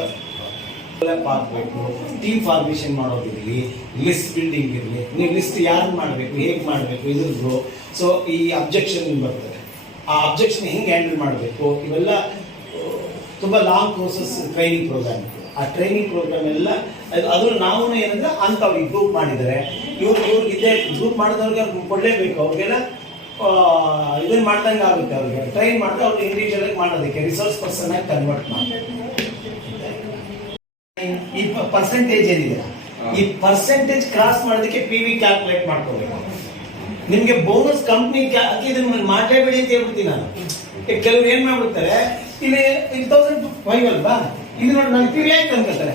ಆಗಬೇಕು, ಟೀಮ್ ಫಾರ್ಮೇಷನ್ ಮಾಡೋದಿರಲಿ, ಲಿಸ್ಟ್ ಬಿಲ್ಡಿಂಗ್ ಇರಲಿ. ನೀವು ಲಿಸ್ಟ್ ಯಾರು ಮಾಡಬೇಕು, ಹೇಗೆ ಮಾಡಬೇಕು, ಇದ್ರದ್ದು. ಸೊ ಈ ಅಬ್ಜೆಕ್ಷನ್ ಬರ್ತದೆ, ಆ ಅಬ್ಜೆಕ್ಷನ್ ಹೆಂಗೆ ಹ್ಯಾಂಡಲ್ ಮಾಡಬೇಕು, ಇವೆಲ್ಲ ತುಂಬ ಲಾಂಗ್ ಪ್ರೋಸೆಸ್ ಟ್ರೈನಿಂಗ್ ಪ್ರೋಗ್ರಾಮ್. ಆ ಟ್ರೈನಿಂಗ್ ಪ್ರೋಗ್ರಾಮ್ ಎಲ್ಲ ಅದು ನಾವು ಏನಂದ್ರೆ ಅಂಥವ್ರಿಗೆ ಗ್ರೂಪ್ ಮಾಡಿದ್ದಾರೆ. ಇವ್ರಿಗೆ ಇದೇ ಗ್ರೂಪ್ ಮಾಡಿದವ್ರಿಗೆ ಅವ್ರಿಗೆ ಕೊಡಲೇಬೇಕು. ಅವ್ರಿಗೆಲ್ಲ ಇದನ್ನ ಮಾಡ್ದಂಗೆ ಆಗುತ್ತೆ. ಅವ್ರಿಗೆ ಟ್ರೈನ್ ಮಾಡಿದ್ರೆ ಅವ್ರಿಗೆ ಇಂಡಿವಿಜುವಲ್ ಆಗಿ ಮಾಡೋದಕ್ಕೆ ರಿಸೋರ್ಸ್ ಪರ್ಸನ್ ಆಗಿ ಕನ್ವರ್ಟ್ ಮಾಡ್ತಾರೆ. ಈ ಪರ್ಸೆಂಟೇಜ್ ಏನಿದೆ, ಈ ಪರ್ಸೆಂಟೇಜ್ ಕ್ರಾಸ್ ಮಾಡೋದಕ್ಕೆ PV ಕ್ಯಾಲ್ಕುಲೇಟ್ ಮಾಡ್ಕೋಬೇಕು. ನಿಮ್ಗೆ ಬೋನಸ್ ಕಂಪ್ನಿ ಇದನ್ನ ಮಾಡಲೇಬೇಡಿ ಅಂತ ಹೇಳ್ಬಿಡ್ತೀನಿ ನಾನು. ಕೆಲವ್ರು ಏನ್ ಮಾಡ್ಬಿಡ್ತಾರೆ, ಇಲ್ಲಿ 1005 ಅಲ್ವಾ, ಇದು ನೋಡಿ ನಾನು PV ಆಯ್ತು ಅನ್ಕೋತಾರೆ.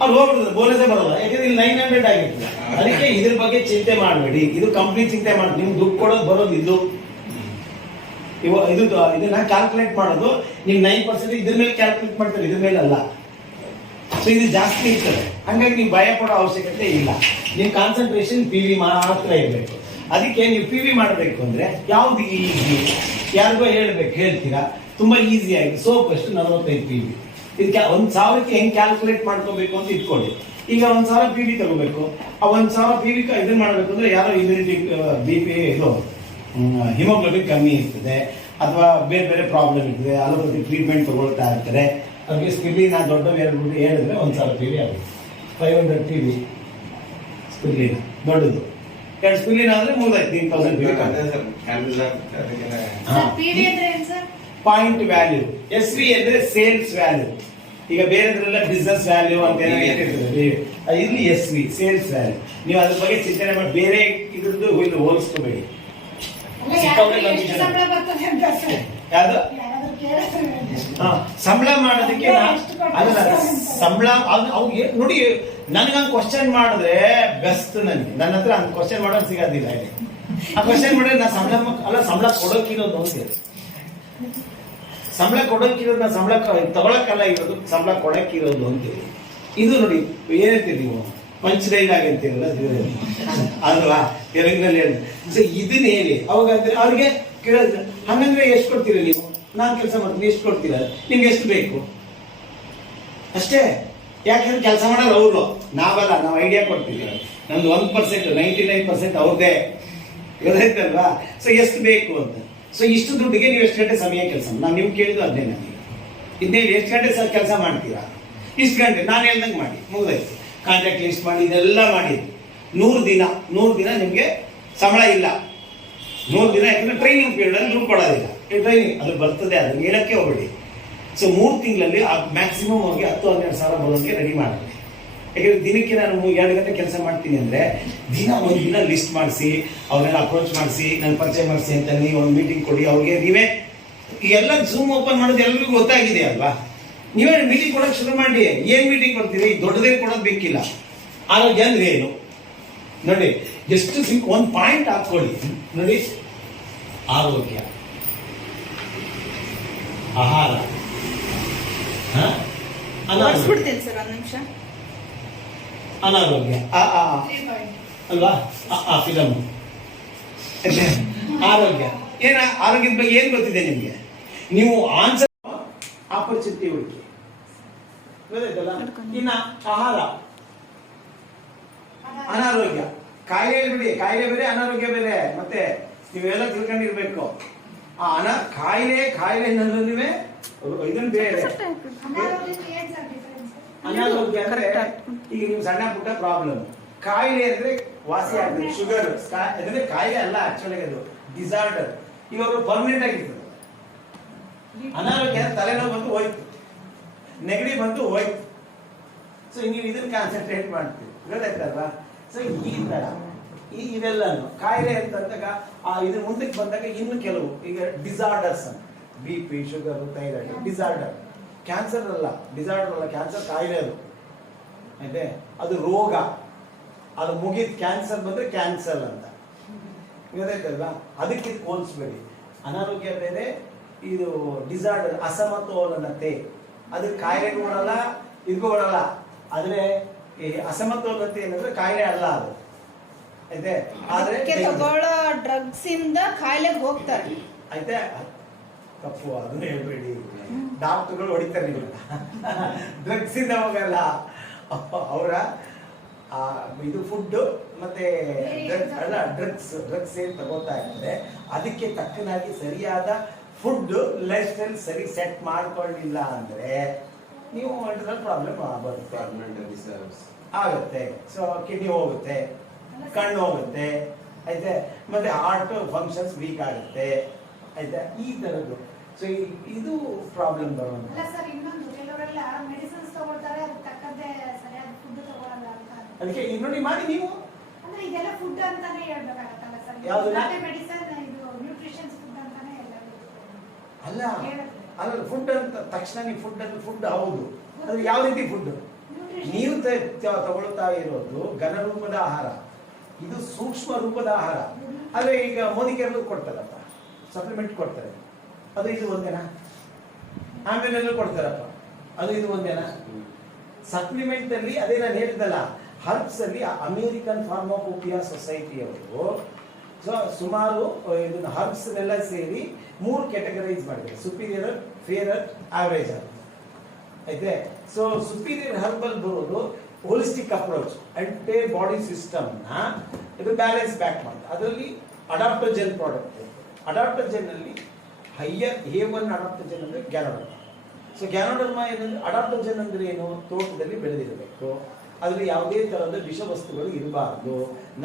ಅವ್ರು ಹೋಗ್ಬಿಡ್ತಾರೆ, ಬೋನಸೇ ಬರೋಲ್ಲ. ಯಾಕಂದ್ರೆ ಇಲ್ಲಿ 900 ಆಗಿರ್ತದೆ. ಅದಕ್ಕೆ ಇದ್ರ ಬಗ್ಗೆ ಚಿಂತೆ ಮಾಡಬೇಡಿ. ಇದು ಕಂಪ್ನಿ ಚಿಂತೆ ಮಾಡಿ, ನಿಮ್ಗೆ ದುಡ್ಡು ಕೊಡೋದು ಬರೋದು ಇದು. ಇದನ್ನ ಕ್ಯಾಲ್ಕುಲೇಟ್ ಮಾಡೋದು ನೀವು 9% ಇದ್ರ ಮೇಲೆ ಕ್ಯಾಲ್ಕುಲೇಟ್ ಮಾಡ್ತಾರೆ, ಇದ್ರ ಮೇಲೆ ಅಲ್ಲ. ಸೊ ಇದು ಜಾಸ್ತಿ ಇರ್ತದೆ. ಹಂಗಾಗಿ ನೀವು ಭಯ ಪಡೋ ಅವಶ್ಯಕತೆ ಇಲ್ಲ. ನಿಮ್ ಕಾನ್ಸಂಟ್ರೇಷನ್ PV ಮಾತ್ರ ಇರಬೇಕು. ಅದಕ್ಕೆ ನೀವು PV ಮಾಡಬೇಕು ಅಂದ್ರೆ ಯಾವ್ದು ಈಸಿ, ಯಾರಿಗೋ ಹೇಳ್ತೀರಾ, ತುಂಬಾ ಈಸಿ ಆಗಿದೆ. ಸೋಪ್ ಅಷ್ಟು 45 PV. ಇದಕ್ಕೆ 1000ಕ್ಕೆ ಹೆಂಗ್ ಕ್ಯಾಲ್ಕುಲೇಟ್ ಮಾಡ್ಕೋಬೇಕು ಅಂತ ಇಟ್ಕೊಳ್ಳಿ. ಈಗ 1000 PV ತಗೋಬೇಕು. ಆ 1000 PV ಇದನ್ನ ಮಾಡಬೇಕು ಅಂದ್ರೆ ಯಾರೋ ಇಮ್ಯುನಿಟಿ BP ಇದು ಹಿಮೋಗ್ಲೋಬಿನ್ ಕಮ್ಮಿ ಇರ್ತದೆ, ಅಥವಾ ಬೇರೆ ಬೇರೆ ಪ್ರಾಬ್ಲಮ್ ಇರ್ತದೆ, ಅಲೋಪತಿ ಟ್ರೀಟ್ಮೆಂಟ್ ತಗೊಳ್ತಾ ಇರ್ತಾರೆ. ಅವ್ರಿಗೆ ಸ್ಪಿಲ್ಲಿನ ದೊಡ್ಡವು ಹೇಳಿದ್ರೆ 1000 PV ಆಗುತ್ತೆ. 500 PV ಸ್ಪಿಲ್ಲಿನ ದೊಡ್ಡದು, 2 ಸ್ಪಿಲ್ಲಿನ ಆದ್ರೆ 3000 PV. PV ಅಂದ್ರೆ ಏನು ಸರ್? Point value. SV ಅಂದ್ರೆ ಸೇಲ್ಸ್ ವ್ಯಾಲ್ಯೂ. ಈಗ ಬೇರೆದ್ರೆಲ್ಲ ಬಿಸ್ನೆಸ್ ವ್ಯಾಲ್ಯೂ ಅಂತ ಇರ್ತದೆ, ಇಲ್ಲಿ SV ಸೇಲ್ಸ್ ವ್ಯಾಲ್ಯೂ. ನೀವು ಅದ್ರ ಬಗ್ಗೆ ಚಿಂತನೆ ಮಾಡಿ, ಬೇರೆ ಇದ್ರದ್ದು ಇಲ್ಲಿ ಹೋಲಿಸ್ಕೋಬೇಡಿ. ಸಂಬಳ ಬರ್ತದೆ ಅಂತ ಸರ್. ಯಾವ್ದು ಯಾರಾದ್ರೂ ಕೇಳಿದ್ರೆ ಸಂಬಳ ಮಾಡೋದಕ್ಕೆ ಅಲ್ಲ, ಸಂಬಳ ಅವ್ರಿಗೆ ನೋಡಿ, ನನಗಂಗ್ ಕ್ವಶನ್ ಮಾಡಿದ್ರೆ ಬೆಸ್ಟ್. ನನ್ನ ಹತ್ರ ಹಂಗ್ ಕ್ವಶನ್ ಮಾಡೋದು ಸಿಗೋದಿಲ್ಲ. ಆ ಕ್ವಶನ್ ಮಾಡಿದ್ರೆ ನಾ ಸಂಬಳ ಕೊಡೋಕಿರೋದು ಅಂತೀರಿ. ಸಂಬಳ ಕೊಡೋಕಿರೋದು, ನಾ ಸಂಬಳ ತಗೊಳಕ್ಕಲ್ಲ ಇರೋದು, ಸಂಬಳ ಕೊಡಕ್ಕಿರೋದು ಅಂತೀರಿ. ಇದು ನೋಡಿ ಏನಂತೀರಿ ನೀವು, ಪಂಚಡೈಲಾಗ್ ಅಂತೀರಲ್ಲ ಅಲ್ವಾ, ತೆಲುಗಿನಲ್ಲಿ ಹೇಳಿ. ಸೊ ಇದನ್ನ ಹೇಳಿ ಅವಾಗ ಅವ್ರಿಗೆ ಕೇಳಿದ್ರೆ, ಹಂಗಂದ್ರೆ ಎಷ್ಟು ಕೊಡ್ತೀರಾ ನೀವು? ನಾನು ಕೆಲಸ ಮಾಡ್ತೀನಿ, ಎಷ್ಟು ಕೊಡ್ತೀರಾ? ನಿಮ್ಗೆ ಎಷ್ಟು ಬೇಕು ಅಷ್ಟೇ. ಯಾಕಂದ್ರೆ ಕೆಲಸ ಮಾಡಲ್ಲ ಅವರು, ನಾವಲ್ಲ. ನಾವು ಐಡಿಯಾ ಕೊಡ್ತೀವಿ. ನಮ್ದು 1%, 99% ಅವ್ರದ್ದೇ. ಗೊತ್ತಾಯ್ತಲ್ವಾ? ಸೊ ಎಷ್ಟು ಬೇಕು ಅಂತ. ಸೊ ಇಷ್ಟು ದುಡ್ಡಿಗೆ ನೀವು ಎಷ್ಟು ಗಂಟೆ ಸಮಯ ಕೆಲಸ, ನಾನು ನೀವು ಕೇಳಿದ್ದು ಅದೇ. ನನಗೆ ಇದನ್ನೇ ಎಷ್ಟು ಗಂಟೆ ಸರ್ ಕೆಲಸ ಮಾಡ್ತೀರಾ? ಇಷ್ಟು ಗಂಟೆ ನಾನು ಹೇಳ್ದಂಗೆ ಮಾಡಿ, ಮುಗಿದಾಯ್ತು. ಕಾಂಟ್ರಾಕ್ಟ್ ಲಿಸ್ಟ್ ಮಾಡಿ, ಇದೆಲ್ಲ ಮಾಡಿ 100 ದಿನ ನಿಮಗೆ ಸಂಬಳ ಇಲ್ಲ. 100 ದಿನ ಯಾಕಂದ್ರೆ ಟ್ರೈನಿಂಗ್ ಪೀರಿಯಡ್ ಅಲ್ಲಿ ದುಡ್ಡು ಕೊಡೋದಿಲ್ಲ. ಟ್ರೈನಿಂಗ್ ಅದು ಬರ್ತದೆ, ಅದನ್ನ ಹೇಳಕ್ಕೆ ಹೋಗ್ಬೇಡಿ. ಸೊ 3 ತಿಂಗಳಲ್ಲಿ ಮ್ಯಾಕ್ಸಿಮಮ್ ಹೋಗಿ 10-12 ಸಾವಿರ ಬರೋದಕ್ಕೆ ರೆಡಿ ಮಾಡಬೇಕು. ಯಾಕಂದ್ರೆ ದಿನಕ್ಕೆ ನಾನು 2 ಗಂಟೆ ಕೆಲಸ ಮಾಡ್ತೀನಿ ಅಂದ್ರೆ ಒಂದು ದಿನ ಲಿಸ್ಟ್ ಮಾಡಿಸಿ, ಅವ್ರನ್ನೆಲ್ಲ ಅಪ್ರೋಚ್ ಮಾಡಿಸಿ, ನನ್ನ ಪರಿಚಯ ಮಾಡಿಸಿ ಅಂತ ನೀವು ಒಂದು ಮೀಟಿಂಗ್ ಕೊಡಿ. ಅವ್ರಿಗೆ ನೀವೇ ಎಲ್ಲ ಝೂಮ್ ಓಪನ್ ಮಾಡೋದು ಎಲ್ರಿಗೂ ಗೊತ್ತಾಗಿದೆ ಅಲ್ವಾ? ನೀವೇ ಮೀಟಿಂಗ್ ಕೊಡೋಕೆ ಶುರು ಮಾಡಿ. ಏನ್ ಮೀಟಿಂಗ್ ಕೊಡ್ತೀರಿ? ದೊಡ್ಡದೇ ಕೊಡೋದು ಬೇಕಿಲ್ಲ. ಆರೋಗ್ಯ ಅಂದ್ರೆ ಏನು ನೋಡಿ, ಎಷ್ಟು ಒಂದು ಪಾಯಿಂಟ್ ಹಾಕೊಳ್ಳಿ ನೋಡಿ. ಆರೋಗ್ಯ, ಆಹಾರ, ಹೊಡ್ಸ್ಬಿಡ್ತೀನಿ ಸರ್ ಒಂದು ನಿಮಿಷ. ಅನಾರೋಗ್ಯ ಅಲ್ವಾ ಫಿಲಮ್. ಆರೋಗ್ಯ ಆರೋಗ್ಯದ ಬಗ್ಗೆ ಏನ್ ಗೊತ್ತಿದೆ ನಿಮ್ಗೆ? ನೀವು ಆನ್ಸರ್ ಆಪರ್ಚುನಿಟಿ ಹುಡುಕಿ ಗೊತ್ತಾಯ್ತಲ್ಲ. ಇನ್ನ ಆಹಾರ, ಅನಾರೋಗ್ಯ, ಕಾಯಿಲೆ ಬಿಡಿ, ಕಾಯಿಲೆ ಬೇರೆ ಅನಾರೋಗ್ಯ ಬೇರೆ. ಮತ್ತೆ ನೀವೆಲ್ಲ ತಿಳ್ಕೊಂಡಿರ್ಬೇಕು. ಕಾಯಿಲೆನಲ್ಲೂ ಇದನ್ನ ಬೇರೆ. ಅನಾರೋಗ್ಯ ಅಂದ್ರೆ ಈಗ ನೀವು ಸಣ್ಣ ಪುಟ್ಟ ಪ್ರಾಬ್ಲಮ್. ಕಾಯಿಲೆ ಅಂದ್ರೆ ವಾಸಿ ಆಗ್ತದೆ. ಶುಗರ್ ಅಂದ್ರೆ ಕಾಯಿಲೆ ಅಲ್ಲ, ಆಕ್ಚುಲಿ ಅದು ಡಿಸಾರ್ಡರ್. ಇವಾಗ ಪರ್ಮನೆಂಟ್ ಆಗಿರ್ತದೆ. ಅನಾರೋಗ್ಯ ತಲೆನೋವು ಬಂದು ಹೋಯ್ತು, ನೆಗಡಿ ಬಂದು ಹೋಯ್ತು. ಸೊ ನೀವು ಇದನ್ನ ಕಾನ್ಸಂಟ್ರೇಟ್ ಮಾಡ್ತೀವಿ, ಗೊತ್ತಾಯ್ತಲ್ವಾ? ಸೊ ಈ ತರ ಇವೆಲ್ಲನು ಕಾಯಿಲೆ ಅಂತಂದಾಗ ಇದ್ರ ಮುಂದಕ್ಕೆ ಬಂದಾಗ ಇನ್ನು ಕೆಲವು ಈಗ ಡಿಸಾರ್ಡರ್ಸ್ ಅಂತ, BP, sugar, thyroid disorder. Cancer ಅಲ್ಲ, ಡಿಸಾರ್ಡರ್ ಅಲ್ಲ, ಕ್ಯಾನ್ಸರ್ ಕಾಯಿಲೆ ಅದು. ಆಯ್ತೆ, ಅದು ರೋಗ. ಅದು ಮುಗಿದ ಕ್ಯಾನ್ಸರ್ ಬಂದ್ರೆ ಕ್ಯಾನ್ಸರ್ ಅಂತ, ಗೊತ್ತಾಯ್ತಲ್ವಾ? ಅದಕ್ಕೆ ಹೋಲಿಸ್ಬೇಡಿ. ಅನಾರೋಗ್ಯ ಬೇರೆ, ಇದು ಡಿಸಾರ್ಡರ್, ಅಸಮತೋಲನತೆ. ಅದು ಕಾಯಿಲೆಗೂ ಬರಲ್ಲ, ಇದಕ್ಕೂ ಬರಲ್ಲ. ಆದ್ರೆ ಈ ಅಸಮತೋಲನತೆ ಏನಂದ್ರೆ ಕಾಯಿಲೆ ಅಲ್ಲ ಅದು. ಆಯ್ತೆ, ಆದ್ರೆ ತಗೊಳ್ಳೋ ಡ್ರಗ್ಸ್ ಇಂದ ಕಾಯಿಲೆಗೆ ಹೋಗ್ತಾರೆ. ಆಯ್ತೆ, ತಪ್ಪು, ಅದನ್ನ ಹೇಳ್ಬೇಡಿ. ಡಾಕ್ಟರ್ಗಳು ಹೊಡಿತಾರೆ ನೀವು. ಡ್ರಗ್ಸ್ ಇಂದ ಹೋಗಲ್ಲ ಅವರ ಇದು ಫುಡ್ ಮತ್ತೆ ಡ್ರಗ್ಸ್ ಏನ್ ತಗೋತಾ ಇರ್ತಾರೆ, ಅದಕ್ಕೆ ತಕ್ಕನಾಗಿ ಸರಿಯಾದ ಫುಡ್ ಲೈಫ್ ಸ್ಟೈಲ್ ಸರಿ ಸೆಟ್ ಮಾಡ್ಕೊಳ್ಳಿಲ್ಲ ಅಂದ್ರೆ ನೀವು ಪ್ರಾಬ್ಲಮ್ ಆಗುತ್ತೆ. ಸೊ ಕಿಡ್ನಿ ಹೋಗುತ್ತೆ, ಕಣ್ಣು ಹೋಗುತ್ತೆ, ಆಯ್ತೆ, ಮತ್ತೆ ಹಾರ್ಟ್ ಫಂಕ್ಷನ್ಸ್ ವೀಕ್ ಆಗುತ್ತೆ, ಆಯ್ತಾ, ಈ ತರದ್ದು. ಸೊ ಇದು ಪ್ರಾಬ್ಲಮ್ ಬರೋದು. ಕೆಲವರೆಲ್ಲ ಮೆಡಿಸಿನ್ಸ್ ತಗೊಳ್ತಾರೆ, ಅದಕ್ಕೆ ತಕ್ಕಂತೆ ಸರಿಯಾದ ಫುಡ್ ತಗೊಳ್ಳಲ್ಲ ಅಂತ. ಅದಕ್ಕೆ ಈಗ ನೋಡಿ ಮಾಡಿ ನೀವು ಅಂದ್ರೆ ಇದೆಲ್ಲ ಫುಡ್ ಅಂತಾನೆ ಹೇಳ್ಬೇಕಾಗತ್ತಲ್ಲ ಸರ್? ಯಾವ್ದು ಮೆಡಿಸಿನ್, ಇದು ನ್ಯೂಟ್ರಿಷನ್ಸ್ ಫುಡ್ ಅಂತಾನೆ ಎಲ್ಲ ಅಲ್ಲ. ಅಲ್ಲ, ಫುಡ್ ಅಂತ ತಕ್ಷಣ ನೀವು ಫುಡ್ ಅಂದ್ರೆ ಫುಡ್ ಹೌದು, ಅಂದ್ರೆ ಯಾವ ರೀತಿ ಫುಡ್ ನೀವು ತಗೊಳ್ತಾ ಇರೋದು? ಘನ ರೂಪದ ಆಹಾರ, ಇದು ಸೂಕ್ಷ್ಮ ರೂಪದ ಆಹಾರ. ಆದ್ರೆ ಈಗ ಮೋದಿಕೆರಲ್ಲೂ ಕೊಡ್ತಾರಪ್ಪ, ಸಪ್ಲಿಮೆಂಟ್ ಕೊಡ್ತಾರೆ, ಅದು ಇದು ಒಂದೇನಾ? ಆಮೇಲೆ ಕೊಡ್ತಾರಪ್ಪ, ಅದು ಇದು ಒಂದೇನಾ? ಸಪ್ಲಿಮೆಂಟ್ ಅಲ್ಲಿ ಅದೇ ನಾನು ಹೇಳಿದಲ್ಲ, ಹರ್ಬ್ಸ್ ಅಲ್ಲಿ ಅಮೇರಿಕನ್ ಫಾರ್ಮಾಕೋಪಿಯಾ ಸೊಸೈಟಿ ಅವರು ಸುಮಾರು ಇದನ್ನ ಹರ್ಬ್ಸ್ ನೆಲ್ಲ ಸೇರಿ 3 ಕ್ಯಾಟಗರೈಸ್ ಮಾಡಿದ್ದಾರೆ: ಸುಪೀರಿಯರ್, ಫೇರರ್, ಆವರೇಜ್ ಅಂತ. ಆಯ್ತೆ, ಸೊ ಸುಪೀರಿಯರ್ ಹರ್ಬಲ್ ಬರೋದು holistic approach, entire body system ನ ಇದು ಬ್ಯಾಲೆನ್ಸ್ ಬ್ಯಾಕ್ ಮಾಡ್ತಾರೆ. ಅದರಲ್ಲಿ ಅಡಾಪ್ಟೋಜೆನ್ ಪ್ರಾಡಕ್ಟ್. ಅಡಾಪ್ಟೋಜೆನ್ ಅಲ್ಲಿ ಹೈಯರ್ A1 ಅಡಾಪ್ಟೋಜೆನ್ ಅಂದ್ರೆ ಗ್ಯಾನೋಡರ್ಮಾ. ಸೊ ಗ್ಯಾನೋಡರ್ಮಾ ಏನಂದ್ರೆ, ಅಡಾಪ್ಟೋಜೆನ್ ಅಂದ್ರೆ ಏನು? ತೋಟದಲ್ಲಿ ಬೆಳೆದಿರಬೇಕು, ಅದರಲ್ಲಿ ಯಾವುದೇ ತರಹದ ವಿಷವಸ್ತುಗಳು ಇರಬಾರ್ದು,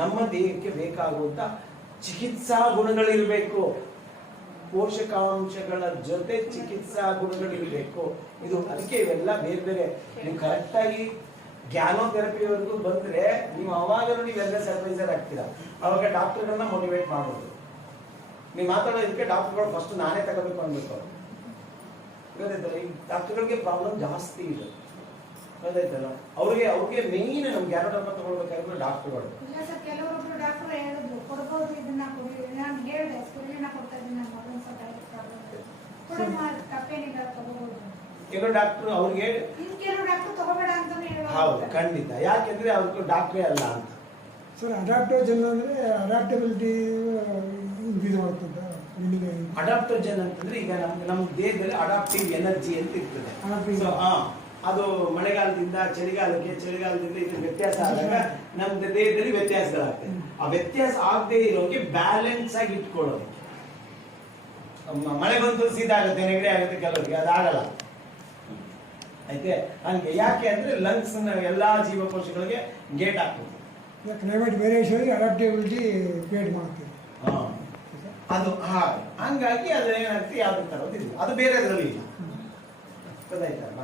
ನಮ್ಮ ದೇಹಕ್ಕೆ ಬೇಕಾಗುವಂತ ಚಿಕಿತ್ಸಾ ಗುಣಗಳಿರಬೇಕು, ಪೋಷಕಾಂಶಗಳ ಜೊತೆ ಚಿಕಿತ್ಸಾ ಗುಣಗಳಿರಬೇಕು. ಇದು ಅದಕ್ಕೆ ಇವೆಲ್ಲ ಬೇರೆ ಬೇರೆ. ನೀವು ಕರೆಕ್ಟ್ ಆಗಿ ಗ್ಯಾನೋಥೆರಪಿವರೆಗೂ ಬಂದ್ರೆ ನೀವು ಅವಾಗ ನೀವೆಲ್ಲ ಸರ್ವೈಸರ್ ಆಗ್ತೀರಾ. ಅವಾಗ ಡಾಕ್ಟರ್ಗಳನ್ನ ಮೋಟಿವೇಟ್ ಮಾಡೋದು. ನೀವು ಮಾತಾಡೋದಕ್ಕೆ ಡಾಕ್ಟರ್ಗಳು ಫಸ್ಟ್ ನಾನೇ ತಗೋಬೇಕು ಅನ್ಬೇಕು. ಗೊತ್ತಾಯ್ತಲ್ಲ, ಈ ಡಾಕ್ಟರ್ಗಳಿಗೆ ಪ್ರಾಬ್ಲಮ್ ಜಾಸ್ತಿ ಇದೆ, ಗೊತ್ತಾಯ್ತಲ್ಲ. ಅವ್ರಿಗೆ ಮೇನ್ ನಮ್ಗೆ ಗ್ಯಾನೋಡರ್ಮಾ ತಗೊಳ್ಬೇಕಾದ್ರೆ ಡಾಕ್ಟರ್ಗಳು. ಕೆಲವೊಬ್ರು ಡಾಕ್ಟರ್ ಹೇಳಿದ್ರು ಕೊಡ್ಬೋದು, ಇದನ್ನ ಕೊಡಿ. ನಾನು ಹೇಳಿದೆ ಸ್ಪಿರುಲಿನಾ ಕೊಡ್ತಾ ಇದ್ದೀನಿ, ನನ್ನ ಮಗನ ಪ್ರಾಬ್ಲಮ್ ತಪ್ಪೇನಿಲ್ಲ, ತಗೋಬಹುದು. ಕೆಲವು ಡಾಕ್ಟರ್ ಅವ್ರಿಗೆ, ಕೆಲವು ಡಾಕ್ಟರ್ ತಗೋಬೇಡ ಅಂತಾನೆ ಹೇಳೋದು. ಹೌದು, ಖಂಡಿತ. ಯಾಕೆಂದ್ರೆ ಅವ್ರಿಗೆ ಡಾಕ್ಟ್ರೇ ಅಲ್ಲ ಅಂತ. ಸರ್, ಅಡಾಪ್ಟೋಜನ್ ಅಂದ್ರೆ ಅಡಾಪ್ಟಬಿಲಿಟಿ ಇನ್ಕ್ರೀಸ್ ಮಾಡ್ತದ. ಅಡಾಪ್ಟೋಜನ್ ಅಂತಂದ್ರೆ ಈಗ ನಮ್ಮ ದೇಹದಲ್ಲಿ ಅಡಾಪ್ಟಿವ್ ಎನರ್ಜಿ ಅಂತ ಇರ್ತದೆ. ಸೊ ಅದು ಮಳೆಗಾಲದಿಂದ ಚಳಿಗಾಲಕ್ಕೆ, ಚಳಿಗಾಲದಿಂದ ಇದು ವ್ಯತ್ಯಾಸ ಆದಾಗ ನಮ್ಮ ದೇಹದಲ್ಲಿ ವ್ಯತ್ಯಾಸಗಳಾಗ್ತದೆ. ಆ ವ್ಯತ್ಯಾಸ ಆಗದೆ ಇರೋಕೆ ಬ್ಯಾಲೆನ್ಸ್ ಆಗಿ ಇಟ್ಕೊಳ್ಳೋದಕ್ಕೆ. ಮಳೆ ಬಂತು ಸೀದಾ ಆಗುತ್ತೆ, ನೆಗಡಿ ಆಗುತ್ತೆ ಕೆಲವರಿಗೆ, ಅದಾಗಲ್ಲ. ಆಯ್ತೆ, ಹಂಗೆ ಯಾಕೆ ಅಂದ್ರೆ ಲಂಗ್ಸ್ ಎಲ್ಲಾ ಜೀವಕೋಶಗಳಿಗೆ ಗೇಟ್ ಹಾಕ್ತದೆ. ಕ್ಲೈಮೇಟ್ ವೇರಿಯೇಷನ್ ಅಡಾಪ್ಟಬಿಲಿಟಿ ಕ್ರಿಯೇಟ್ ಮಾಡ್ತೀವಿ. ಅದು ಹಂಗಾಗಿ ಅದು ಏನಾಗ್ತದೆ, ಯಾವ್ದು ತರೋದಿಲ್ಲ, ಅದು ಬೇರೆದ್ರಲ್ಲಿ ಇಲ್ಲ. ಗೊತ್ತಾಯ್ತಲ್ಲ?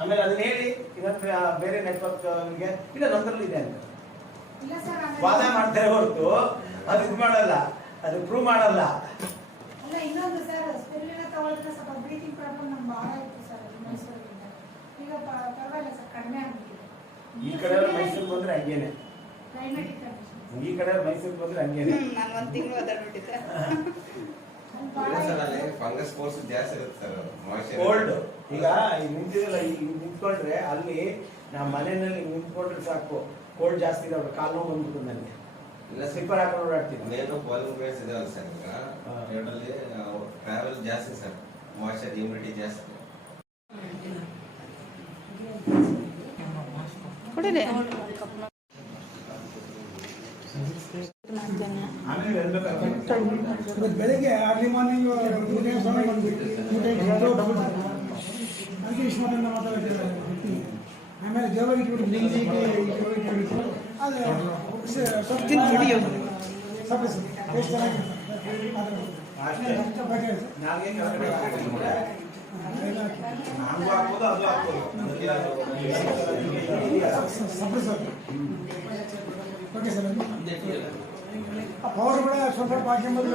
ಆಮೇಲೆ ಅದನ್ನ ಹೇಳಿ ಇನ್ನೊಂದು ಬೇರೆ ನೆಟ್ವರ್ಕ್ ಇಲ್ಲ, ನಮ್ಮದ್ರಲ್ಲಿ ಇದೆ ಅಂತ ವಾದ ಮಾಡ್ತಾರೆ ಹೊರತು ಅದು ಇದು ಮಾಡಲ್ಲ, ಅದು ಪ್ರೂವ್ ಮಾಡಲ್ಲ. ಅಲ್ಲ, ಇನ್ನೊಂದು ಸರ್, ಸ್ಪಿರುಲಿನಾ ತಗೊಳ್ಳಿದ್ರೆ ಸ್ವಲ್ಪ ಬ್ರೀತಿಂಗ್ ಪ್ರಾಬ್ಲಮ್ ನಮ್ಗೆ ಬಹಳ ಇತ್ತು ಸರ್ ಮೈಸೂರಿಂದ. ಈಗ ಪರವಾಗಿಲ್ಲ ಸರ್, ಕಡಿಮೆ ಆಗ್ಬಿಟ್ಟಿದೆ. ಈ ಕಡೆ ಮೈಸೂರು ಬಂದ್ರೆ ಹಂಗೇನೆ, ಕ್ಲೈಮೇಟಿಕ್ ಕಂಡೀಷನ್. ಈ ಕಡೆ ಮೈಸೂರು ಬಂದ್ರೆ ಹಂಗೇನೆ. ನಾನು 1 ತಿಂಗಳು ಓದಾಡ್ಬಿಟ್ಟಿದ್ದೆ. ಇಲ್ಲ ಸರ್ ಅಲ್ಲಿ ಫಂಗಸ್ ಕೋರ್ಸ್ ಜಾಸ್ತಿ ಇರುತ್ತೆ ಸರ್ ಮಾಯಿಶ್ಚರ್ ಕೋಲ್ಡ್ ಈಗ ನಿಂತಿರಲ್ಲ ಈಗ ನಿಂತ್ಕೊಂಡ್ರೆ ಅಲ್ಲಿ ನಮ್ಮ ಮನೆಯಲ್ಲಿ ನಿಂತ್ಕೊಂಡ್ರೆ ಸಾಕು ಕೋಲ್ಡ್ ಜಾಸ್ತಿ ಇದಾವೆ ಕಾಲು ನೋವು ಬಂದ್ಬಿಟ್ಟು ನನಗೆ ಇಲ್ಲ ಸ್ಲಿಪ್ಪರ್ ಹಾಕೊಂಡು ಓಡಾಡ್ತೀನಿ ಮೇನು ವಾಲ್ಯೂಮ್ಸ್ ಇದಾವಲ್ಲ ಸರ್ ಈಗ ಎರಡಲ್ಲಿ ಟ್ರಾವೆಲ್ ಜಾಸ್ತಿ ಸರ್ ಮಾಯಿಶ್ಚರ್ ಹ್ಯೂಮಿಡಿಟಿ ಜಾಸ್ತಿ ಕೊಡಿರಿ ಆಮೇಲೆ ಇವತ್ತು ಬೆಳಿಗ್ಗೆ ಅರ್ಲಿ ಮಾರ್ನಿಂಗ್ 2 ಟೈಮ್ ಸಮಯ ಬಂದ್ಬಿಟ್ಟು 2 ಟೈಮ್ ಅದಕ್ಕೆ ಇಷ್ಟೊಂದು ಮಾತಾಡ್ತಿದ್ದಾರೆ ಆಮೇಲೆ ಜೋರಾಗಿ ಇಟ್ಬಿಟ್ಟು ನಿಂಜಿ ಅದು ಸ್ವಲ್ಪ ಸ್ವಲ್ಪ ಟೇಸ್ಟ್ ಚೆನ್ನಾಗಿರುತ್ತೆ ನಾಲ್ಗೆ ನಾನು ಹಾಕೋದು ಅದು ಹಾಕೋದು ಸಪ್ಪ ಸರ್ ಓಕೆ ಸರ್ ಆ ಪವರ್ ಕೂಡ ಸ್ವಲ್ಪ ಹಾಕೊಂಬೋದು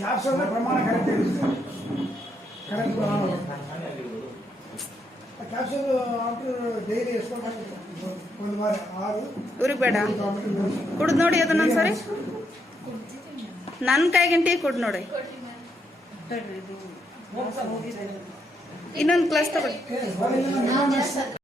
ಕ್ಯಾಪ್ಸೂಲ್ ಪ್ರಮಾಣ ಕರೆಕ್ಟ್ ಇರುತ್ತೆ ಕರೆಕ್ಟ್ ಕ್ಯಾಪ್ಸೂಲ್ ಡೈಲಿ ಎಷ್ಟು ಒಂದು ವಾರ 6 ಇವ್ರಿಗೆ ಬೇಡ ಕುಡ್ದು ನೋಡಿ ಅದನ್ನೊಂದ್ಸರಿ ನನ್ನ ಕೈಗಂಟಿ ಕುಡ್ದು ನೋಡಿ ಇನ್ನೊಂದು ಗ್ಲಾಸ್ ತಗೊಳ್ಳಿ ಹೊರಗಿನ